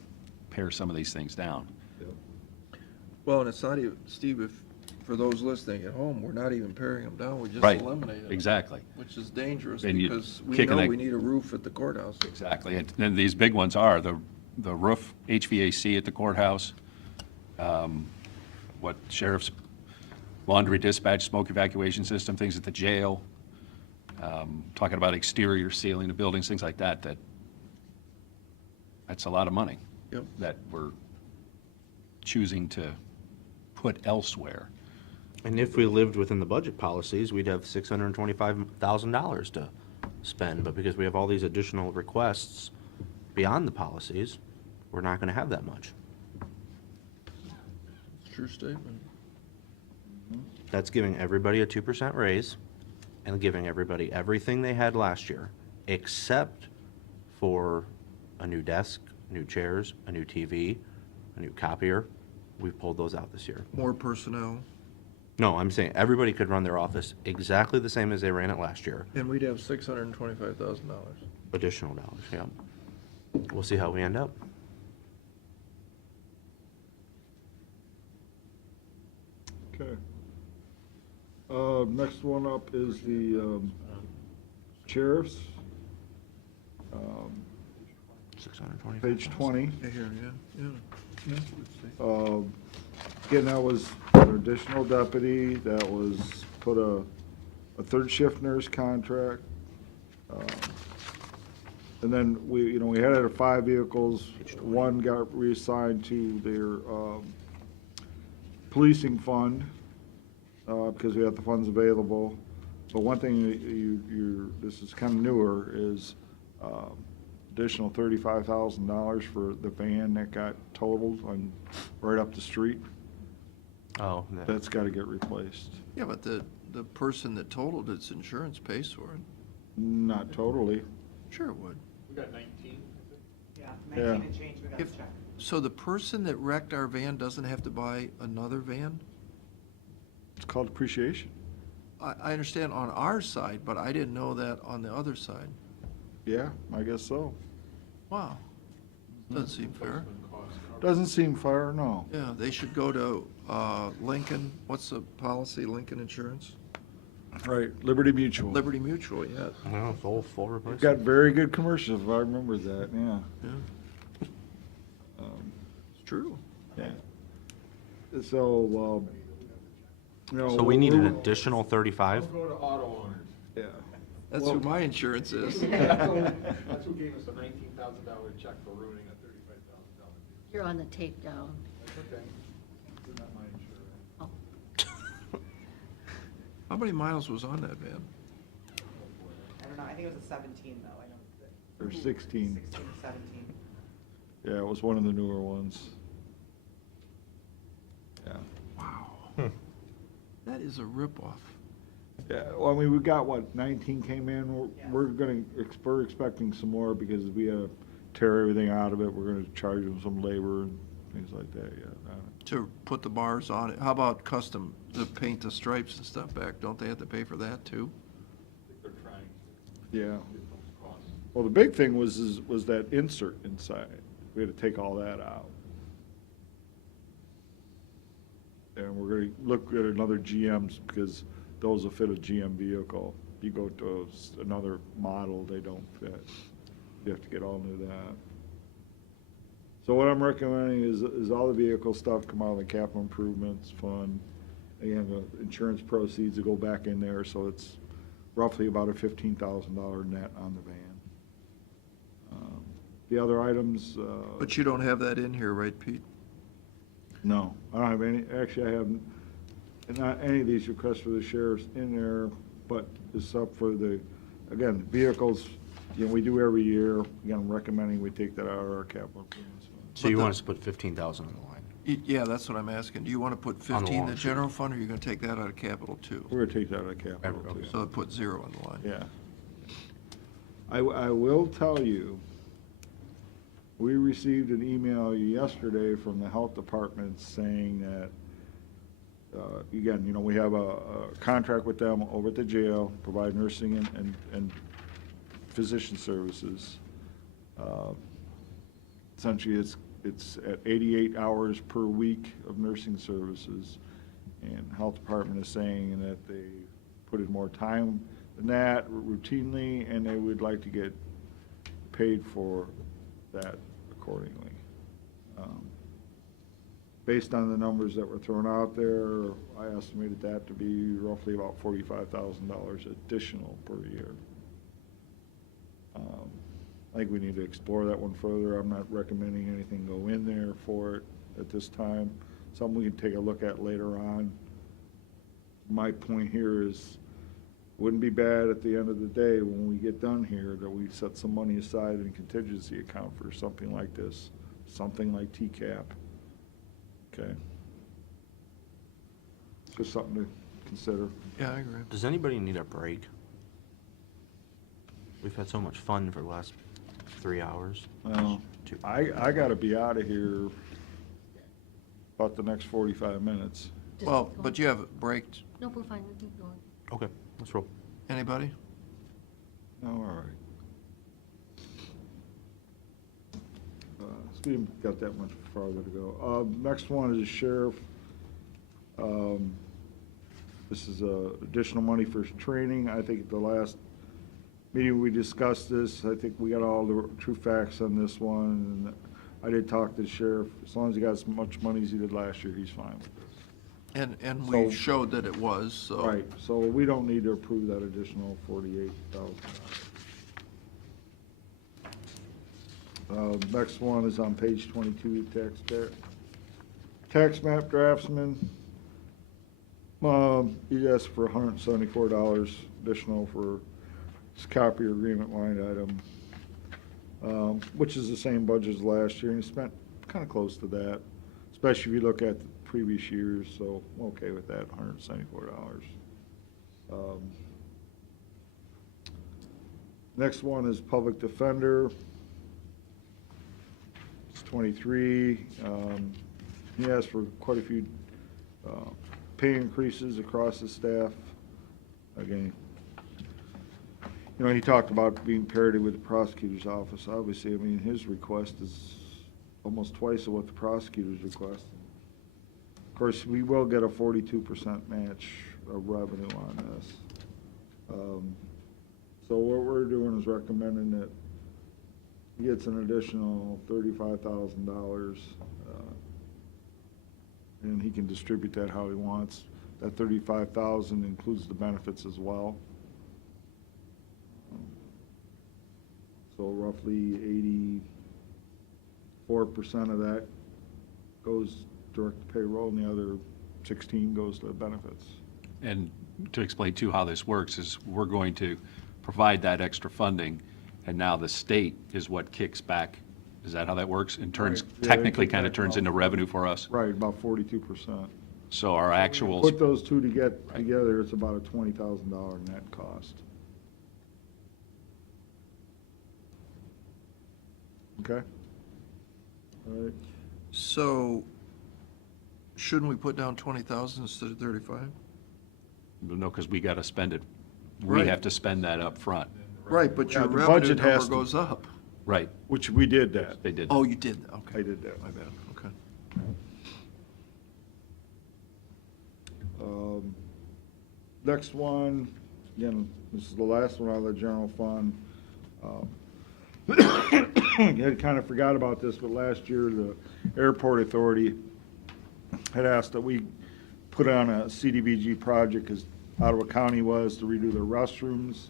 pare some of these things down. Yep. Well, and it's not even, Steve, if, for those listening at home, we're not even paring them down, we're just Right, eliminating them. exactly. Which is dangerous, And you because we kicking know that- we need a roof at the courthouse. Exactly. And these big ones are the roof, HVAC at the courthouse, what sheriff's laundry dispatch, smoke evacuation system, things at the jail, talking about exterior sealing of buildings, things like that, that's a lot of money. Yep. That we're choosing to put elsewhere. And if we lived within the budget policies, we'd have $625,000 to spend, but because we have all these additional requests beyond the policies, we're not gonna have that much. True statement. That's giving everybody a 2% raise and giving everybody everything they had last year, except for a new desk, new chairs, a new TV, a new copier. We pulled those out this year. More personnel, No, I'm saying everybody could run their office exactly the same as they ran it last year. and we'd have $625,000. Additional dollars, yeah. We'll see how we end up. Okay. Next one up is the sheriff's, 625. page 20. Yeah, here, yeah, yeah. Again, that was an additional deputy, that was put a third shift nurse contract. And then we had it at 5 vehicles, one got reassigned to their policing fund, because we had the funds available. But one thing that this is kind of newer, is additional $35,000 for the van that got totaled right up the street. Oh, That's got to get replaced. Yeah, but the person that totaled its insurance pays for it. Not totally. Sure it would. We got 19, I think. Yeah, Yeah. 19 and change, we got to If, check. so the person that wrecked our van doesn't have to buy another van? It's called depreciation. I understand on our side, but I didn't know that on the other side. Yeah, I guess so. Wow. Doesn't seem fair. Replacement costs covered. Doesn't seem fair, no. Yeah, they should go to Lincoln, what's the policy, Lincoln Insurance? Right, Liberty Mutual. Liberty Mutual, yeah. no, full Got replacement. very good commercials, if I remember that, yeah. Yeah, Um, it's true. Yeah. So, So we need an additional 35? Don't go to auto owners. Yeah. That's who my insurance is. That's who gave us a $19,000 check for ruining a $35,000 vehicle. You're on the tape down. That's okay. They're not my insurance. Oh, How many miles was on that van? I don't know, I think it was a 17 though, I know. Or 16. 16 or 17. Yeah, it was one of the newer ones. Yeah. Wow. That is a ripoff. Yeah, well, I mean, we got, what, 19 came in, Yeah. we're expecting some more, because we had to tear everything out of it, we're gonna charge them some labor and things like that, yeah. To put the bars on it. How about custom, to paint the stripes and stuff back? Don't they have to pay for that too? I think they're trying to Yeah, get those costs. Well, the big thing was that insert inside. We had to take all that out. And we're gonna look at another GMs, because those will fit a GM vehicle. You go to another model, they don't fit. You have to get all new that. So what I'm recommending is all the vehicle stuff come out of the capital improvements fund. Again, the insurance proceeds will go back in there, so it's roughly about a $15,000 net on the van. The other items. But you don't have that in here, right, Pete? No, I don't have any, actually, I have not any of these requests for the sheriffs in there, but it's up for the, again, vehicles, you know, we do every year. Again, I'm recommending we take that out of our capital improvements fund. So you want us to put 15,000 on the line? Yeah, that's what I'm asking. Do you want to put On the 15 in the lawn. general fund, or are you going to take that out of capital too? We're gonna take that out of capital Okay. too. So put 0 on the line. Yeah. I will tell you, we received an email yesterday from the health department saying that, again, you know, we have a contract with them over at the jail, provide nursing and physician services. Essentially, it's at 88 hours per week of nursing services. And health department is saying that they put in more time than that routinely, and they would like to get paid for that accordingly. Based on the numbers that were thrown out there, I estimated that to be roughly about $45,000 additional per year. I think we need to explore that one further. I'm not recommending anything go in there for it at this time. Something we can take a look at later on. My point here is, wouldn't be bad at the end of the day when we get done here that we set some money aside in contingency account for something like this, something like TCAP. Okay? Just something to consider. Yeah, I agree. Does anybody need a break? We've had so much fun for the last 3 hours. Well, I gotta be out of here about the next 45 minutes. Just Well, keep but going. you have break. No, we're fine, we keep going. Okay, let's roll. Anybody? Oh, all right. So we haven't got that much farther to go. Next one is sheriff. This is additional money for training. I think at the last meeting we discussed this. I think we got all the true facts on this one. And I did talk to the sheriff. As long as he got as much money as he did last year, he's fine with this. And we So- showed that it was, so. Right, so we don't need to approve that additional $48,000. Next one is on page 22, tax map draftsman. He asked for $174 additional for his copier agreement line item, which is the same budget as last year, and he spent kind of close to that, especially if you look at the previous years, so I'm okay with that, $174. Next one is public defender. It's 23. He asked for quite a few pay increases across the staff. Again, you know, he talked about being parity with the prosecutor's office. Obviously, I mean, his request is almost twice of what the prosecutor's request. Of course, we will get a 42% match of revenue on this. So what we're doing is recommending that he gets an additional $35,000, and he can distribute that how he wants. That $35,000 includes the benefits as well. So roughly 84% of that goes direct to payroll, and the other 16 goes to benefits. And to explain too how this works is we're going to provide that extra funding, and now the state is what kicks back. Is that how that works? And turns, Right. Yeah, they technically kick kind of back turns off. into revenue for us? Right, about 42%. So our actuals, Put those two together, it's about a $20,000 net cost. Okay? All right. So, shouldn't we put down 20,000 instead of 35? no, because we got to spend it. We Right. have to spend that up front. Right, but Yeah, your the revenue budget number has to- goes up. Right, Which we did that. they did. Oh, you did, okay. I did that. My bad, okay. Next one, again, this is the last one out of the general fund. I kind of forgot about this, but last year, the airport authority had asked that we put on a CDBG project, because Ottawa County was to redo their restrooms.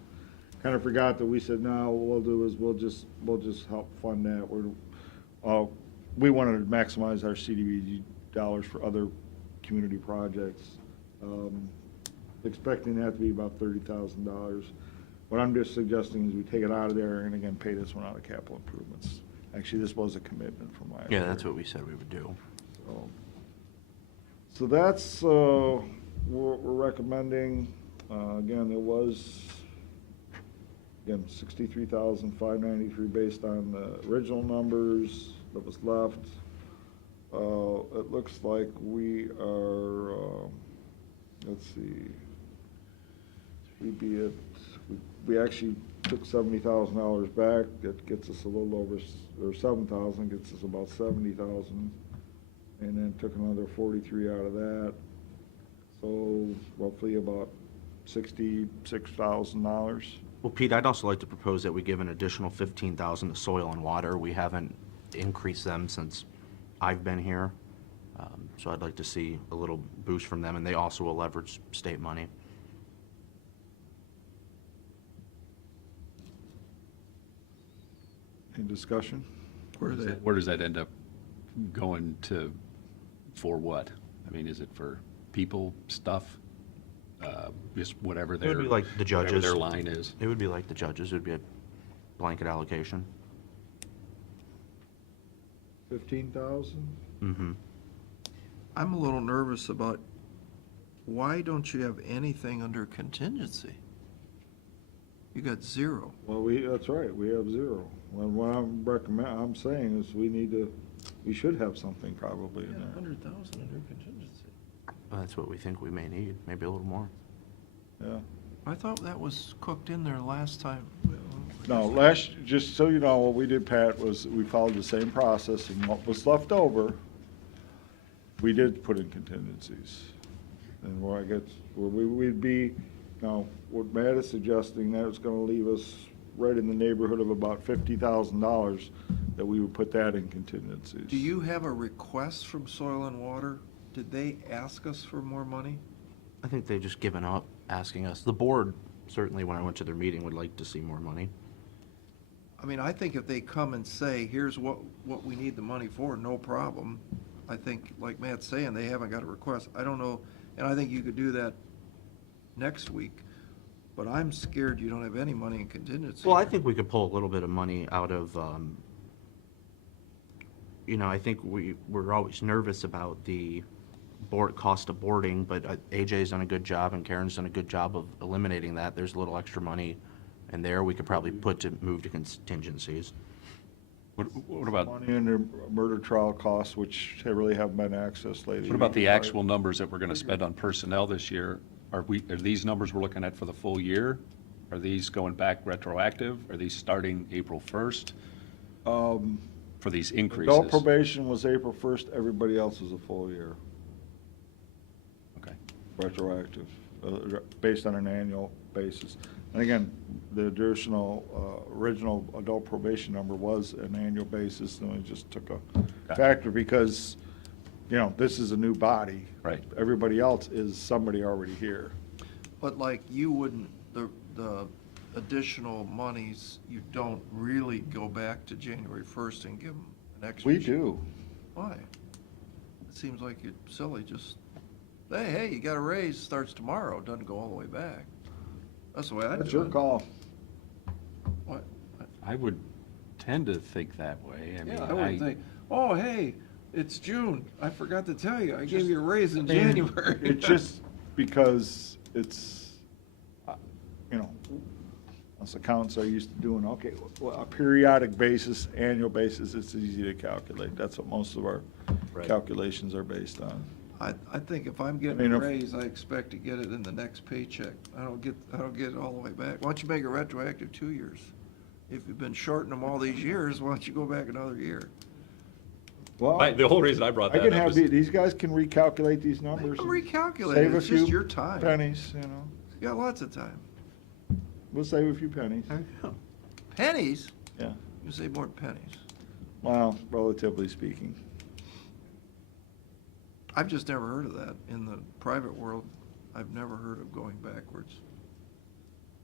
Kind of forgot that we said, no, what we'll do is we'll just help fund that. We wanted to maximize our CDBG dollars for other community projects. Expecting that to be about $30,000. What I'm just suggesting is we take it out of there and again, pay this one out of capital improvements. Actually, this was a commitment from last year. Yeah, that's what we said we would do. So that's, what we're recommending. Again, it was, again, 63,593 based on the original numbers that was left. It looks like we are, let's see, we actually took $70,000 back. That gets us a little over, or 7,000, gets us about 70,000. And then took another 43 out of that. So roughly about $66,000. Well, Pete, I'd also like to propose that we give an additional 15,000 to soil and water. We haven't increased them since I've been here. So I'd like to see a little boost from them, and they also will leverage state money. Any discussion? Where does that end up going to, for what? I mean, is it for people, stuff, just whatever It their, would be like the whatever judges. their line is? It would be like the judges. It would be a blanket allocation. 15,000? Mm-hmm. I'm a little nervous about, why don't you have anything under contingency? You got zero. Well, that's right, we have zero. Well, what I'm saying is we should have something probably in there. 100,000 under contingency. Well, that's what we think we may need, maybe a little more. Yeah. I thought that was cooked in there last time. No, just so you know, what we did, Pat, was we followed the same process, and what was left over, we did put in contingencies. And we'd be, now, what Matt is suggesting, that it's gonna leave us right in the neighborhood of about $50,000, that we would put that in contingencies. Do you have a request from Soil and Water? Did they ask us for more money? I think they've just given up asking us. The board, certainly when I went to their meeting, would like to see more money. I mean, I think if they come and say, here's what we need the money for, no problem. I think, like Matt's saying, they haven't got a request. I don't know, and I think you could do that next week, but I'm scared you don't have any money in contingency. Well, I think we could pull a little bit of money out of, I think we're always nervous about the cost of boarding, but AJ's done a good job and Karen's done a good job of eliminating that. There's a little extra money in there we could probably move to contingencies. What about, Money in their murder trial costs, which they really haven't been accessed lately. what about the actual numbers that we're gonna spend on personnel this year? Are these numbers we're looking at for the full year? Are these going back retroactive? Are these starting April 1st? For these increases? Adult probation was April 1st, everybody else is a full year, Okay. retroactive, based on an annual basis. And again, the original adult probation number was an annual basis, and we just took a factor because, this is a new body. Right. Everybody else is somebody already here. But like, you wouldn't, the additional monies, you don't really go back to January 1st and give them an extra. We do. Why? It seems like you're silly, just, hey, you got a raise, starts tomorrow, doesn't go all the way back. That's the way I do it. That's your call. What? I would tend to think that way. I mean, Yeah, I would think, oh, hey, it's June, I forgot to tell you, I gave you a raise in January. It's just because it's, us accountants are used to doing, okay, well, a periodic basis, annual basis, it's easy to calculate. That's what most of our Right. calculations are based on. I think if I'm getting I mean, a if- raise, I expect to get it in the next paycheck. I don't get it all the way back. Why don't you make it retroactive 2 years? If you've been shorting them all these years, why don't you go back another year? Well, The whole reason I brought I that can up have, is, these guys can recalculate these Make numbers. them and recalculate save it. a It's just few your time. pennies, you know. You got lots of time. We'll save a few pennies. Pennies? Yeah. You save more than pennies. Well, relatively speaking. I've just never heard of that. In the private world, I've never heard of going backwards.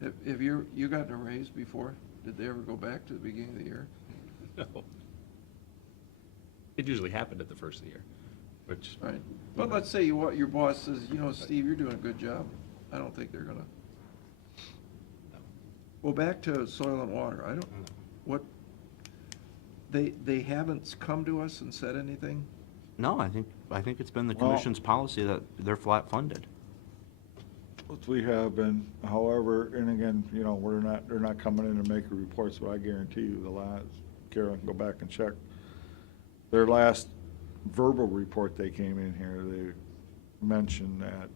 Have you gotten a raise before? Did they ever go back to the beginning of the year? no. It usually happened at the first of the year, which, Right. But let's say your boss says, Steve, you're doing a good job. I don't think they're gonna. Well, back to soil and water. They haven't come to us and said anything? No, I think it's been the Well- commission's policy that they're flat funded. Which we have been, however, and again, they're not coming in and making reports, but I guarantee you Carol can go back and check. Their last verbal report they came in here, they mentioned that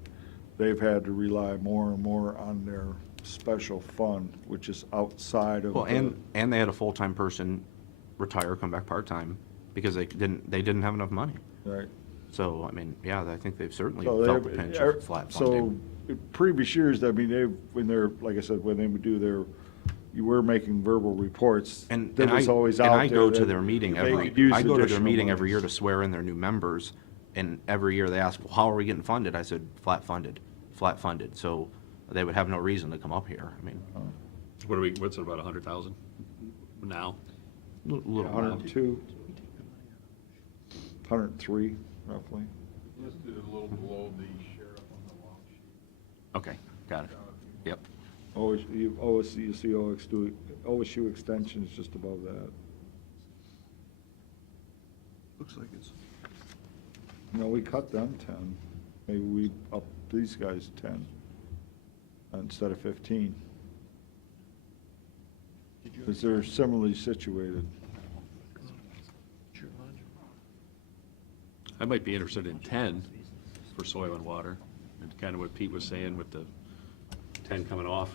they've had to rely more and more on their special fund, which is outside of Well, the. and they had a full-time person retire, come back part-time, because they didn't have enough money. Right. So, I mean, yeah, I think they've certainly So felt the they- pinch of flat funding. So, previous years, I mean, like I said, when they would do you were making verbal reports. And that was always and out I there go to that their meeting they every, could use I go to their additional meeting every monies. year to swear in their new members, and every year they ask, well, how are we getting funded? I said, flat funded. So they would have no reason to come up here. I mean, what's it, about 100,000 now? little amount. 102, 103, roughly. Listed a little below the sheriff on the long sheet. Okay, got it. Yep. OSU extension is just above that. Looks like it's. We cut them 10. Maybe we up these guys 10 instead of 15. Because they're similarly situated. I might be interested in 10 for soil and water, and kind of what Pete was saying with the 10 coming off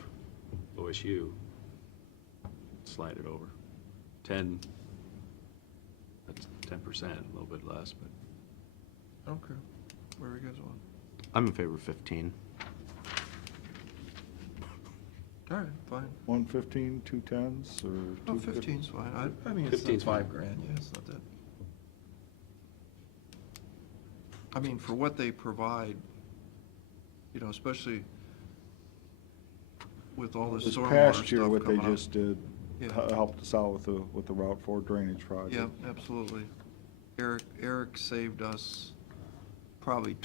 OSU. Slide it over. 10, that's 10%, a little bit less, but. Okay. Where you guys want? I'm in favor of 15. All right, fine. 115, 2 10s, or No, 250? 15's fine. I mean, it's 15's not fine. $5,000, yeah, it's not that. I mean, for what they provide, especially with all this This stormwater past year, stuff what they coming up. just did Yeah. helped us out with the Route 4 drainage project. Yep, absolutely. Eric saved us probably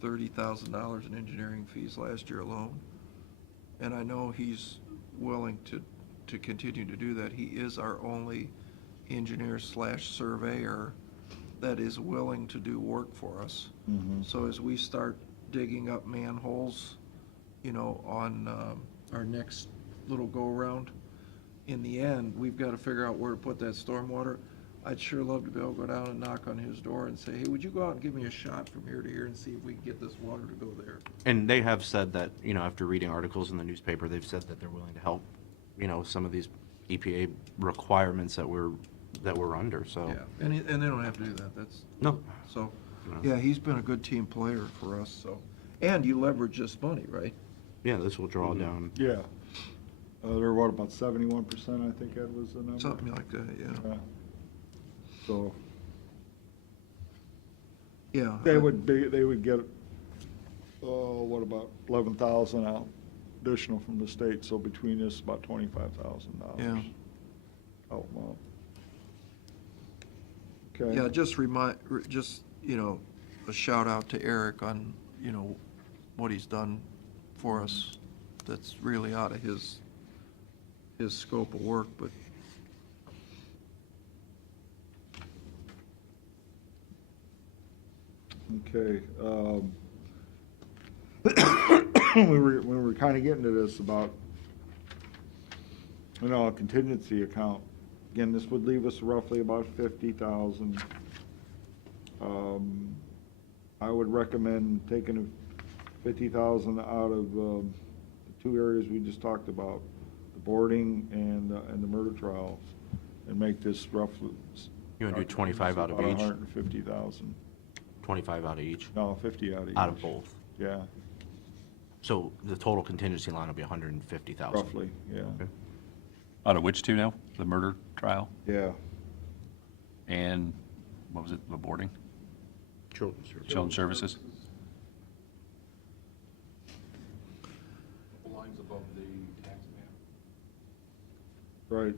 $30,000 in engineering fees last year alone. And I know he's willing to continue to do that. He is our only engineer/surveyor that is willing to do work for us. Mhm. So as we start digging up manholes, on our next little go-around, in the end, we've got to figure out where to put that stormwater. I'd sure love to be able to go down and knock on his door and say, hey, would you go out and give me a shot from here to here and see if we can get this water to go there? And they have said that, after reading articles in the newspaper, they've said that they're willing to help, some of these EPA requirements that we're under, so. Yeah, and they don't have to do that, that's. No. So, No. yeah, he's been a good team player for us, so. And you leverage this money, right? Yeah, this will draw down. Yeah. They're what, about 71%, I think that was the number? Something like that, yeah. So Yeah. they would get, what about 11,000 out additional from the state, so between this, about $25,000. Yeah. Help them out. Okay. Yeah, just a shout out to Eric on, what he's done for us. That's really out of his scope of work, but. Okay. We were kind of getting to this about, a contingency account. Again, this would leave us roughly about 50,000. I would recommend taking 50,000 out of the two areas we just talked about, the boarding and the murder trials, and make this roughly. You wanna do 25 out of about each? 150,000. 25 out of each? No, 50 out of each. Out of both? Yeah, So the total contingency line will be 150,000? roughly, yeah, Okay. Out of which two now? The murder trial yeah. and, what was it, the boarding? Children's Services. Children's Services? Couple lines above the tax map. Right,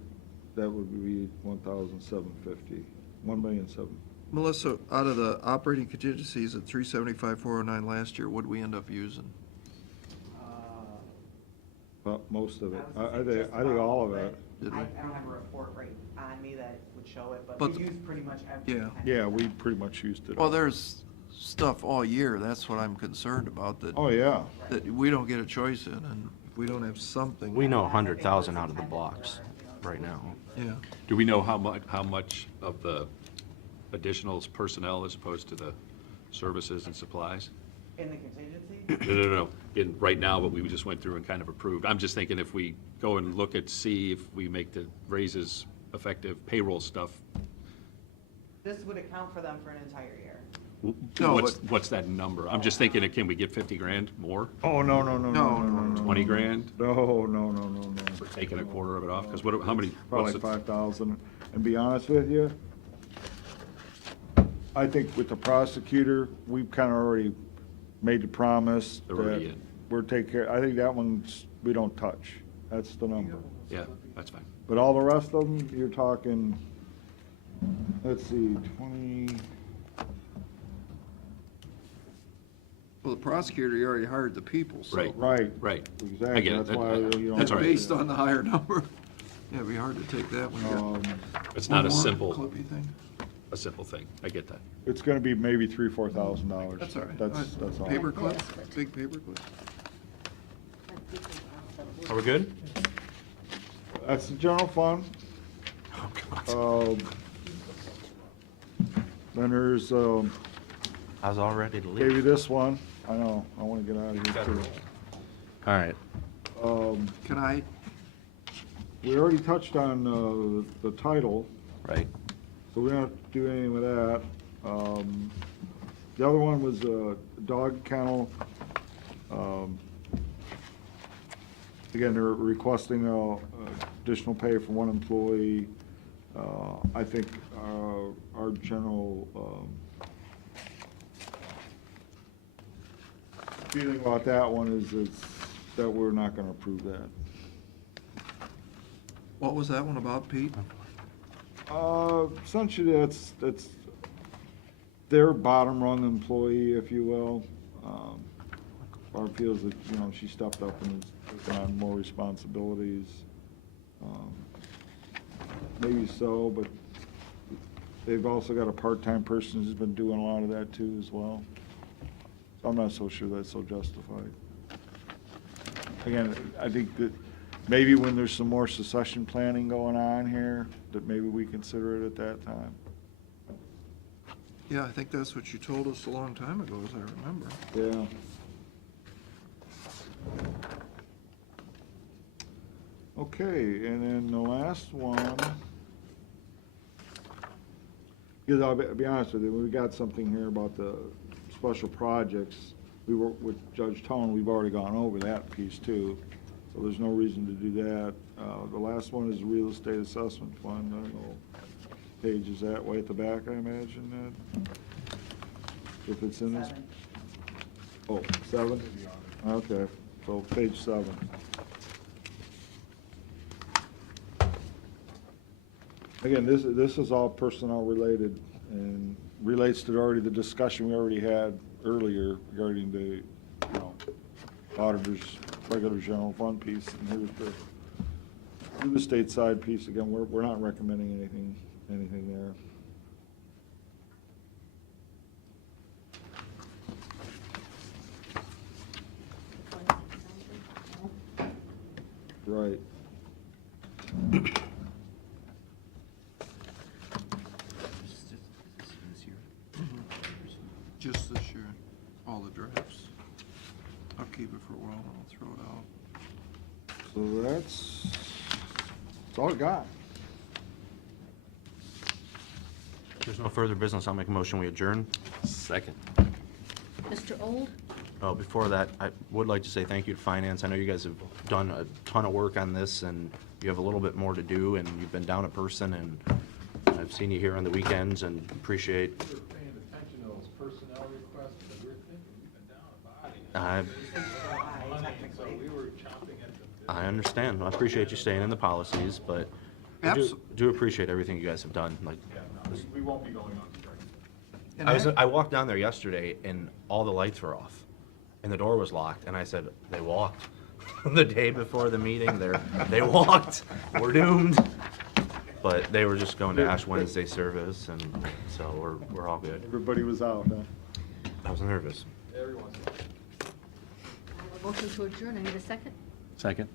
that would be 1,750, 1,000,700. Melissa, out of the operating contingencies at 375,409 last year, what did we end up using? Well, most of it. I I would say think, just I think about, all of but it. Did we? I don't have a report right on me that would show it, but But we the- used pretty much every. Yeah. Yeah, we pretty much used it. Well, all. there's stuff all year, that's what I'm concerned about, that, Oh, yeah. that we don't get a choice in, and if we don't have something. We know 100,000 out of the blocks right now. Yeah. Do we know how much of the additional is personnel as opposed to the services and supplies? In the contingency? No. In, right now, what we just went through and kind of approved. I'm just thinking if we go and look at, see if we make the raises effective payroll stuff, This would account for them for an entire year. No, what's that number? I'm just thinking, can we get 50 grand more? Oh, no. No. 20 grand? No. For taking a quarter of it off? Because how many? Probably what's the- 5,000. And be honest with you, I think with the prosecutor, we've kind of already made the promise They're already that in. we're take care, I think that one's, we don't touch. That's the number. Yeah, that's fine. But all the rest of them, you're talking, let's see, 20, Well, the prosecutor, you already hired the people, so. Right. right. Right. Exactly. I get it. That's why, you know. That's all right. Based on the higher number. Yeah, it'd be hard to take that one. It's not a One more simple thing. I get that. It's gonna be maybe $3,000-4,000. That's all right. That's all. Paper clip, big paper clip. Are we good? That's the general fund. Oh, Then there's, I was all ready to gave you leave. this one. I know, I wanna get out of here too. All right. Can I, We already touched on, the title, Right. so we don't have to do anything with that. The other one was, dog kennel. Again, they're requesting, additional pay for one employee. I think, our general, feeling about that one is that we're not gonna approve that. what was that one about, Pete? Essentially, that's their bottom rung employee, if you will. Barb feels that, you know, she stepped up and has taken on more responsibilities. Maybe so, but they've also got a part-time person who's been doing a lot of that too as well. So I'm not so sure that's so justified. Again, I think that maybe when there's some more succession planning going on here, that maybe we consider it at that time. Yeah, I think that's what you told us a long time ago, as I remember. Yeah. Okay, and then the last one, because I'll be honest with you, we got something here about the special projects. We work with Judge Tone, we've already gone over that piece too, so there's no reason to do that. The last one is the real estate assessment fund. I don't know, page is that way at the back, I imagine that? If it's in this? 7. Oh, 7? Okay, so page 7. Again, this is all personnel related and relates to already the discussion we already had earlier regarding the, you know, auditor's regular general fund piece. And here's the real estate side piece. Again, we're not recommending anything there. Right. Just this year. That's all I got. If there's no further business, I'll make a motion, we adjourn. Second. Mr. Old? Oh, before that, I would like to say thank you to Finance. I know you guys have done a ton of work on this, and you have a little bit more to do, and you've been down in person, and I've seen you here on the weekends, and appreciate. We were paying attention to those personnel requests, because we were thinking we've been down a body. Money, so we were chomping at the bit. I understand. I appreciate you staying in the policies, but I Abs- do appreciate everything you guys have done. Like, Yeah, no, we won't be going on strike. And I walked down there yesterday, and all the lights were off, and the door was locked, and I said, they walked. The day before the meeting, they walked. We're doomed. But they were just going to Ash Wednesday service, and so we're all good. Everybody was out, huh? I was nervous. Everyone's. A motion to adjourn, I need a second. Second?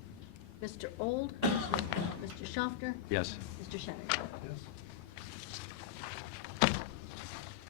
Mr. Old, Mr. Schaffner, Yes. Mr. Shannon. Yes.